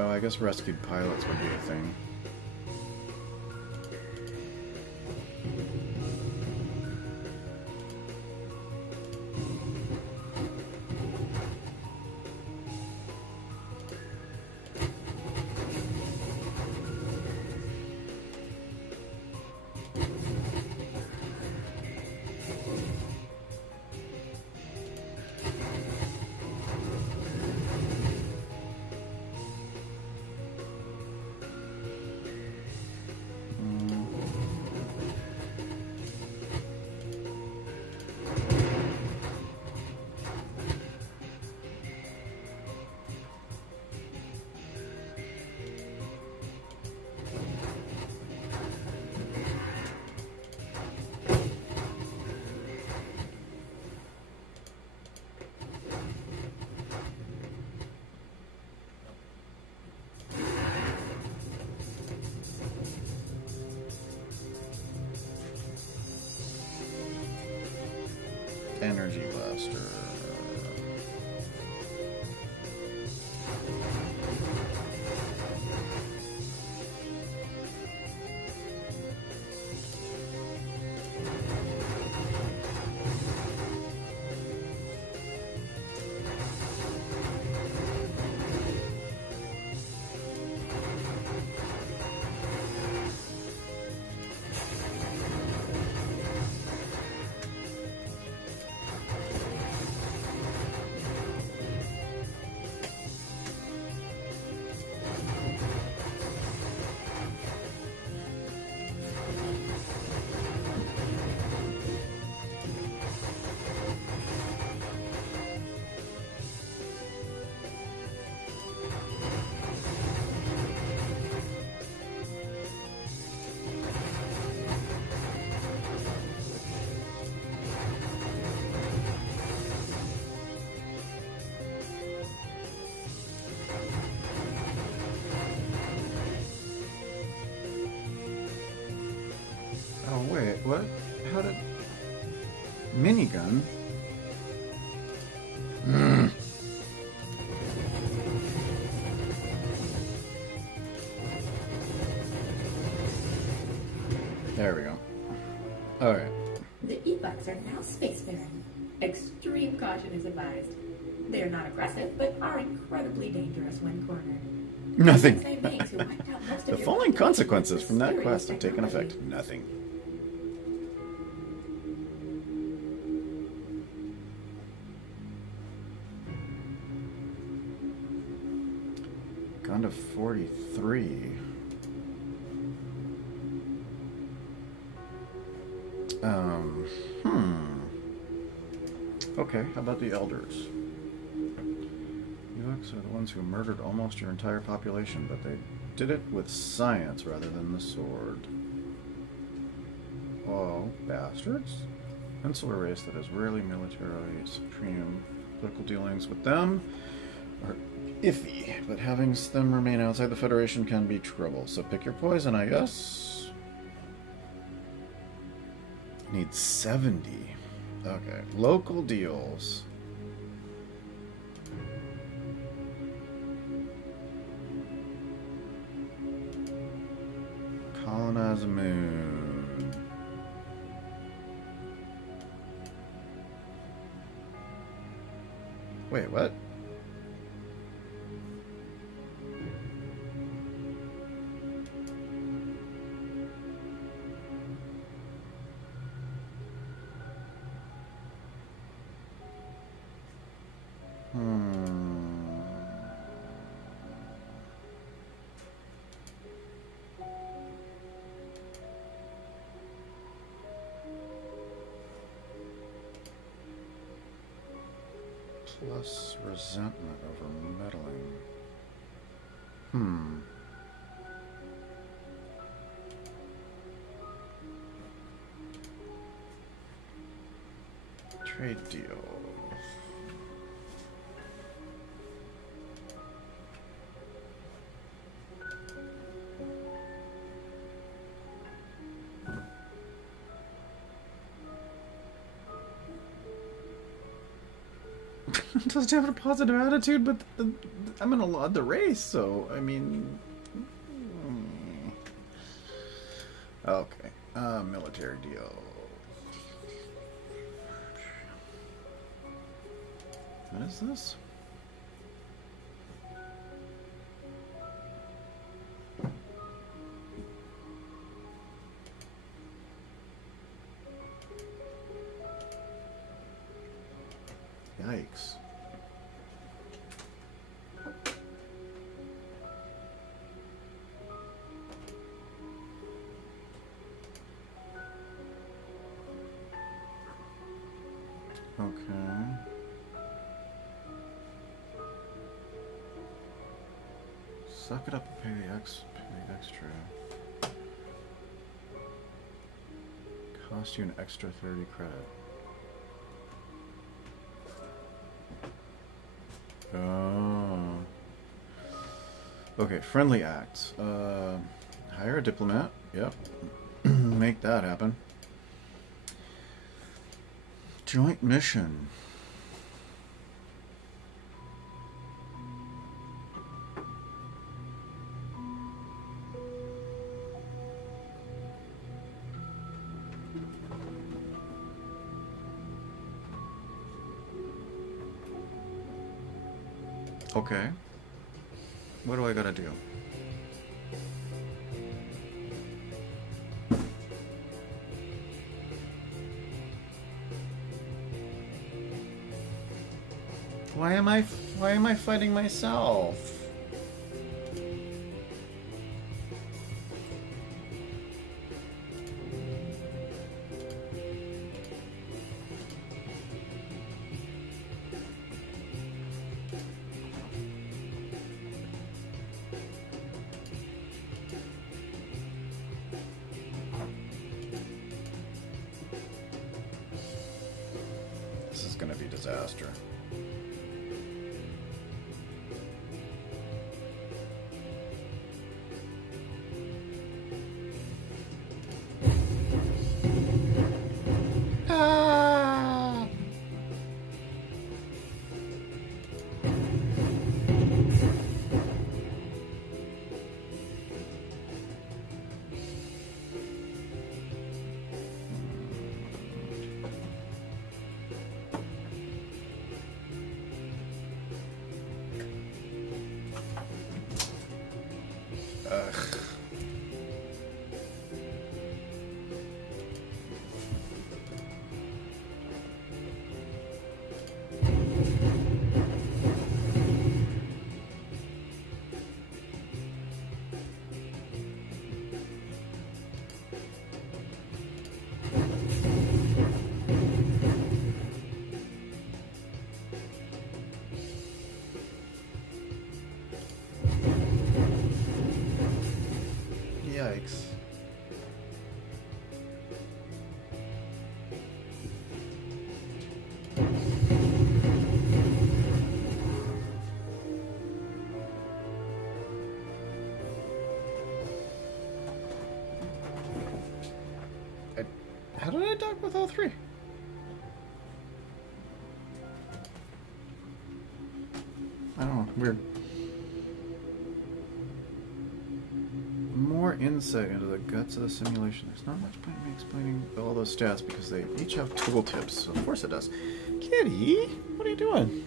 Oh, I guess rescued pilots would be a thing. Energy blaster. Oh, wait, what? How did... Minigun? There we go. Alright. The e-bucks are now spacefaring. Extreme caution is advised. They are not aggressive, but are incredibly dangerous when cornered. Nothing. Same beings who wiped out most of The your following population consequences with from that serious quest have taken technology. effect. Nothing. Gone to 43. Okay, how about the elders? Ewoks are the ones who murdered almost your entire population, but they did it with science rather than the sword. Oh, bastards. Insular race that is rarely militarily supreme. Political dealings with them are iffy, but having them remain outside the Federation can be trouble. So pick your poison, I guess. Need 70. Okay, local deals. Colonize a moon. Wait, what? Plus resentment over meddling. Trade deal. Doesn't have a positive attitude, but I'm gonna laud the race, so I mean. Okay, military deal. What is this? Yikes. Okay. Suck it up and pay the extra. Cost you an extra 30 credit. Oh. Okay, friendly acts. Hire a diplomat. Yep. Make that happen. Joint mission. Okay. What do I gotta do? Why am I fighting myself? This is gonna be a disaster. How did I dock with all three? I don't know. Weird. More insight into the guts of the simulation. There's not much point in me explaining all those stats because they each have tooltips. So of course it does. Kitty, what are you doing?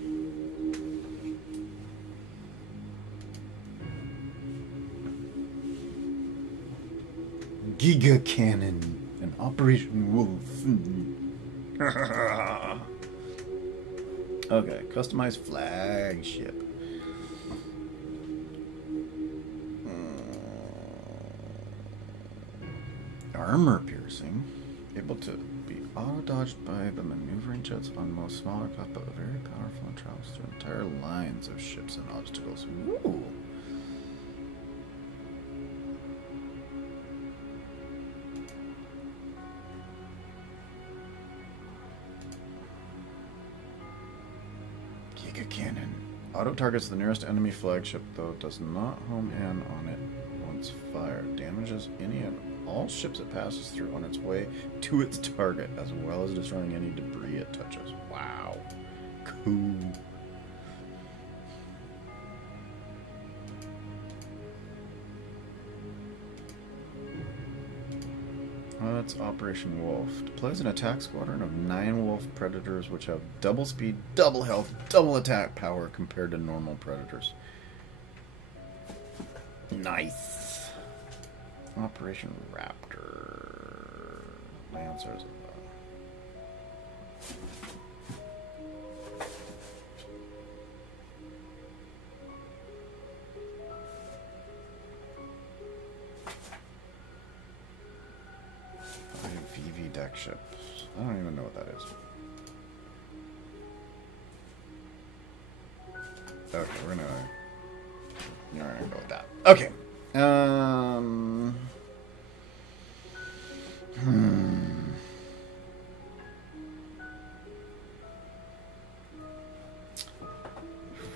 Giga Cannon and Operation Wolf. Okay, customized flagship. Armor piercing. Able to be auto-dodged by the maneuvering jets on most smaller craft, but very powerful and travels through entire lines of ships and obstacles. Ooh. Giga Cannon. Auto targets the nearest enemy flagship, though does not home in on it once fired. Damages any and all ships it passes through on its way to its target, as well as destroying any debris it touches. Wow. Cool. That's Operation Wolf. Deploys an attack squadron of 9 wolf predators which have double speed, double health, double attack power compared to normal predators. Nice. Operation Raptor. Lancers. VV deck ships. I don't even know what that is. Okay, we're gonna go with that. Okay.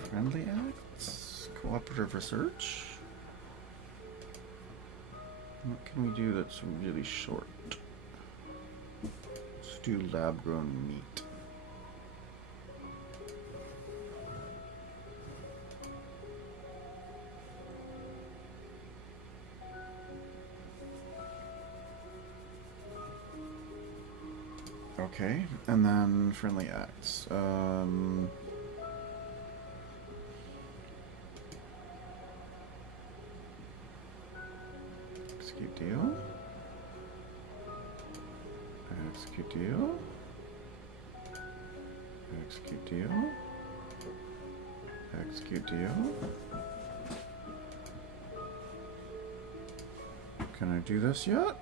Friendly acts, cooperative research. What can we do that's really short? Let's do lab-grown meat. Okay, and then friendly acts. Execute deal. Execute deal. Execute deal. Execute deal. Can I do this yet?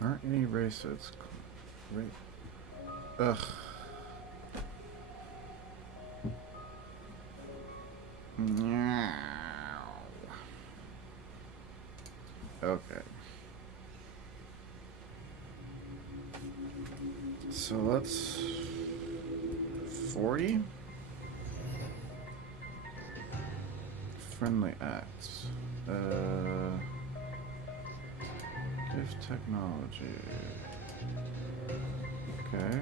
Aren't any races? Wait. Ugh. Okay. So let's 40 friendly acts. Gift technology. Okay.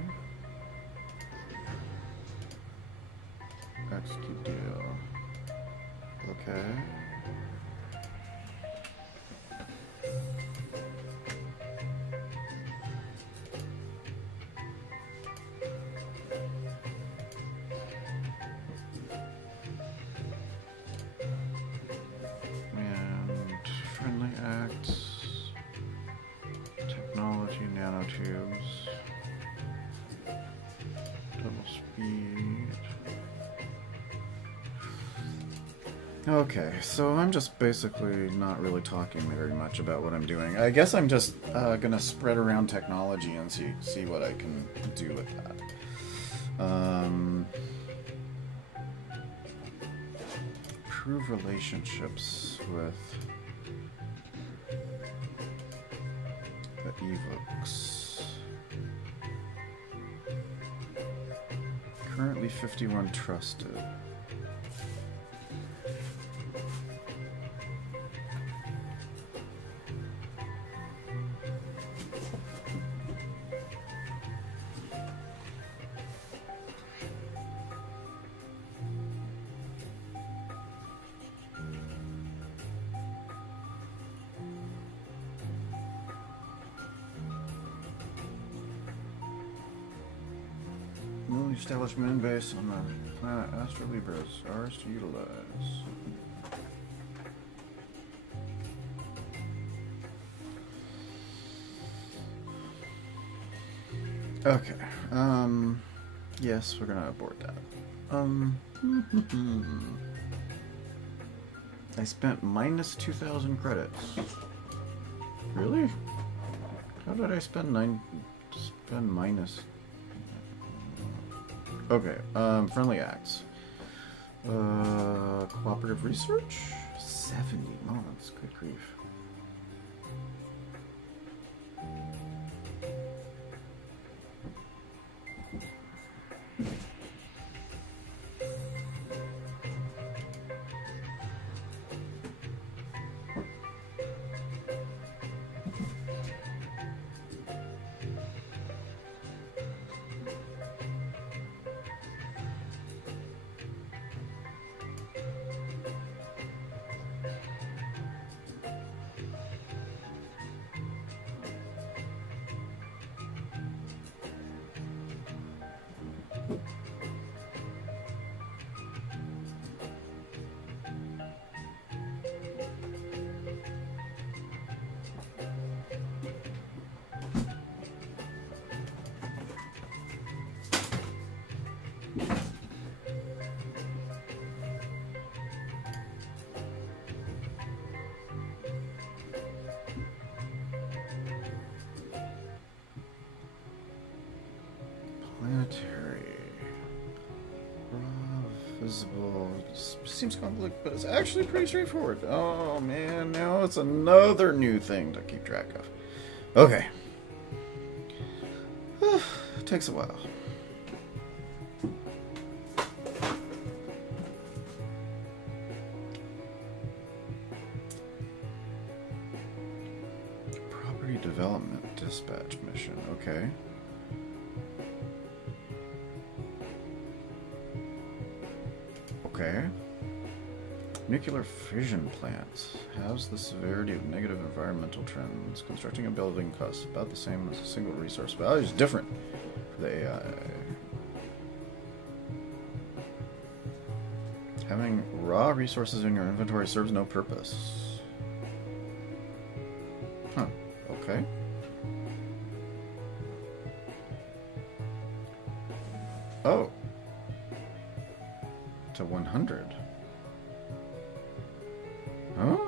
Execute deal. Okay. And friendly acts. Technology nanotubes. Double speed. Okay, so I'm just basically not really talking very much about what I'm doing. I guess I'm just gonna spread around technology and see what I can do with that. Improve relationships with the evokes. Currently 51 trusted. Newly established moon base on the planet Astra Libra is ours to utilize. Okay. Yes, we're gonna abort that. I spent minus 2,000 credits. Really? How did I spend minus? Okay, friendly acts. Cooperative research? 70 months, good grief. Planetary. Raw, visible. Seems complicated, but it's actually pretty straightforward. Oh man, now it's another new thing to keep track of. Okay. It takes a while. Property development dispatch mission. Okay. Okay. Nuclear fission plants. How's the severity of negative environmental trends? Constructing a building costs about the same as a single resource. Value is different for the AI. Having raw resources in your inventory serves no purpose. Huh. Okay. Oh. To 100. Oh.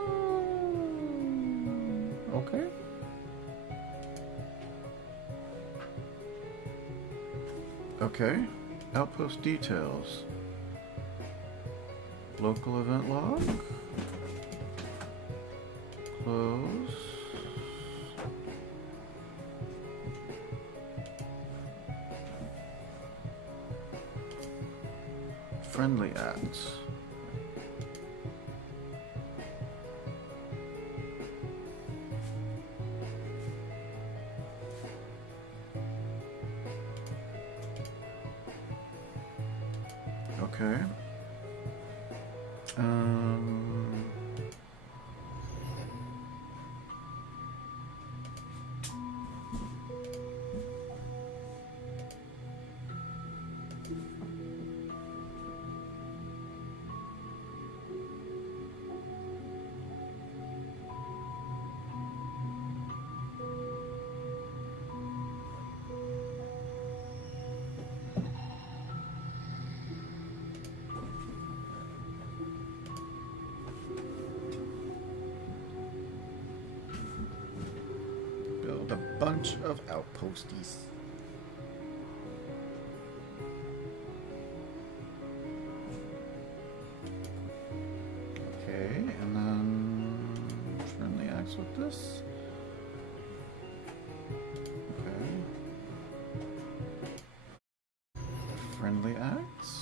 Okay. Okay. Outpost details. Local event log. Close. Friendly acts. Okay. Build a bunch of outposties. Okay, and then friendly acts with this. Okay. Friendly acts.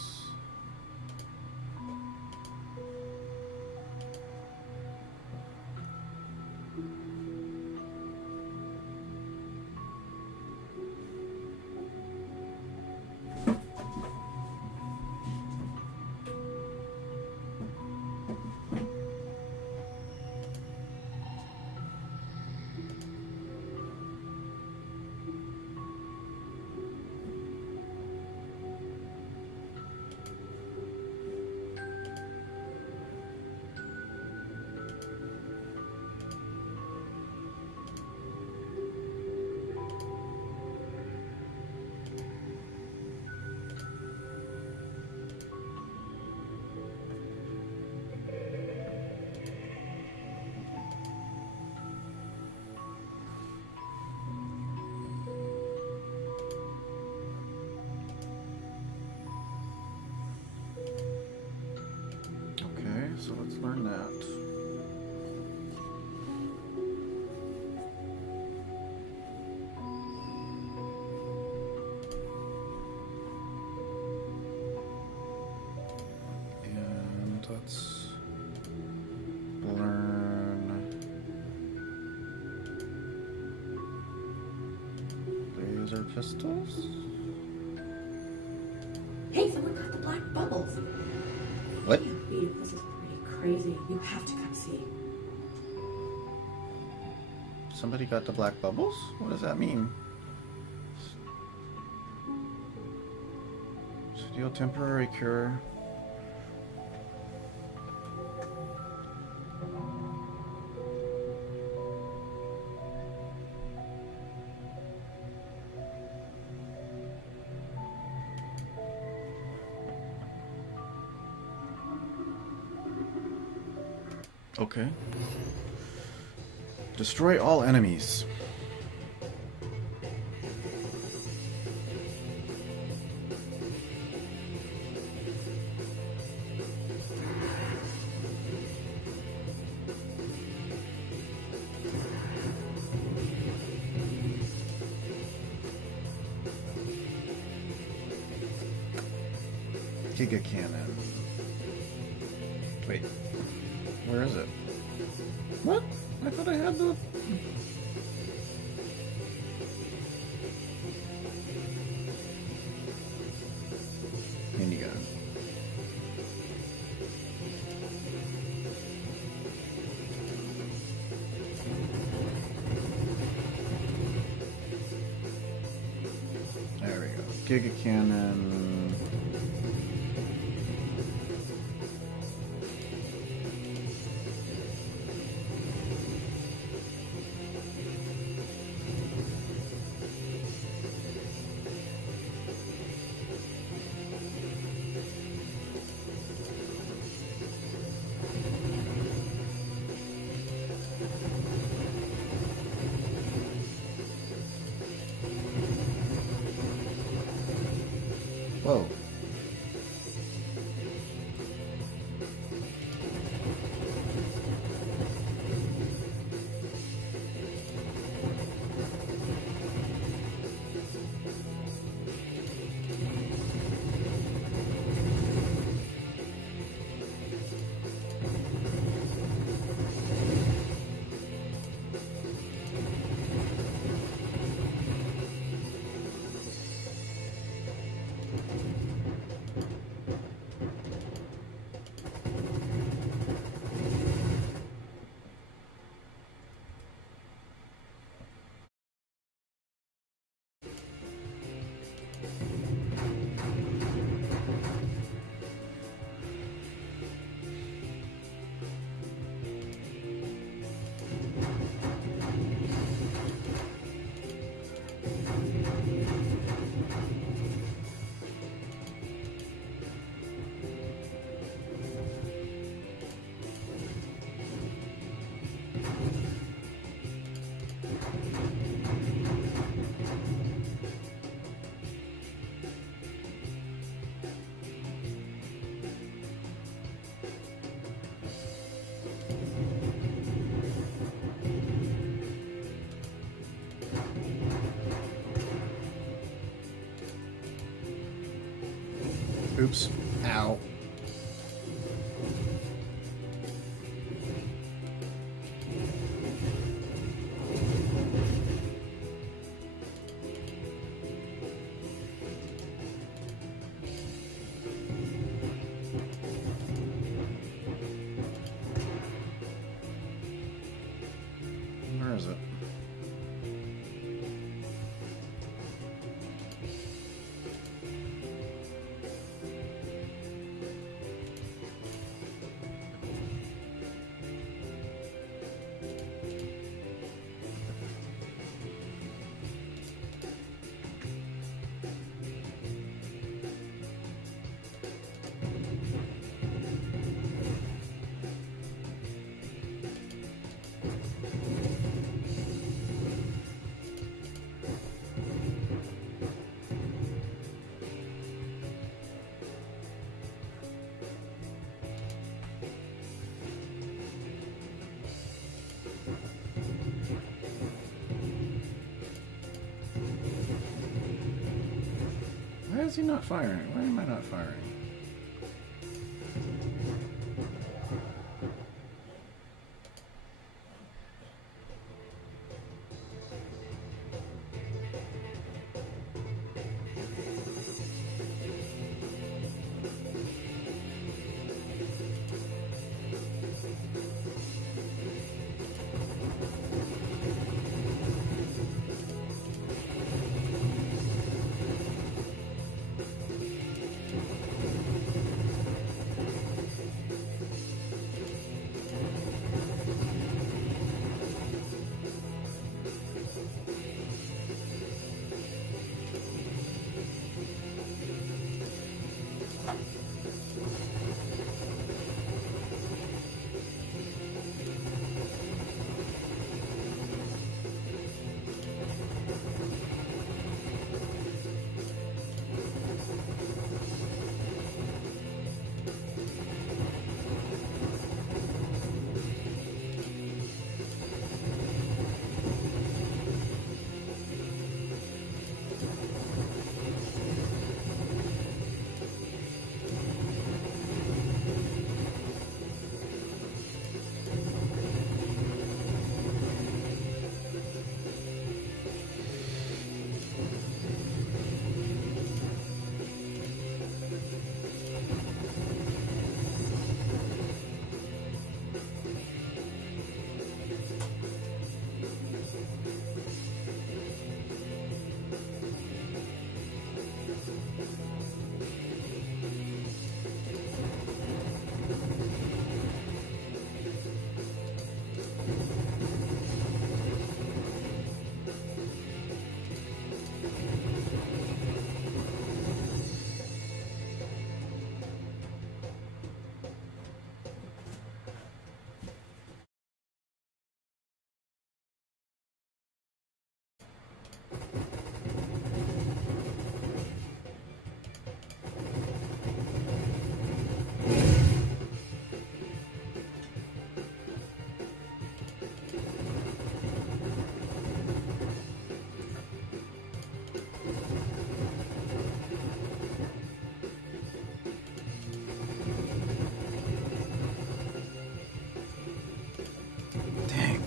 learn that. And let's learn laser pistols. Hey, someone got the black bubbles. What? Beef, this is pretty crazy. You have to come see. Somebody got the black bubbles? What does that mean? Steal temporary cure. Okay. Destroy all enemies. Giga Cannon. Wait. Where is it? What? I thought I had the... minigun. There we go. Giga Cannon. Whoa. Oops. Ow. Where is it? is he not firing? Why am I not firing?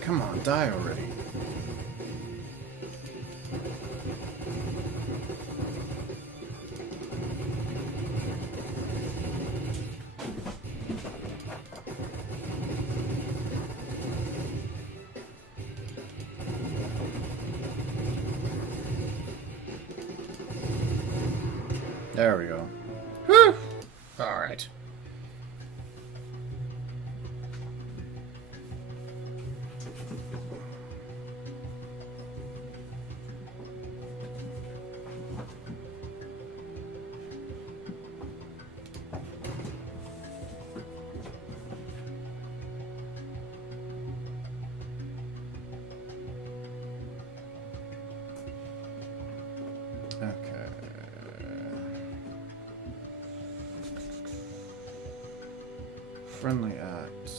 Come on, die already. There we go. Whew. All right. Friendly act.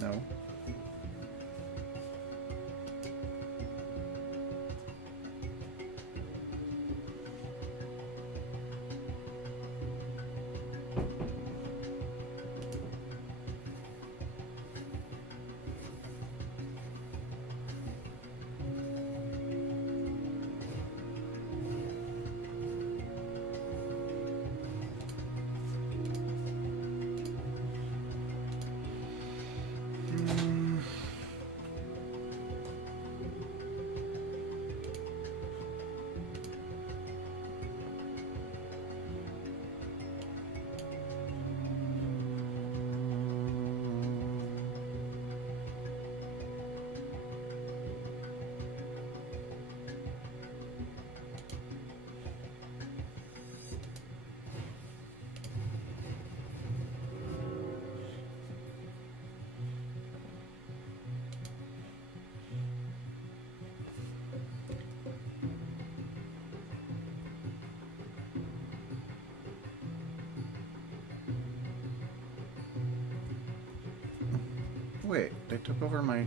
No. Wait, they took over my...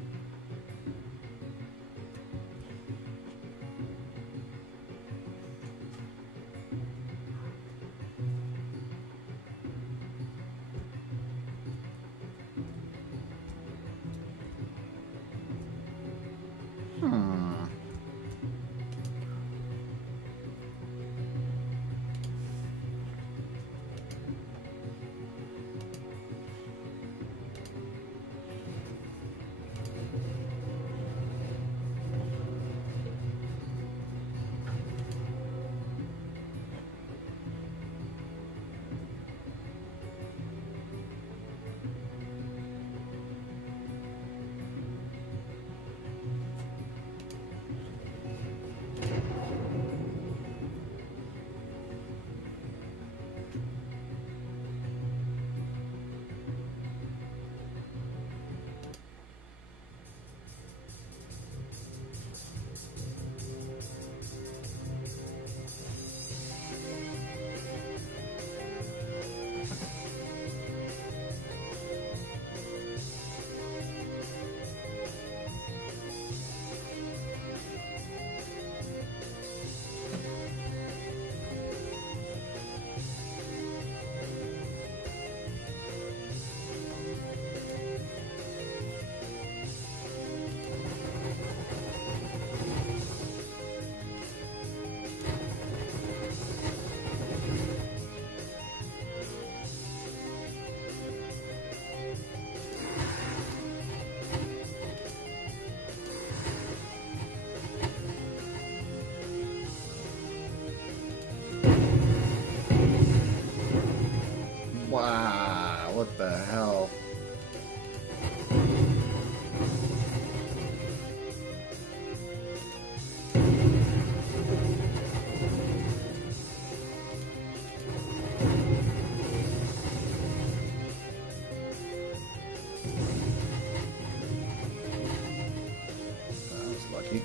what the hell? That was lucky.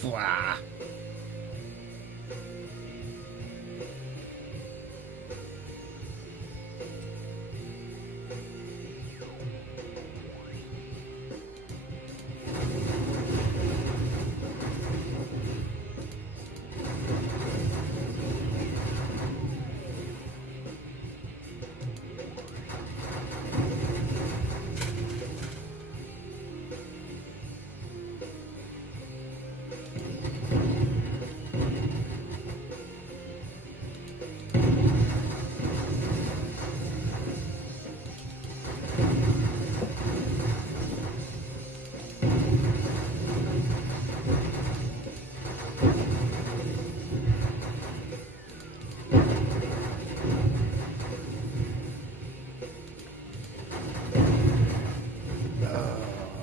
Fwah.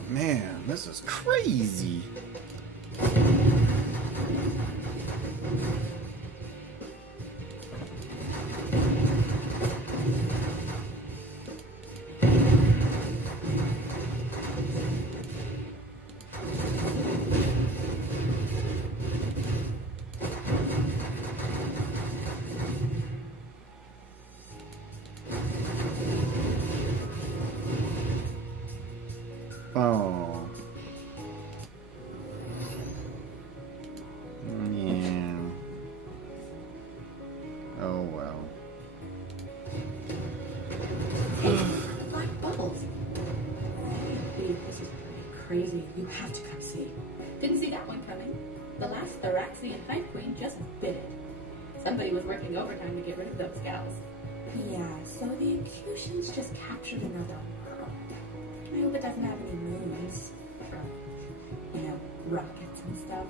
Man, this is crazy. Oh. Yeah. Oh well. Black bubbles. Dude, this is crazy. You have to come see. Didn't see that one coming. The last Thoraxian Hive Queen just bit it. Somebody was working overtime to get rid of those gals. Yeah, so the Acutions just captured another world. I hope it doesn't have any moons. From, rockets and stuff.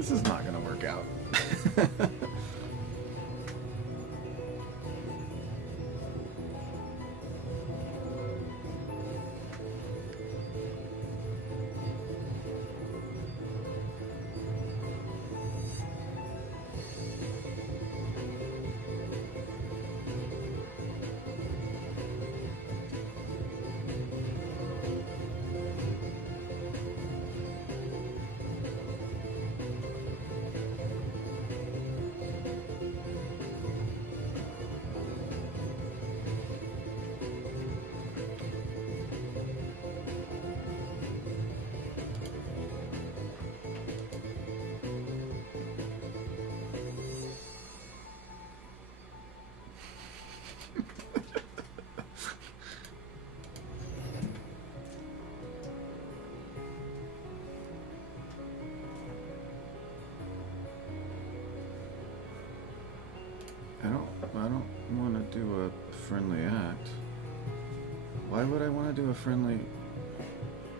This is not gonna work out. I don't want to do a friendly act. Why would I want to do a friendly...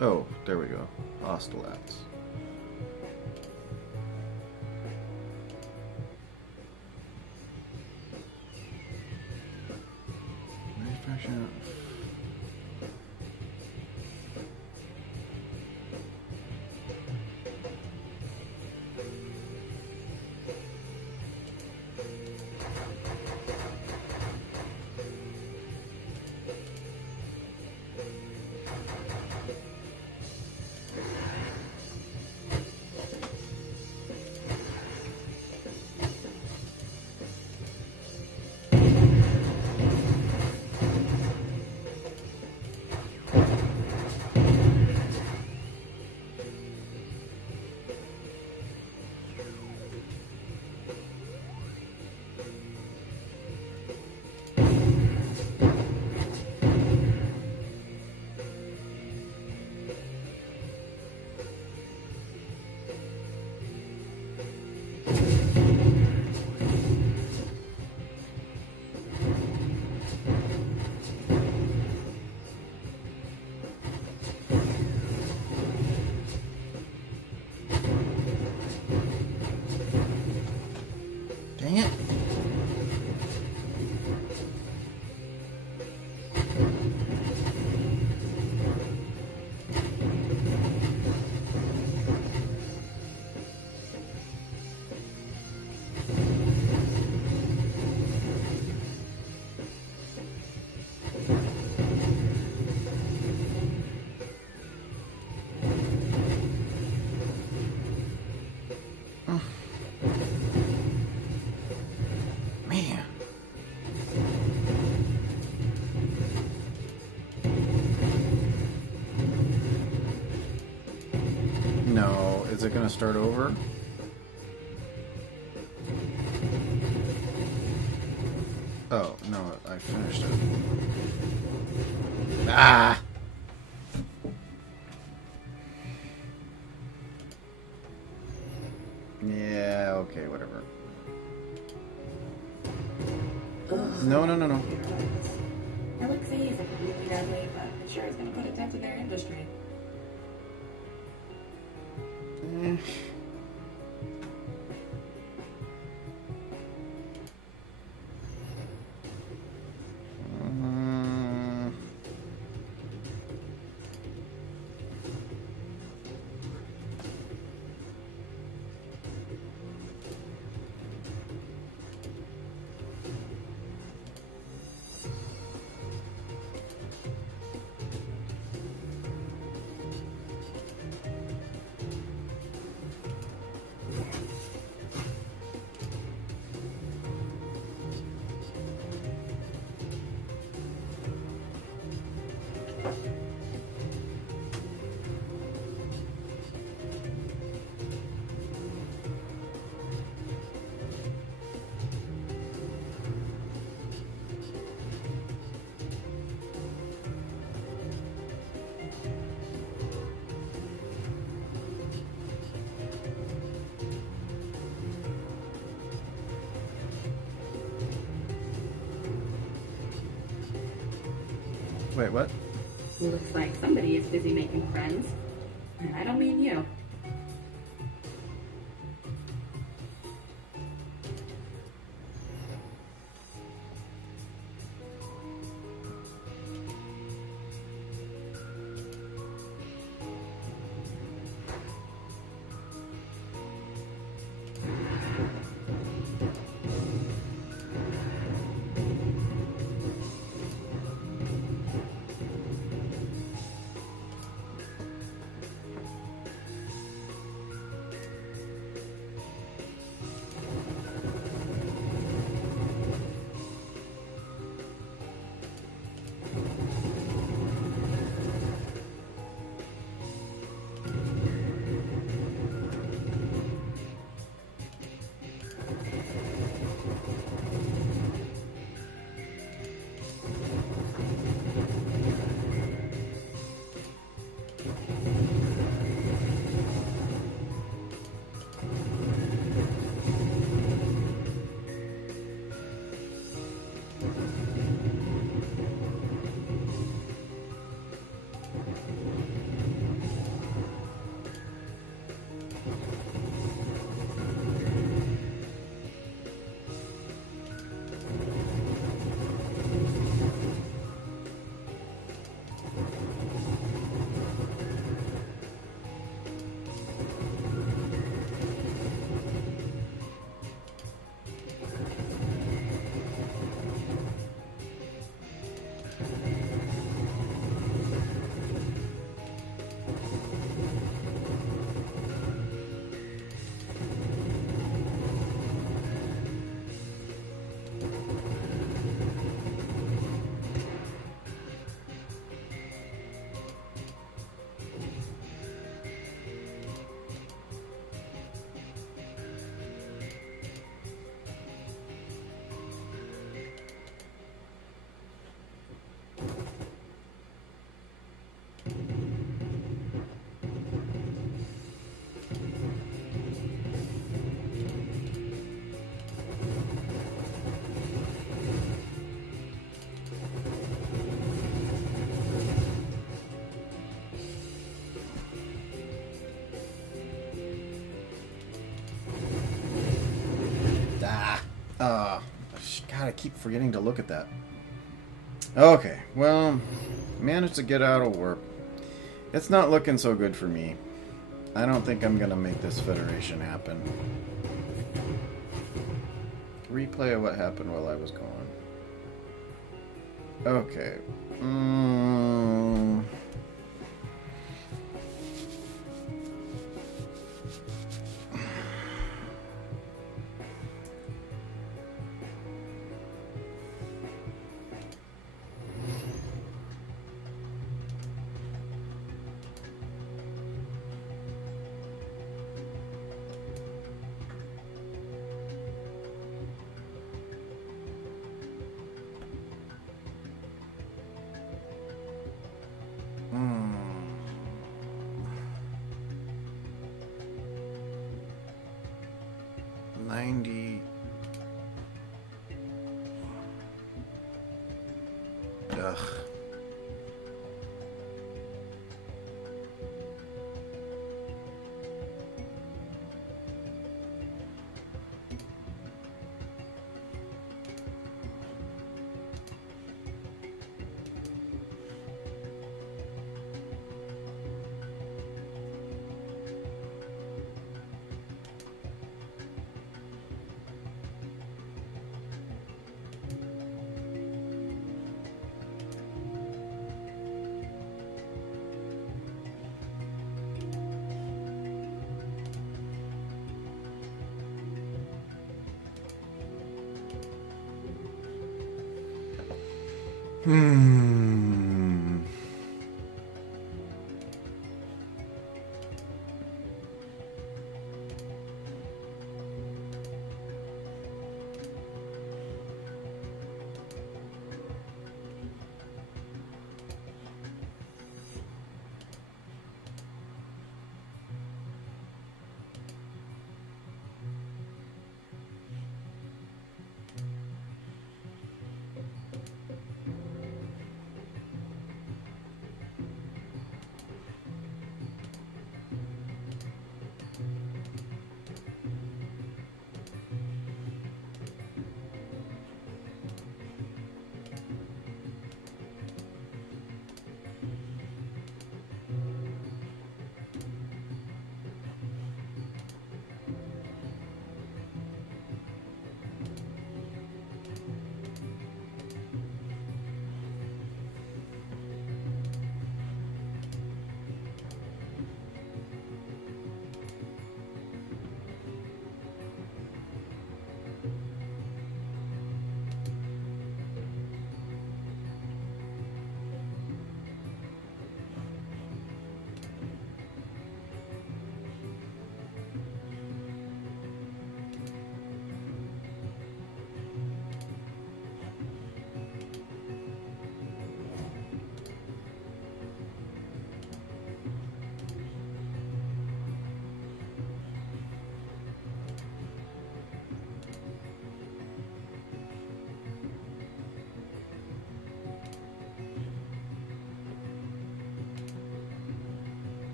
Oh, there we go. Hostile acts. Manufacturing... Dang it. Man. No, is it gonna start over? Oh, no, I finished it. Ah! Yeah, okay, whatever. No. LXA isn't completely deadly, but it sure is going to put a dent in their industry. Eh. Wait, what? Looks like somebody is busy making friends. And I don't mean you. God, I keep forgetting to look at that. Okay, well, managed to get out of warp. It's not looking so good for me. I don't think I'm gonna make this Federation happen. Replay of what happened while I was gone. Okay. Ugh.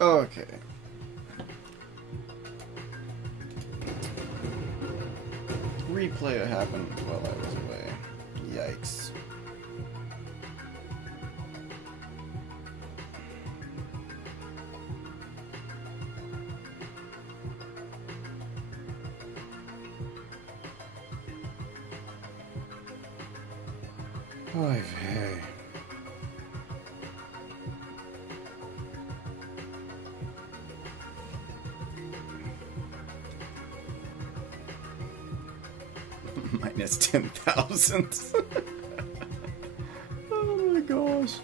Okay. Replay happened while I was away. Yikes. Oy vey. Minus 10,000. Oh my gosh.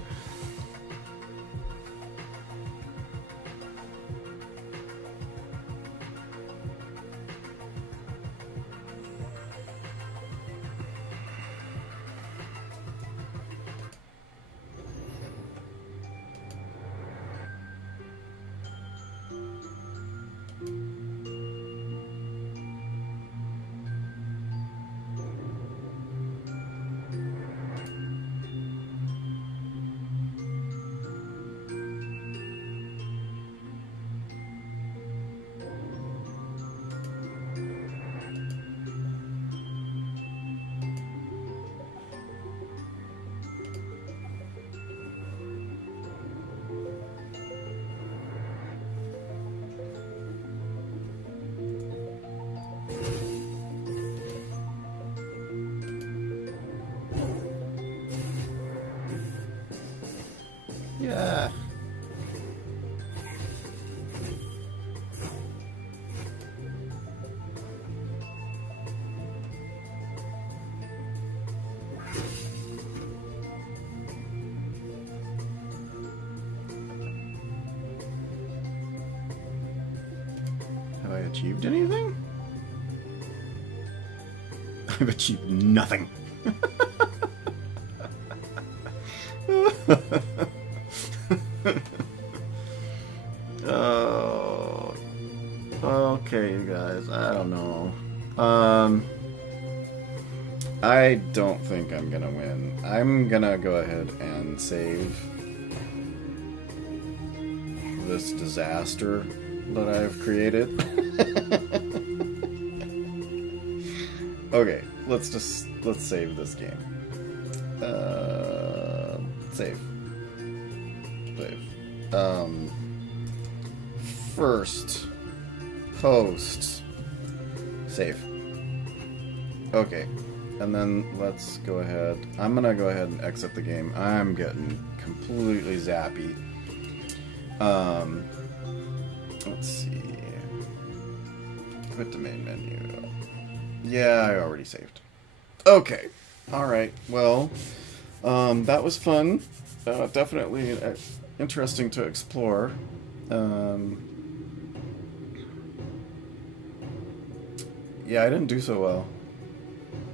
Yeah. Have I achieved anything? I've achieved nothing. Oh, okay, you guys. I don't know. I don't think I'm gonna win. I'm gonna go ahead and save this disaster that I've created. Okay, let's save this game. Save. First post save. Okay, and then let's go ahead. I'm gonna go ahead and exit the game. I'm getting completely zappy. Let's see. Quit the main menu. Yeah, I already saved. Okay. Alright, well, that was fun. Definitely interesting to explore. Yeah, I didn't do so well.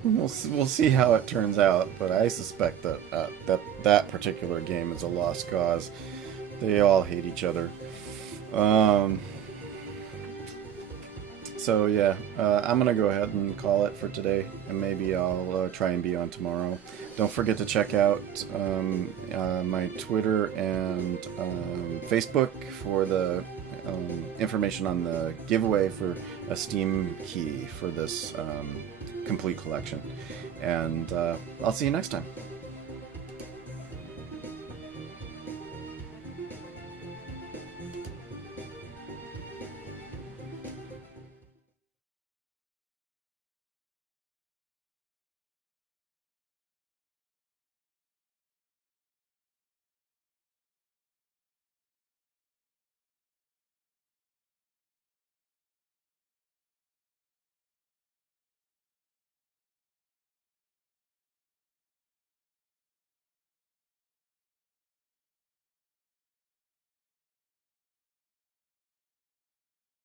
We'll see how it turns out, but I suspect that that particular game is a lost cause. They all hate each other. So yeah, I'm gonna go ahead and call it for today, and maybe I'll try and be on tomorrow. Don't forget to check out my Twitter and Facebook for the information on the giveaway for a Steam key for this complete collection. And I'll see you next time.